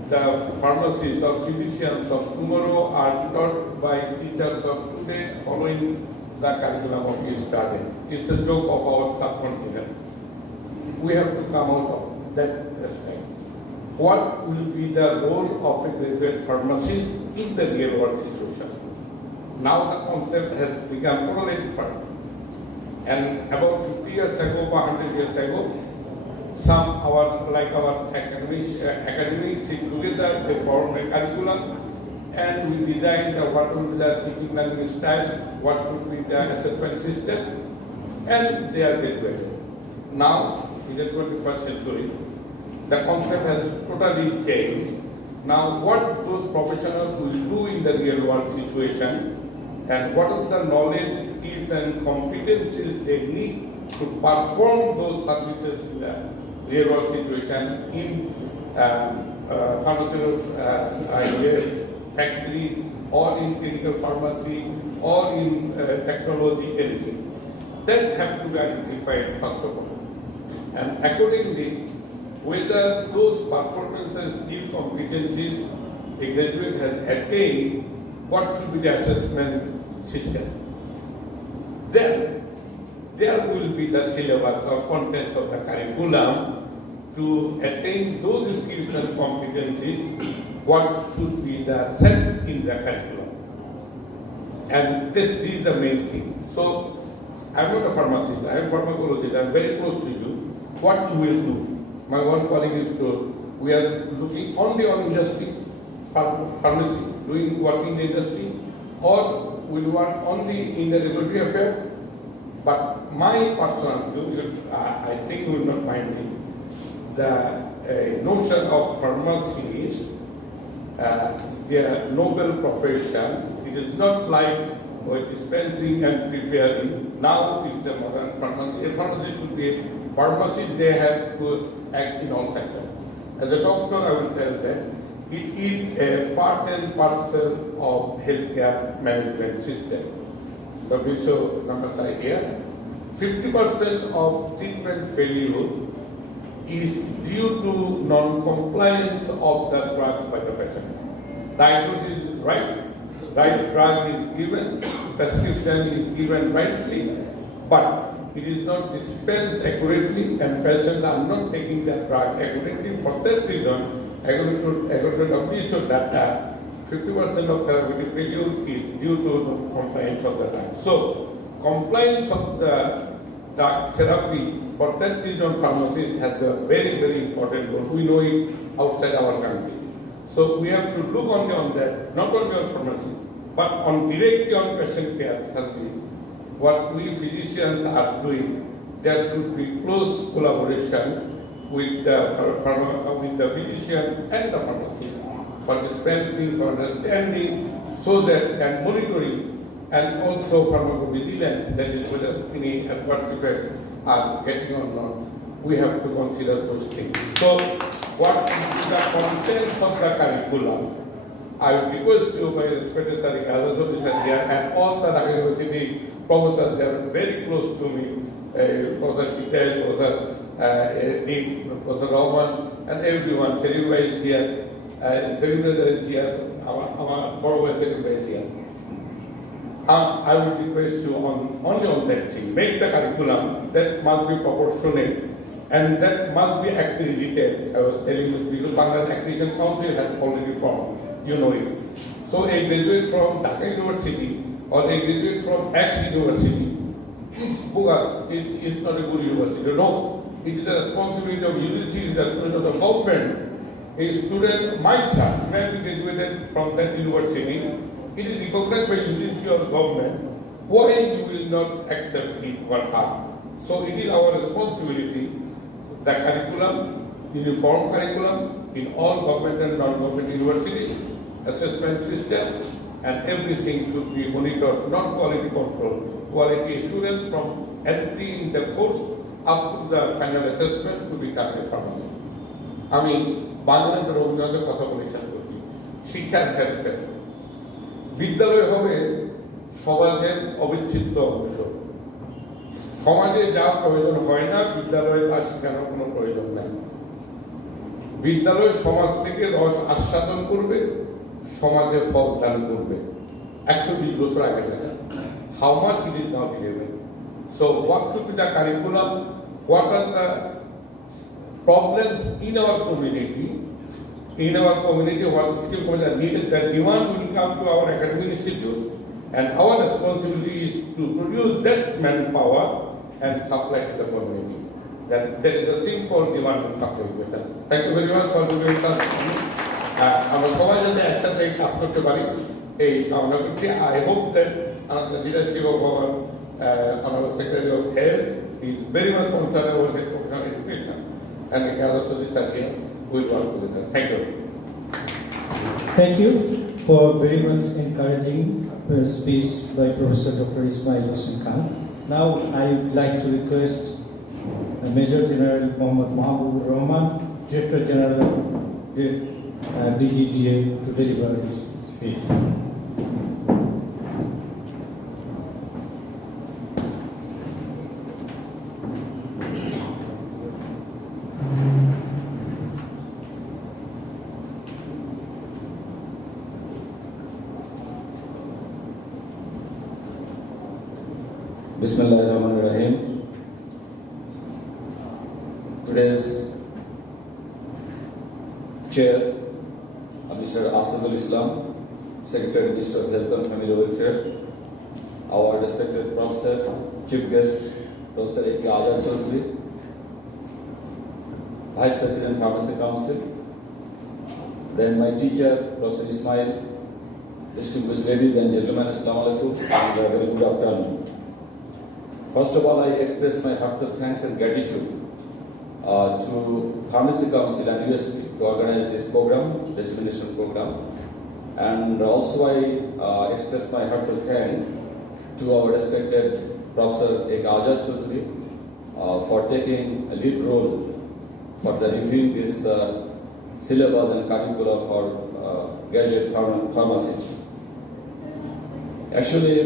the pharmacists or physicians of tomorrow are taught by teachers of today following the curriculum of yesterday. It's a joke of our subcontinent. We have to come out of that aspect. What will be the role of a graduate pharmacist in the real world situation? Now the concept has become totally different. And about 50 years ago, 100 years ago, some our academics sit together, they form a curriculum, and we design what will be the teaching learning style, what should be the assessment system, and they are graduated. Now, in the 21st century, the concept has totally changed. Now, what those professionals will do in the real world situation, and what are the knowledge, skills, and competencies they need to perform those services in the real world situation in pharmaceutical factory, or in clinical pharmacy, or in technology, anything. That have to be identified first of all. And accordingly, whether those performances, skill, competencies a graduate has attained, what should be the assessment system? Then there will be the syllabus or content of the curriculum to attain those skills and competencies, what should be the set in the curriculum. And this is the main thing. So, I'm not a pharmacist, I am a pharmacologist, I am very close to you. What you will do? My one colleague is told, we are looking only on industry, pharmacy, working in the industry, or will work only in the regulatory affairs. But my personal view, I think you will not mind me, the notion of pharmacy is their noble profession. It is not like dispensing and preparing. Now it's a modern pharmacy. A pharmacy should be a pharmacy, they have to act in all sectors. As a doctor, I will tell them, it is a part and parcel of healthcare management system. WHO numbers are here. 50% of treatment failure is due to non-compliance of the drugs by the patient. Diagnosis is right drug is given, prescription is given rightly, but it is not dispensed accurately, and patients are not taking the drug accurately. For that reason, according to WHO data, 50% of therapeutic failure is due to compliance of the drug. So, compliance of the drug therapy, for that reason, pharmacists has a very, very important role. We know it outside our country. So, we have to look only on that, not only on pharmacy, but on directly on patient care service. What we physicians are doing, there should be close collaboration with the physician and the pharmacist for dispensing, for understanding, so that and monitoring, and also pharmacovigilance, that is whether any adverse effects are getting or not. We have to consider those things. So, what is the content of the curriculum? I would request you, my respected Sir Gazasobi here, and all the University professors, they are very close to me, Professor Shitel, Professor Dean, Professor Rahman, and everyone. Seriba is here, Seriba is here, our Boroba Seriba is here. I would request you only on that thing. Make the curriculum that must be proportionate and that must be accredited. I was telling you, because Bangladesh Accreditation Council has already formed, you know it. So a graduate from Dhaka University or a graduate from X University, it's bogus. It is not a good university. No, it is the responsibility of university, the responsibility of the government. A student, my son, when he graduated from that university, it is recognized by university or government. Why you will not accept it or her? So it is our responsibility, the curriculum, uniform curriculum in all government and non-government universities, assessment system, and everything should be monitored, not quality control. Quality assurance from entry in the course up to the final assessment to become a pharmacist. Bangladesh রবীন্দ্রনাথের কথা বলে শেষ করছি। শিক্ষার ক্ষেত্রে বিদ্যালয় হবে সমাজের অবিচ্ছেদ্য অংশ। সমাজে যা প্রয়োজন হয় না বিদ্যালয়ে তা শেখানোর কোনো প্রয়োজন নাই। বিদ্যালয় সমাজ থেকে রস আস্বাদন করবে, সমাজে ফল দান করবে। 120 বছর আগে দেখা। How much it is now given. So what should be the curriculum? What are the problems in our community? In our community, what skill are needed? That demand will come to our academic institutes, and our responsibility is to produce that manpower and supply to the community. That is a simple demand and supply question. Thank you very much for the invitation. Our সবাই যাতে একসাথে কাজ করতে পারি এই কামনা করছি। I hope that the leadership of our Honorable Secretary of Health is very much concerned about his professional education, and we can also be here. We will work together. Thank you. Thank you for very much encouraging speech by Professor Dr. Ismail Hussain Khan. Now I would like to request Major General Mohammad Mahbub Rahman, Director General DGDA, to deliver his speech. Bismillahirrahmanirrahim. Today's Chair, Mr. Asadul Islam, Secretary Minister of Health and Family Welfare, our respected Professor, Chief Guest, Professor A.K. Azad Chaudhary, Vice President Pharmacy Council, then my teacher, Professor Ismail, distinguished ladies and gentlemen, Assalamu alaikum, and a very good afternoon. First of all, I express my heartfelt thanks and gratitude to Pharmacy Council and USP to organize this program, dissemination program. And also I express my heartfelt thanks to our respected Professor A.K. Azad Chaudhary for taking a lead role for the reviewing this syllabus and curriculum for graduate pharmacists. Actually,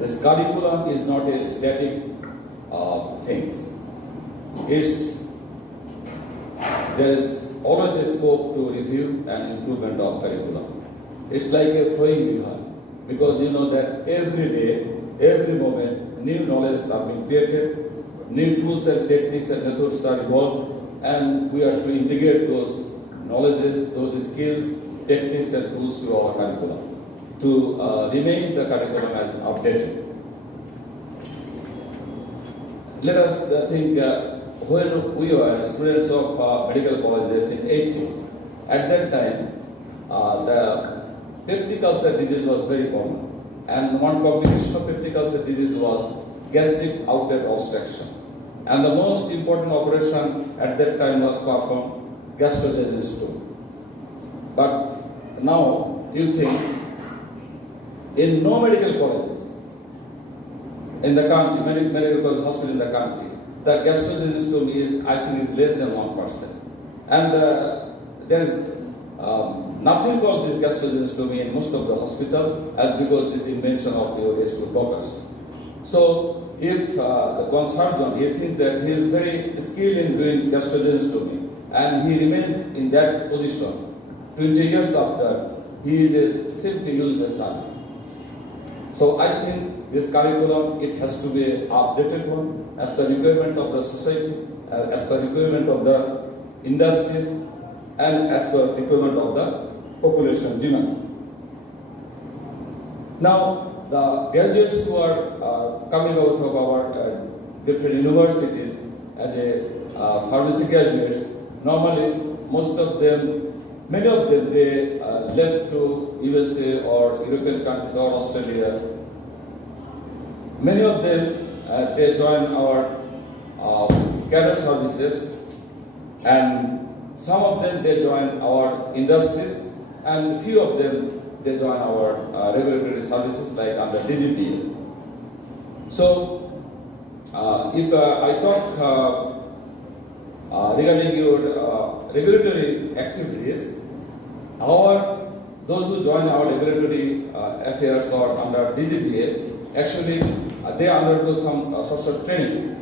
this curriculum is not a static thing. There is always a scope to review and improvement of curriculum. It's like a flowing river, because you know that every day, every moment, new knowledge are being created, new tools and techniques and methods are evolved, and we are to integrate those knowledges, those skills, techniques and tools to our curriculum to remain the curriculum as updated. Let us think when we were students of medical colleges in 80s, at that time the peptic ulcer disease was very common, and one complication of peptic ulcer disease was gastric outlet obstruction, and the most important operation at that time was performed gastroesophageal stone. But now you think in no medical colleges in the country, medical college hospital in the country, the gastroesophageal is, I think, is less than 1%. And there is nothing called this gastroesophageal in most of the hospital, as because this invention of the H2 blockers. So if one surgeon, he thinks that he is very skilled in doing gastroesophageal and he remains in that position 20 years after, he is a simply useless surgeon. So I think this curriculum, it has to be an updated one as the requirement of the society, as the requirement of the industries, and as per requirement of the population demand. Now, the graduates who are coming out of our different universities as a pharmacy graduates, normally most of them, many of them, they left to USA or European countries or Australia. Many of them, they join our career services, and some of them, they join our industries, and few of them, they join our regulatory services like under DGPA. So, if I talk regarding your regulatory activities, those who join our regulatory affairs or under DGPA, actually they undergo some social training,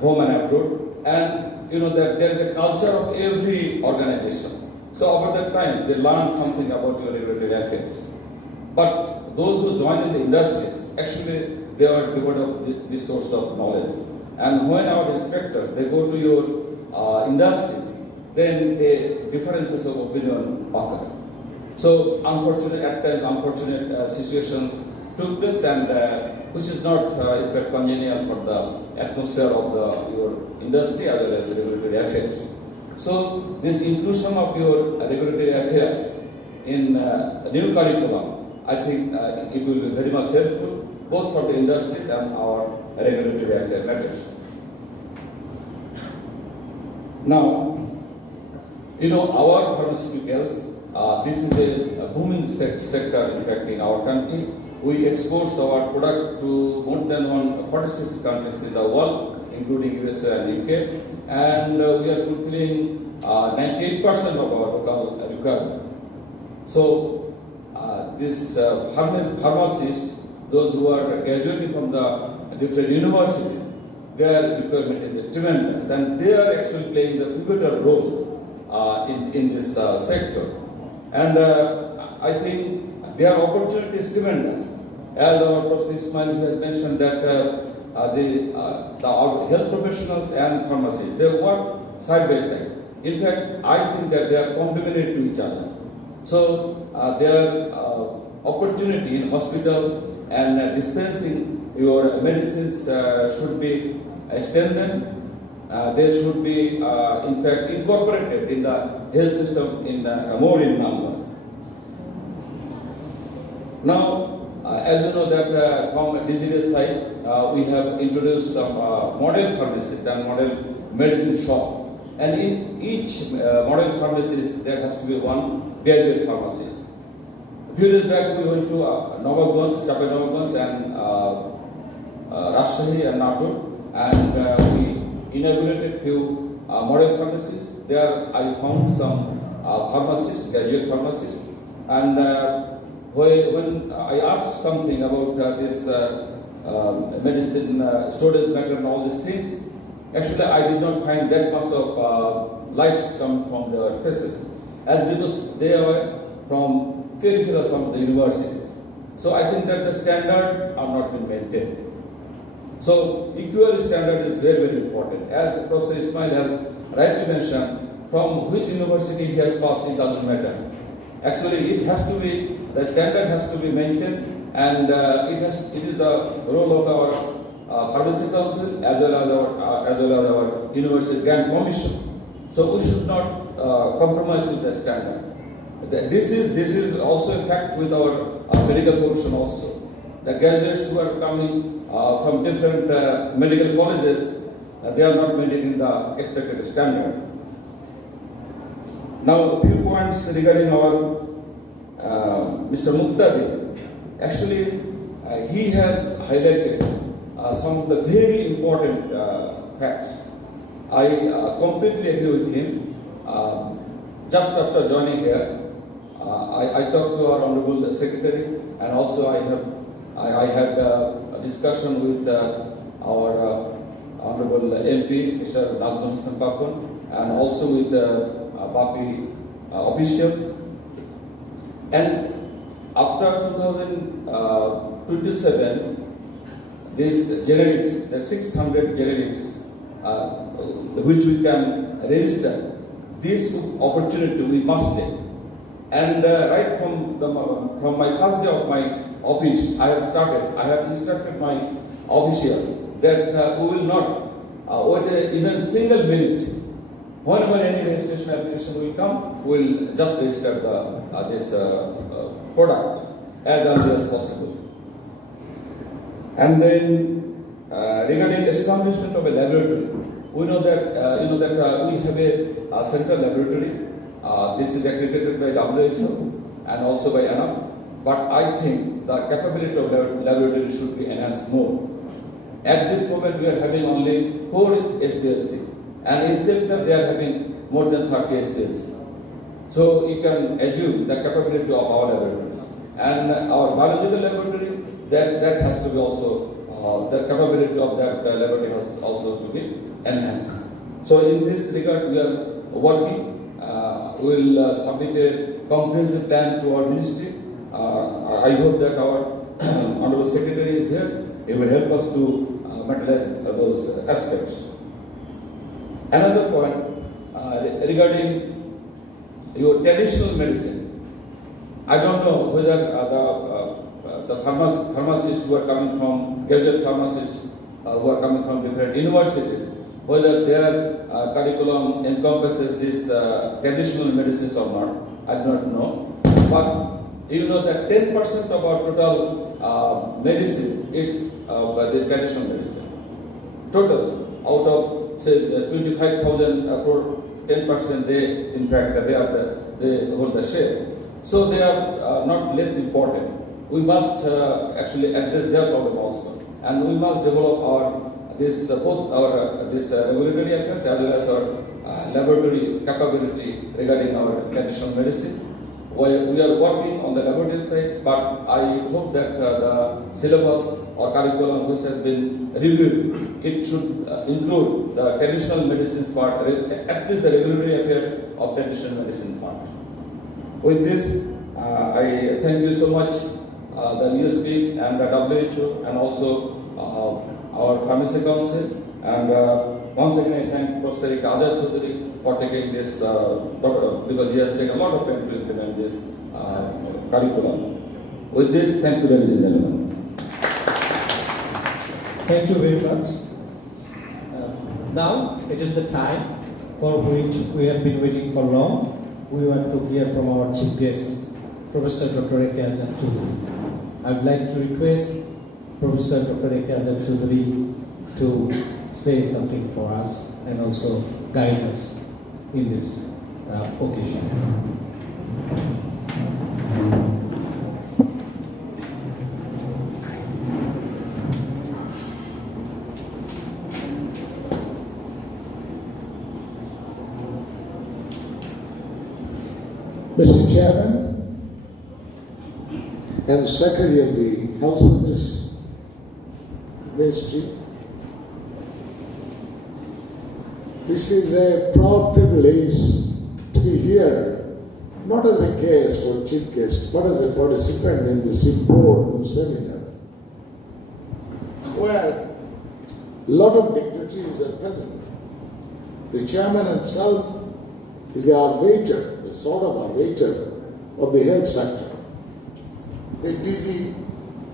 home and abroad, and you know that there is a culture of every organization. So over that time, they learn something about your regulatory affairs. But those who join in the industries, actually they are devoid of this source of knowledge. And when our inspectors, they go to your industry, then differences of opinion occur. So at times unfortunate situations took place, and which is not in fact congenial for the atmosphere of your industry as well as regulatory affairs. So this inclusion of your regulatory affairs in the new curriculum, I think it will be very much helpful both for the industry and our regulatory affairs matters. Now, you know, our pharmaceuticals, this is a booming sector in fact in our country. We export our product to more than 146 countries in the world, including USA and UK, and we are fulfilling 98% of our local requirement. So this pharmacists, those who are graduating from the different universities, their requirement is tremendous, and they are actually playing the pivotal role in this sector. And I think their opportunity is tremendous. As our Professor Ismail has mentioned that our health professionals and pharmacists, they work side by side. In fact, I think that they are complementary to each other. So their opportunity in hospitals and dispensing your medicines should be extended. They should be, in fact, incorporated in the health system in more in number. Now, as you know that from a digital side, we have introduced some model pharmacists and model medicine shop. And in each model pharmacist, there has to be one graduate pharmacist. A few days back, we went to Nawabganj, Chapai Nawabganj, and Rajshahi and Natur, and we inaugurated few model pharmacies. There I found some pharmacists, graduate pharmacists, and when I asked something about this medicine, storage matter and all these things, actually I did not find that much of lights come from their faces, as because they are from peripheral some of the universities. So I think that the standard are not being maintained. So equal standard is very, very important. As Professor Ismail has rightly mentioned, from which university he has passed, it doesn't matter. Actually, it has to be, the standard has to be maintained, and it is the role of our pharmacy council as well as our university grant commission. So we should not compromise with the standard. This is also a fact with our medical profession also. The graduates who are coming from different medical colleges, they are not maintaining the expected standard. Now, a few points regarding our Mr. Muqtadi. Actually, he has highlighted some of the very important facts. I completely agree with him. Just after joining here, I talked to our Honorable Secretary, and also I had a discussion with our Honorable MP, Mr. Nazmul Hasan Pakun, and also with BAPI officials. And after 27 these generics, the 600 generics, which we can register. This opportunity we must take. And right from my first day of my office, I have instructed my officials that we will not wait even a single minute. Whenever any registration application will come, we will just register this product as early as possible. And then regarding establishment of a laboratory, we know that we have a central laboratory. This is accredited by WHO and also by ANAP. But I think the capability of the laboratory should be enhanced more. At this moment, we are having only 4 SPLC, and in sector they are having more than 30 SPLC. So you can assume the capability of our laboratories. And our biological laboratory, that has to be also, the capability of that laboratory has also to be enhanced. So in this regard, we are working. We will submit a comprehensive plan to our ministry. I hope that our Honorable Secretary is here. He will help us to materialize those aspects. Another point regarding your traditional medicine. I don't know whether the pharmacists who are coming from, graduate pharmacists who are coming from different universities, whether their curriculum encompasses this traditional medicines or not. I do not know. But you know that 10% of our total medicine is this traditional medicine. Total, out of say 25,000 crore, 10% they, in fact, they hold the share. So they are not less important. We must actually address their problem also, and we must develop our both our regulatory affairs as well as our laboratory capability regarding our traditional medicine. We are working on the laboratory side, but I hope that the syllabus or curriculum which has been reviewed, it should include the traditional medicines part, at least the regulatory affairs of traditional medicine part. With this, I thank you so much, the USP and the WHO, and also our Pharmacy Council, and once again I thank Professor Azad Choudhury for taking this, because he has taken a lot of time to implement this curriculum. With this, thank you, ladies and gentlemen. Thank you very much. Now it is the time for which we have been waiting for long. We want to hear from our chief guest, Professor Dr. A.K. Azad Choudhury. I would like to request Professor Dr. A.K. Azad Choudhury to say something for us and also guide us in this occasion. Mr. Chairman and Secretary of the Health Service Ministry, this is a proud privilege to be here, not as a guest or chief guest, but as a participant in this important seminar, where a lot of dignitaries are present. The chairman himself is the arbiter, the sort of arbiter of the health sector. The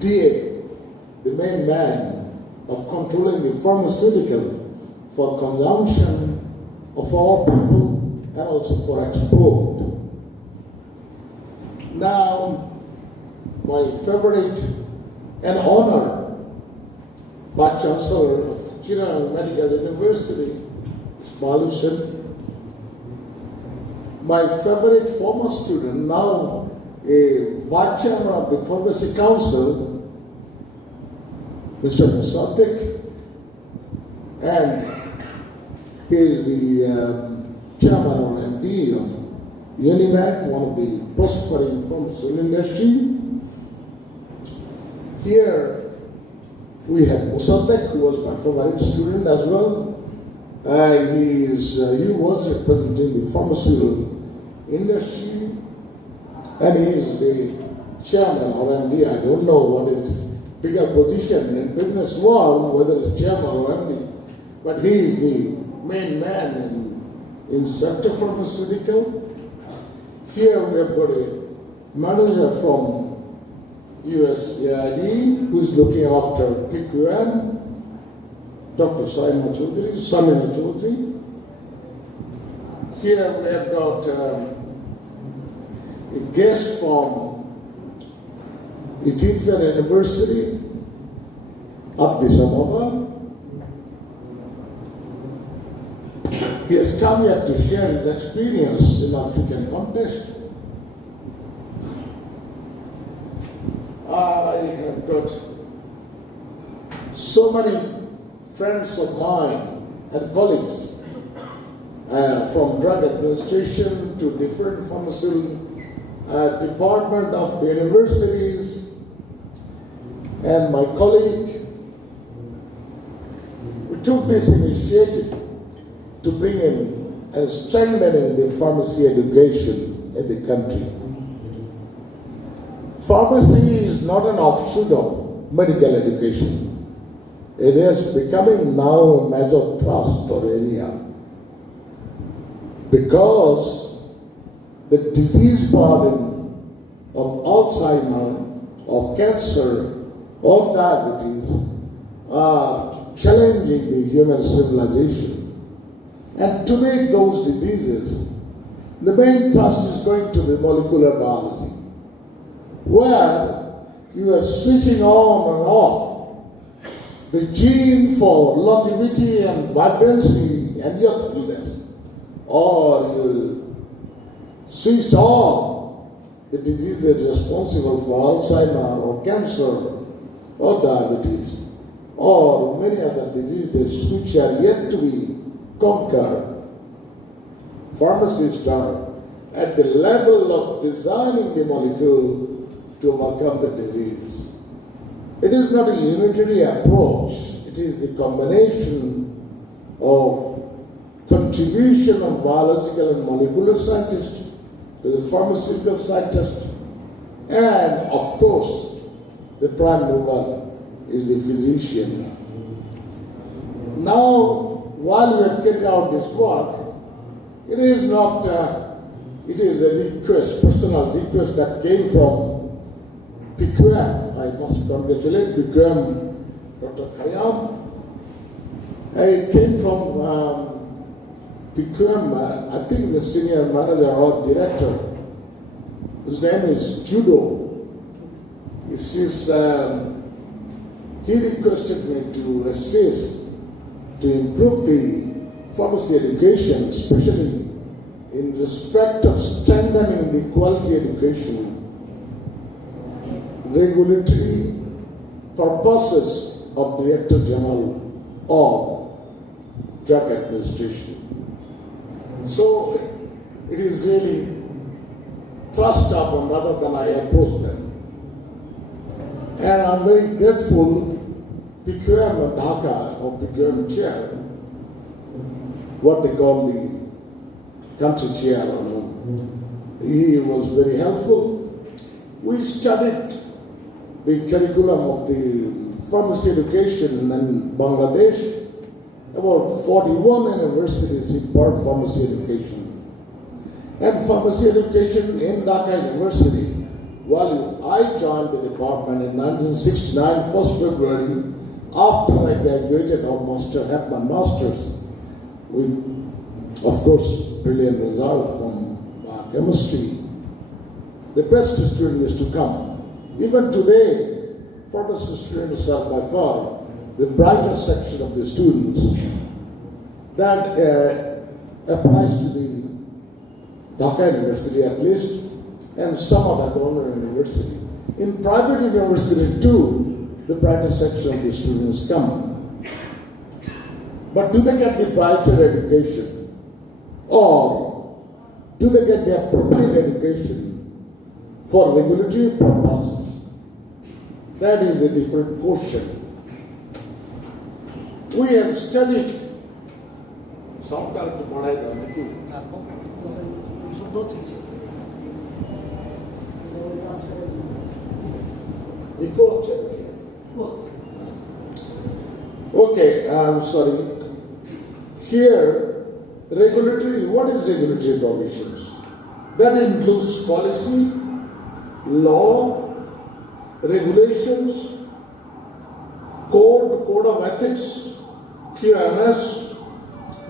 DGDA, the main man of controlling the pharmaceutical for consumption of all people and also for export. Now, my favorite and honor, Vice Chancellor of Chittagong Medical University, Balu Sen. My favorite former student, now a Vice Chairman of the Pharmacy Council, Mr. Musaddiq, and he is the Chairman or MD of Unimed, one of the prospering pharmaceutical industry. Here we have Musaddiq, who was my favorite student as well. He was representing the pharmaceutical industry, and he is the chairman or MD, I don't know what is bigger position in business world, whether it's chairman or MD, but he is the main man in sector pharmaceutical. Here we have got a manager from USAID who is looking after PQM, Dr. Samina Chaudhary. Here we have got a guest from Ethiopian University, Addis Ababa. He has come here to share his experience in African context. I have got so many friends of mine and colleagues from drug administration to different pharmaceutical department of the universities, and my colleague. We took this initiative to bring in and strengthening the pharmacy education in the country. Pharmacy is not an offshoot of medical education. It is becoming now a major thrust or area, because the disease burden of Alzheimer, of cancer, or diabetes are challenging the human civilization. And to meet those diseases, the main thrust is going to be molecular biology, where you are switching on and off the gene for longevity and vibrancy and youthfulness, or you switch on the diseases responsible for Alzheimer or cancer or diabetes or many other diseases which are yet to be conquered. Pharmacists are at the level of designing the molecule to overcome the disease. It is not a unitary approach. It is the combination of contribution of biological and molecular scientists to the pharmaceutical scientists, and of course the prime mover is the physician. Now, while we have carried out this work, it is not, it is a request, personal request that came from PQM. I must congratulate PQM, Dr. Khayyam. It came from PQM, I think the senior manager or director, whose name is Judo. He requested me to assist to improve the pharmacy education, especially in respect of strengthening the quality education, regulatory purposes of Director General of Drug Administration. So it is really thrust upon rather than I approach them. And I'm very grateful PQM Dhaka, or PQM chair, what they call the country chair, he was very helpful. We studied the curriculum of the pharmacy education in Bangladesh. About 41 universities impart pharmacy education. And pharmacy education in Dhaka University, while I joined the department in 1969, 1st February, after I graduated or had my master's, with, of course, brilliant result from chemistry. The best student is to come. Even today, pharmacy students are by far the brightest section of the students. That applies to the Dhaka University at least, and some other donor university. In private university too, the brightest section of the students come. But do they get the brighter education? Or do they get the appropriate education for regulatory purposes? That is a different question. We have studied Okay, I'm sorry. Here, regulatory, what is regulatory provisions? That includes policy, law, regulations, code of ethics, QMS,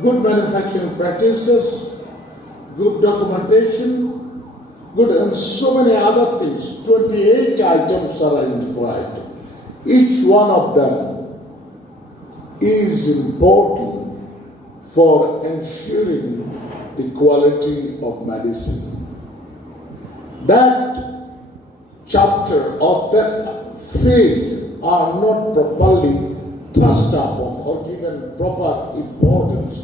good manufacturing practices, good documentation, good and so many other things. 28 items are identified. Each one of them is important for ensuring the quality of medicine. That chapter of that field are not properly thrust upon or given proper importance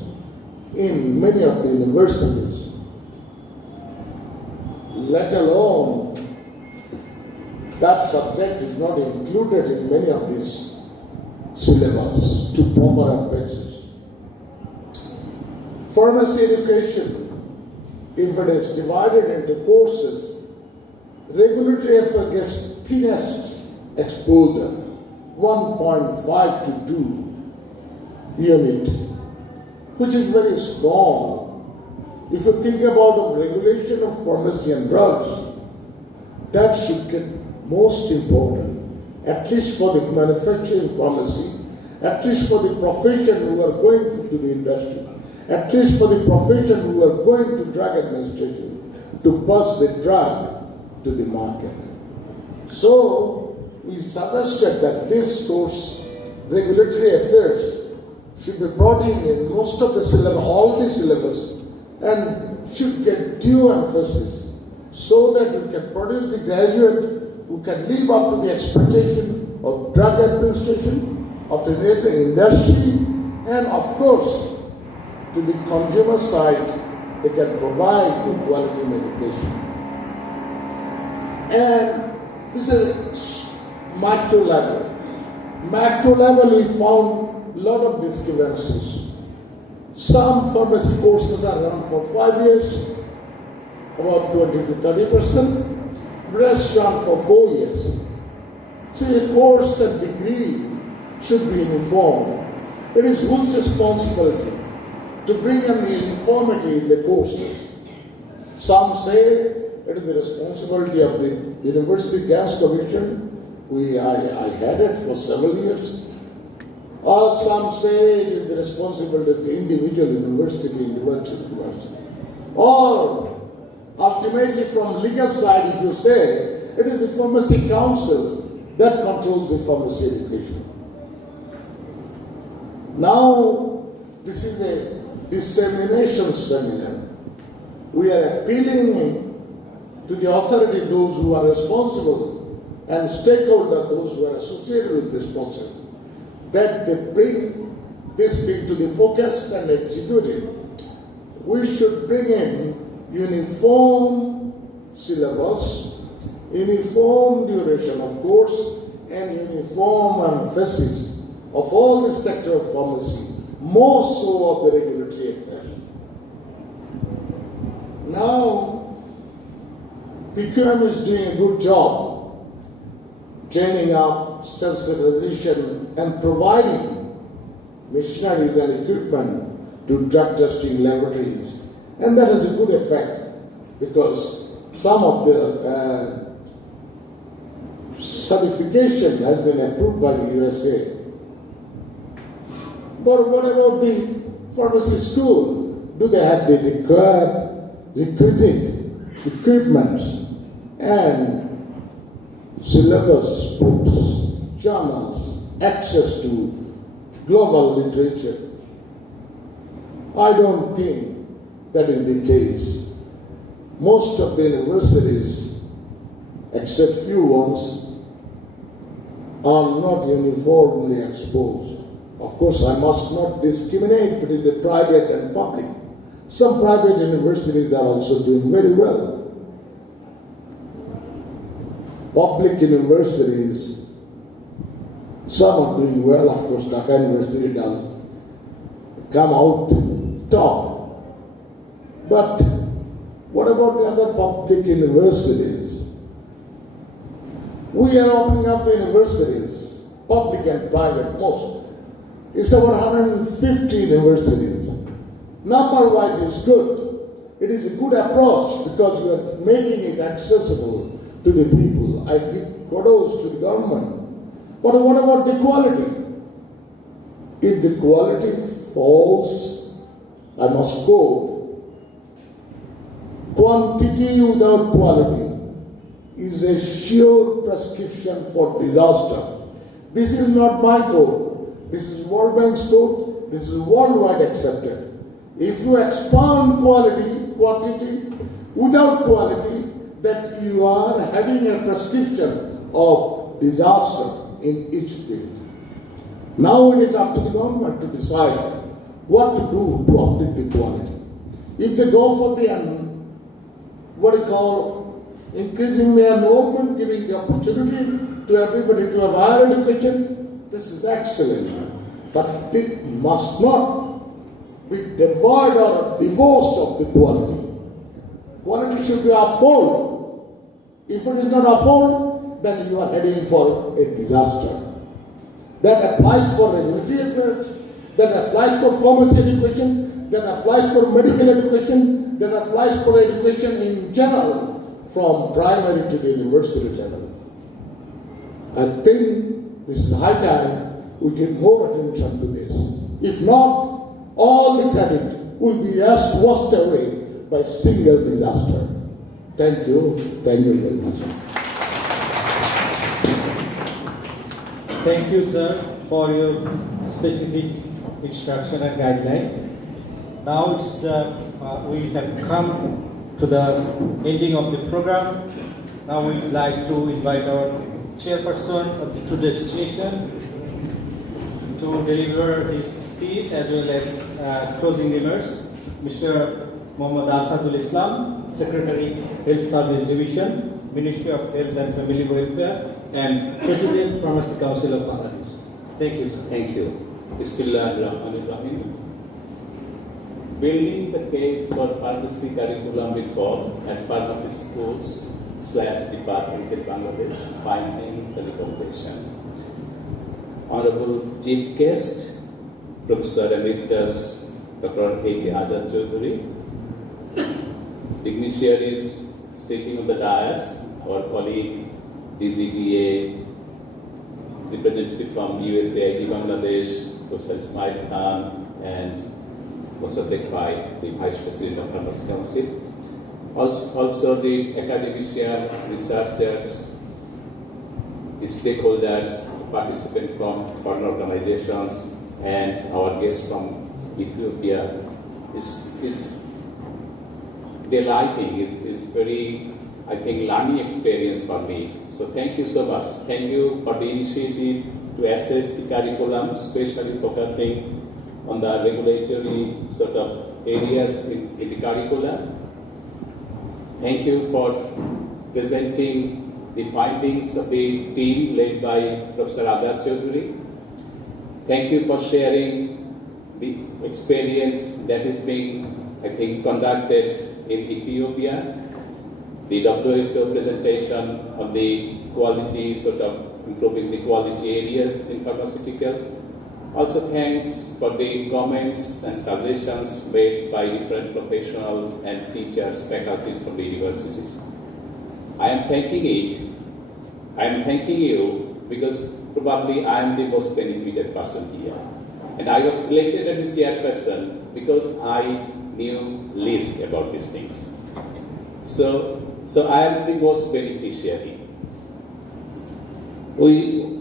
in many of the universities, let alone that subject is not included in many of these syllabus to proper basis. Pharmacy education, if it is divided into courses, regulatory affairs gets thinnest exposure, 1.5 to 2 unit, which is very small. If you think about the regulation of pharmacy and drugs, that should get most important, at least for the manufacturing pharmacy, at least for the profession who are going to the industry, at least for the profession who are going to drug administration to pass the drug to the market. So we suggested that this course, regulatory affairs, should be brought in most of the syllabus, all the syllabus, and should get due emphasis so that we can produce the graduate who can live up to the expectation of drug administration, of the industry, and of course, to the consumer side, they can provide good quality medication. And this is micro level. Macro level, we found a lot of discrepancies. Some pharmacy courses are run for 5 years, about 20 to 30%. Rest run for 4 years. So a course and degree should be uniform. It is whose responsibility to bring in the uniformity in the courses. Some say it is the responsibility of the University Grants Commission. I had it for several years. Or some say it is the responsibility of the individual university. Or ultimately from legal side, if you say, it is the Pharmacy Council that controls the pharmacy education. Now, this is a dissemination seminar. We are appealing to the authority, those who are responsible, and stakeholders, those who are associated with this process, that they bring this thing to the focus and execute it. We should bring in uniform syllabus, uniform duration of course, and uniform emphasis of all the sector of pharmacy, more so of the regulatory affairs. Now, PQM is doing a good job training up, sensitization, and providing machineries and equipment to drug testing laboratories. And that has a good effect because some of the certification has been approved by the USA. But what about the pharmacy school? Do they have the requisite equipment and syllabus, books, journals, access to global literature? I don't think that is the case. Most of the universities, except few ones, are not uniformly exposed. Of course, I must not discriminate between the private and public. Some private universities are also doing very well. Public universities, some are doing well. Of course, Dhaka University does come out top. But what about the other public universities? We are opening up the universities public and private most. It's about 150 universities. Number-wise is good. It is a good approach because you are making it accessible to the people. I give kudos to the government. But what about the quality? If the quality falls, I must quote, quantity without quality is a sure prescription for disaster. This is not my code. This is World Bank's code. This is worldwide accepted. If you expand quantity without quality, that you are having a prescription of disaster in each field. Now it is up to the government to decide what to do to uplift the quality. If they go for the increasing the enrollment, giving the opportunity to everybody to have higher education, this is excellent. But it must not be devoid or divorced of the quality. Quality should be a fold. If it is not a fold, then you are heading for a disaster. That applies for regulatory affairs, that applies for pharmacy education, that applies for medical education, that applies for education in general, from primary to the university level. I think this is high time we give more attention to this. If not, all the credit will be washed away by single disaster. Thank you very much. Thank you, sir, for your specific instruction and guideline. Now we have come to the ending of the program. Now we would like to invite our chairperson of today's session to deliver his speech as well as closing remarks. Mr. Muhammad Asadul Islam, Secretary, Health Service Division, Ministry of Health and Family Welfare, and President, Pharmacy Council of Bangladesh. Thank you, sir. Thank you. Bismillahirrahmanirrahim. Building the case for pharmacy curriculum reform at pharmacy schools / departments in Bangladesh, findings and recommendation. Honorable Chief Guest, Professor Emeritus Dr. A.K. Azad Chaudhary, dignitaries sitting on the dais, our colleague DGTA, representative from USAID Bangladesh, Professor Ismail Khan, and Mosaddeq Bhai, the Vice President of Pharmacy Council. Also the academicians, researchers, the stakeholders, participants from foreign organizations, and our guest from Ethiopia. Is delighting, is very, I think, learning experience for me. So thank you so much. Thank you for the initiative to assess the curriculum, especially focusing on the regulatory sort of areas in the curriculum. Thank you for presenting the findings of the team led by Professor Azad Chaudhary. Thank you for sharing the experience that is being, I think, conducted in Ethiopia. The WHO presentation on the quality, sort of improving the quality areas in pharmaceuticals. Also thanks for the comments and suggestions made by different professionals and teachers, faculties from the universities. I am thanking you because probably I am the most benefited person here. And I was selected as the chairperson because I knew least about these things. So I am the most beneficiary.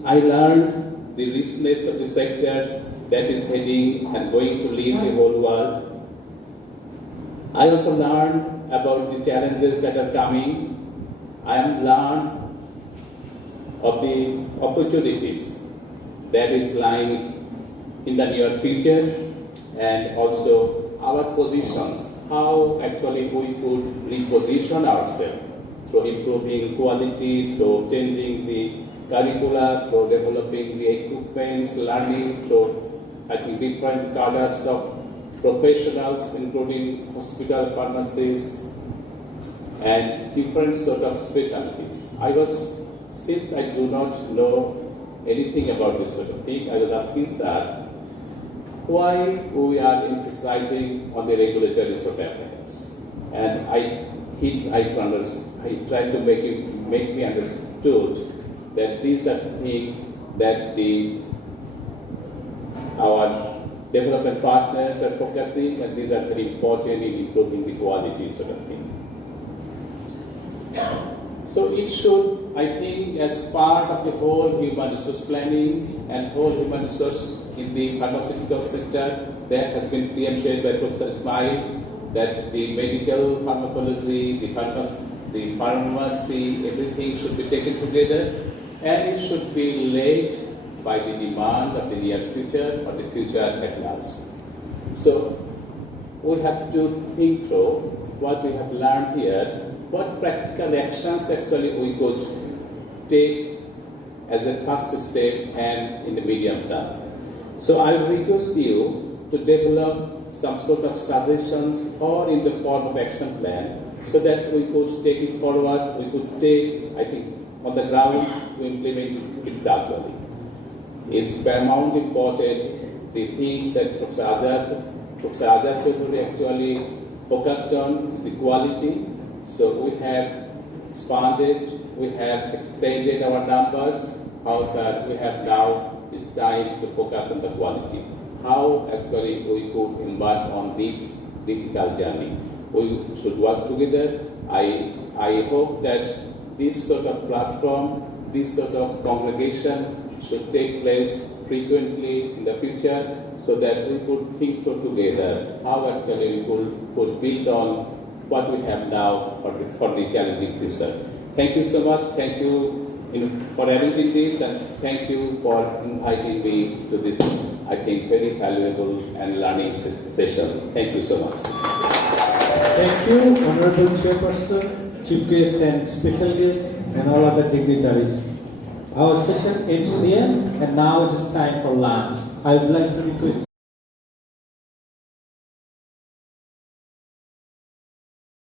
I learned the richness of the sector that is heading and going to lead the whole world. I also learned about the challenges that are coming. I am learned of the opportunities that is lying in the near future, and also our positions, how actually we could reposition ourselves through improving quality, through changing the curricula, through developing the equipments, learning, through, I think, different cadres of professionals, including hospital pharmacists, and different sort of specialties. Since I do not know anything about this sort of thing, I was asking sir, why we are emphasizing on the regulatory sort of affairs. And he tried to make me understood that these are things that our development partners are focusing, and these are very important in improving the quality sort of thing. So it should, I think, as part of the whole human resource planning and whole human resource in the pharmaceutical sector that has been preempted by Professor Ismail, that the medical pharmacology, the pharmacy, everything should be taken together, and it should be led by the demand of the near future or the future at large. So we have to think through what we have learned here, what practical actions actually we could take as a first step and in the medium term. So I request you to develop some sort of suggestions or in the form of action plan so that we could take it forward, we could take, I think, on the ground to implement it gradually. It's paramount important, the thing that Professor Azad Choudhury actually focused on is the quality. So we have expanded, we have extended our numbers, however, we have now it's time to focus on the quality. How actually we could embark on this difficult journey. We should work together. I hope that this sort of platform, this sort of congregation should take place frequently in the future so that we could think through together how actually we could build on what we have now for the challenging future. Thank you so much. Thank you for arranging this, and thank you for inviting me to this, I think, very valuable and learning session. Thank you so much. Thank you, Honorable Chairperson, Chief Guest and Special Guest, and all other dignitaries. Our session ends here, and now it is time for lunch. I would like to request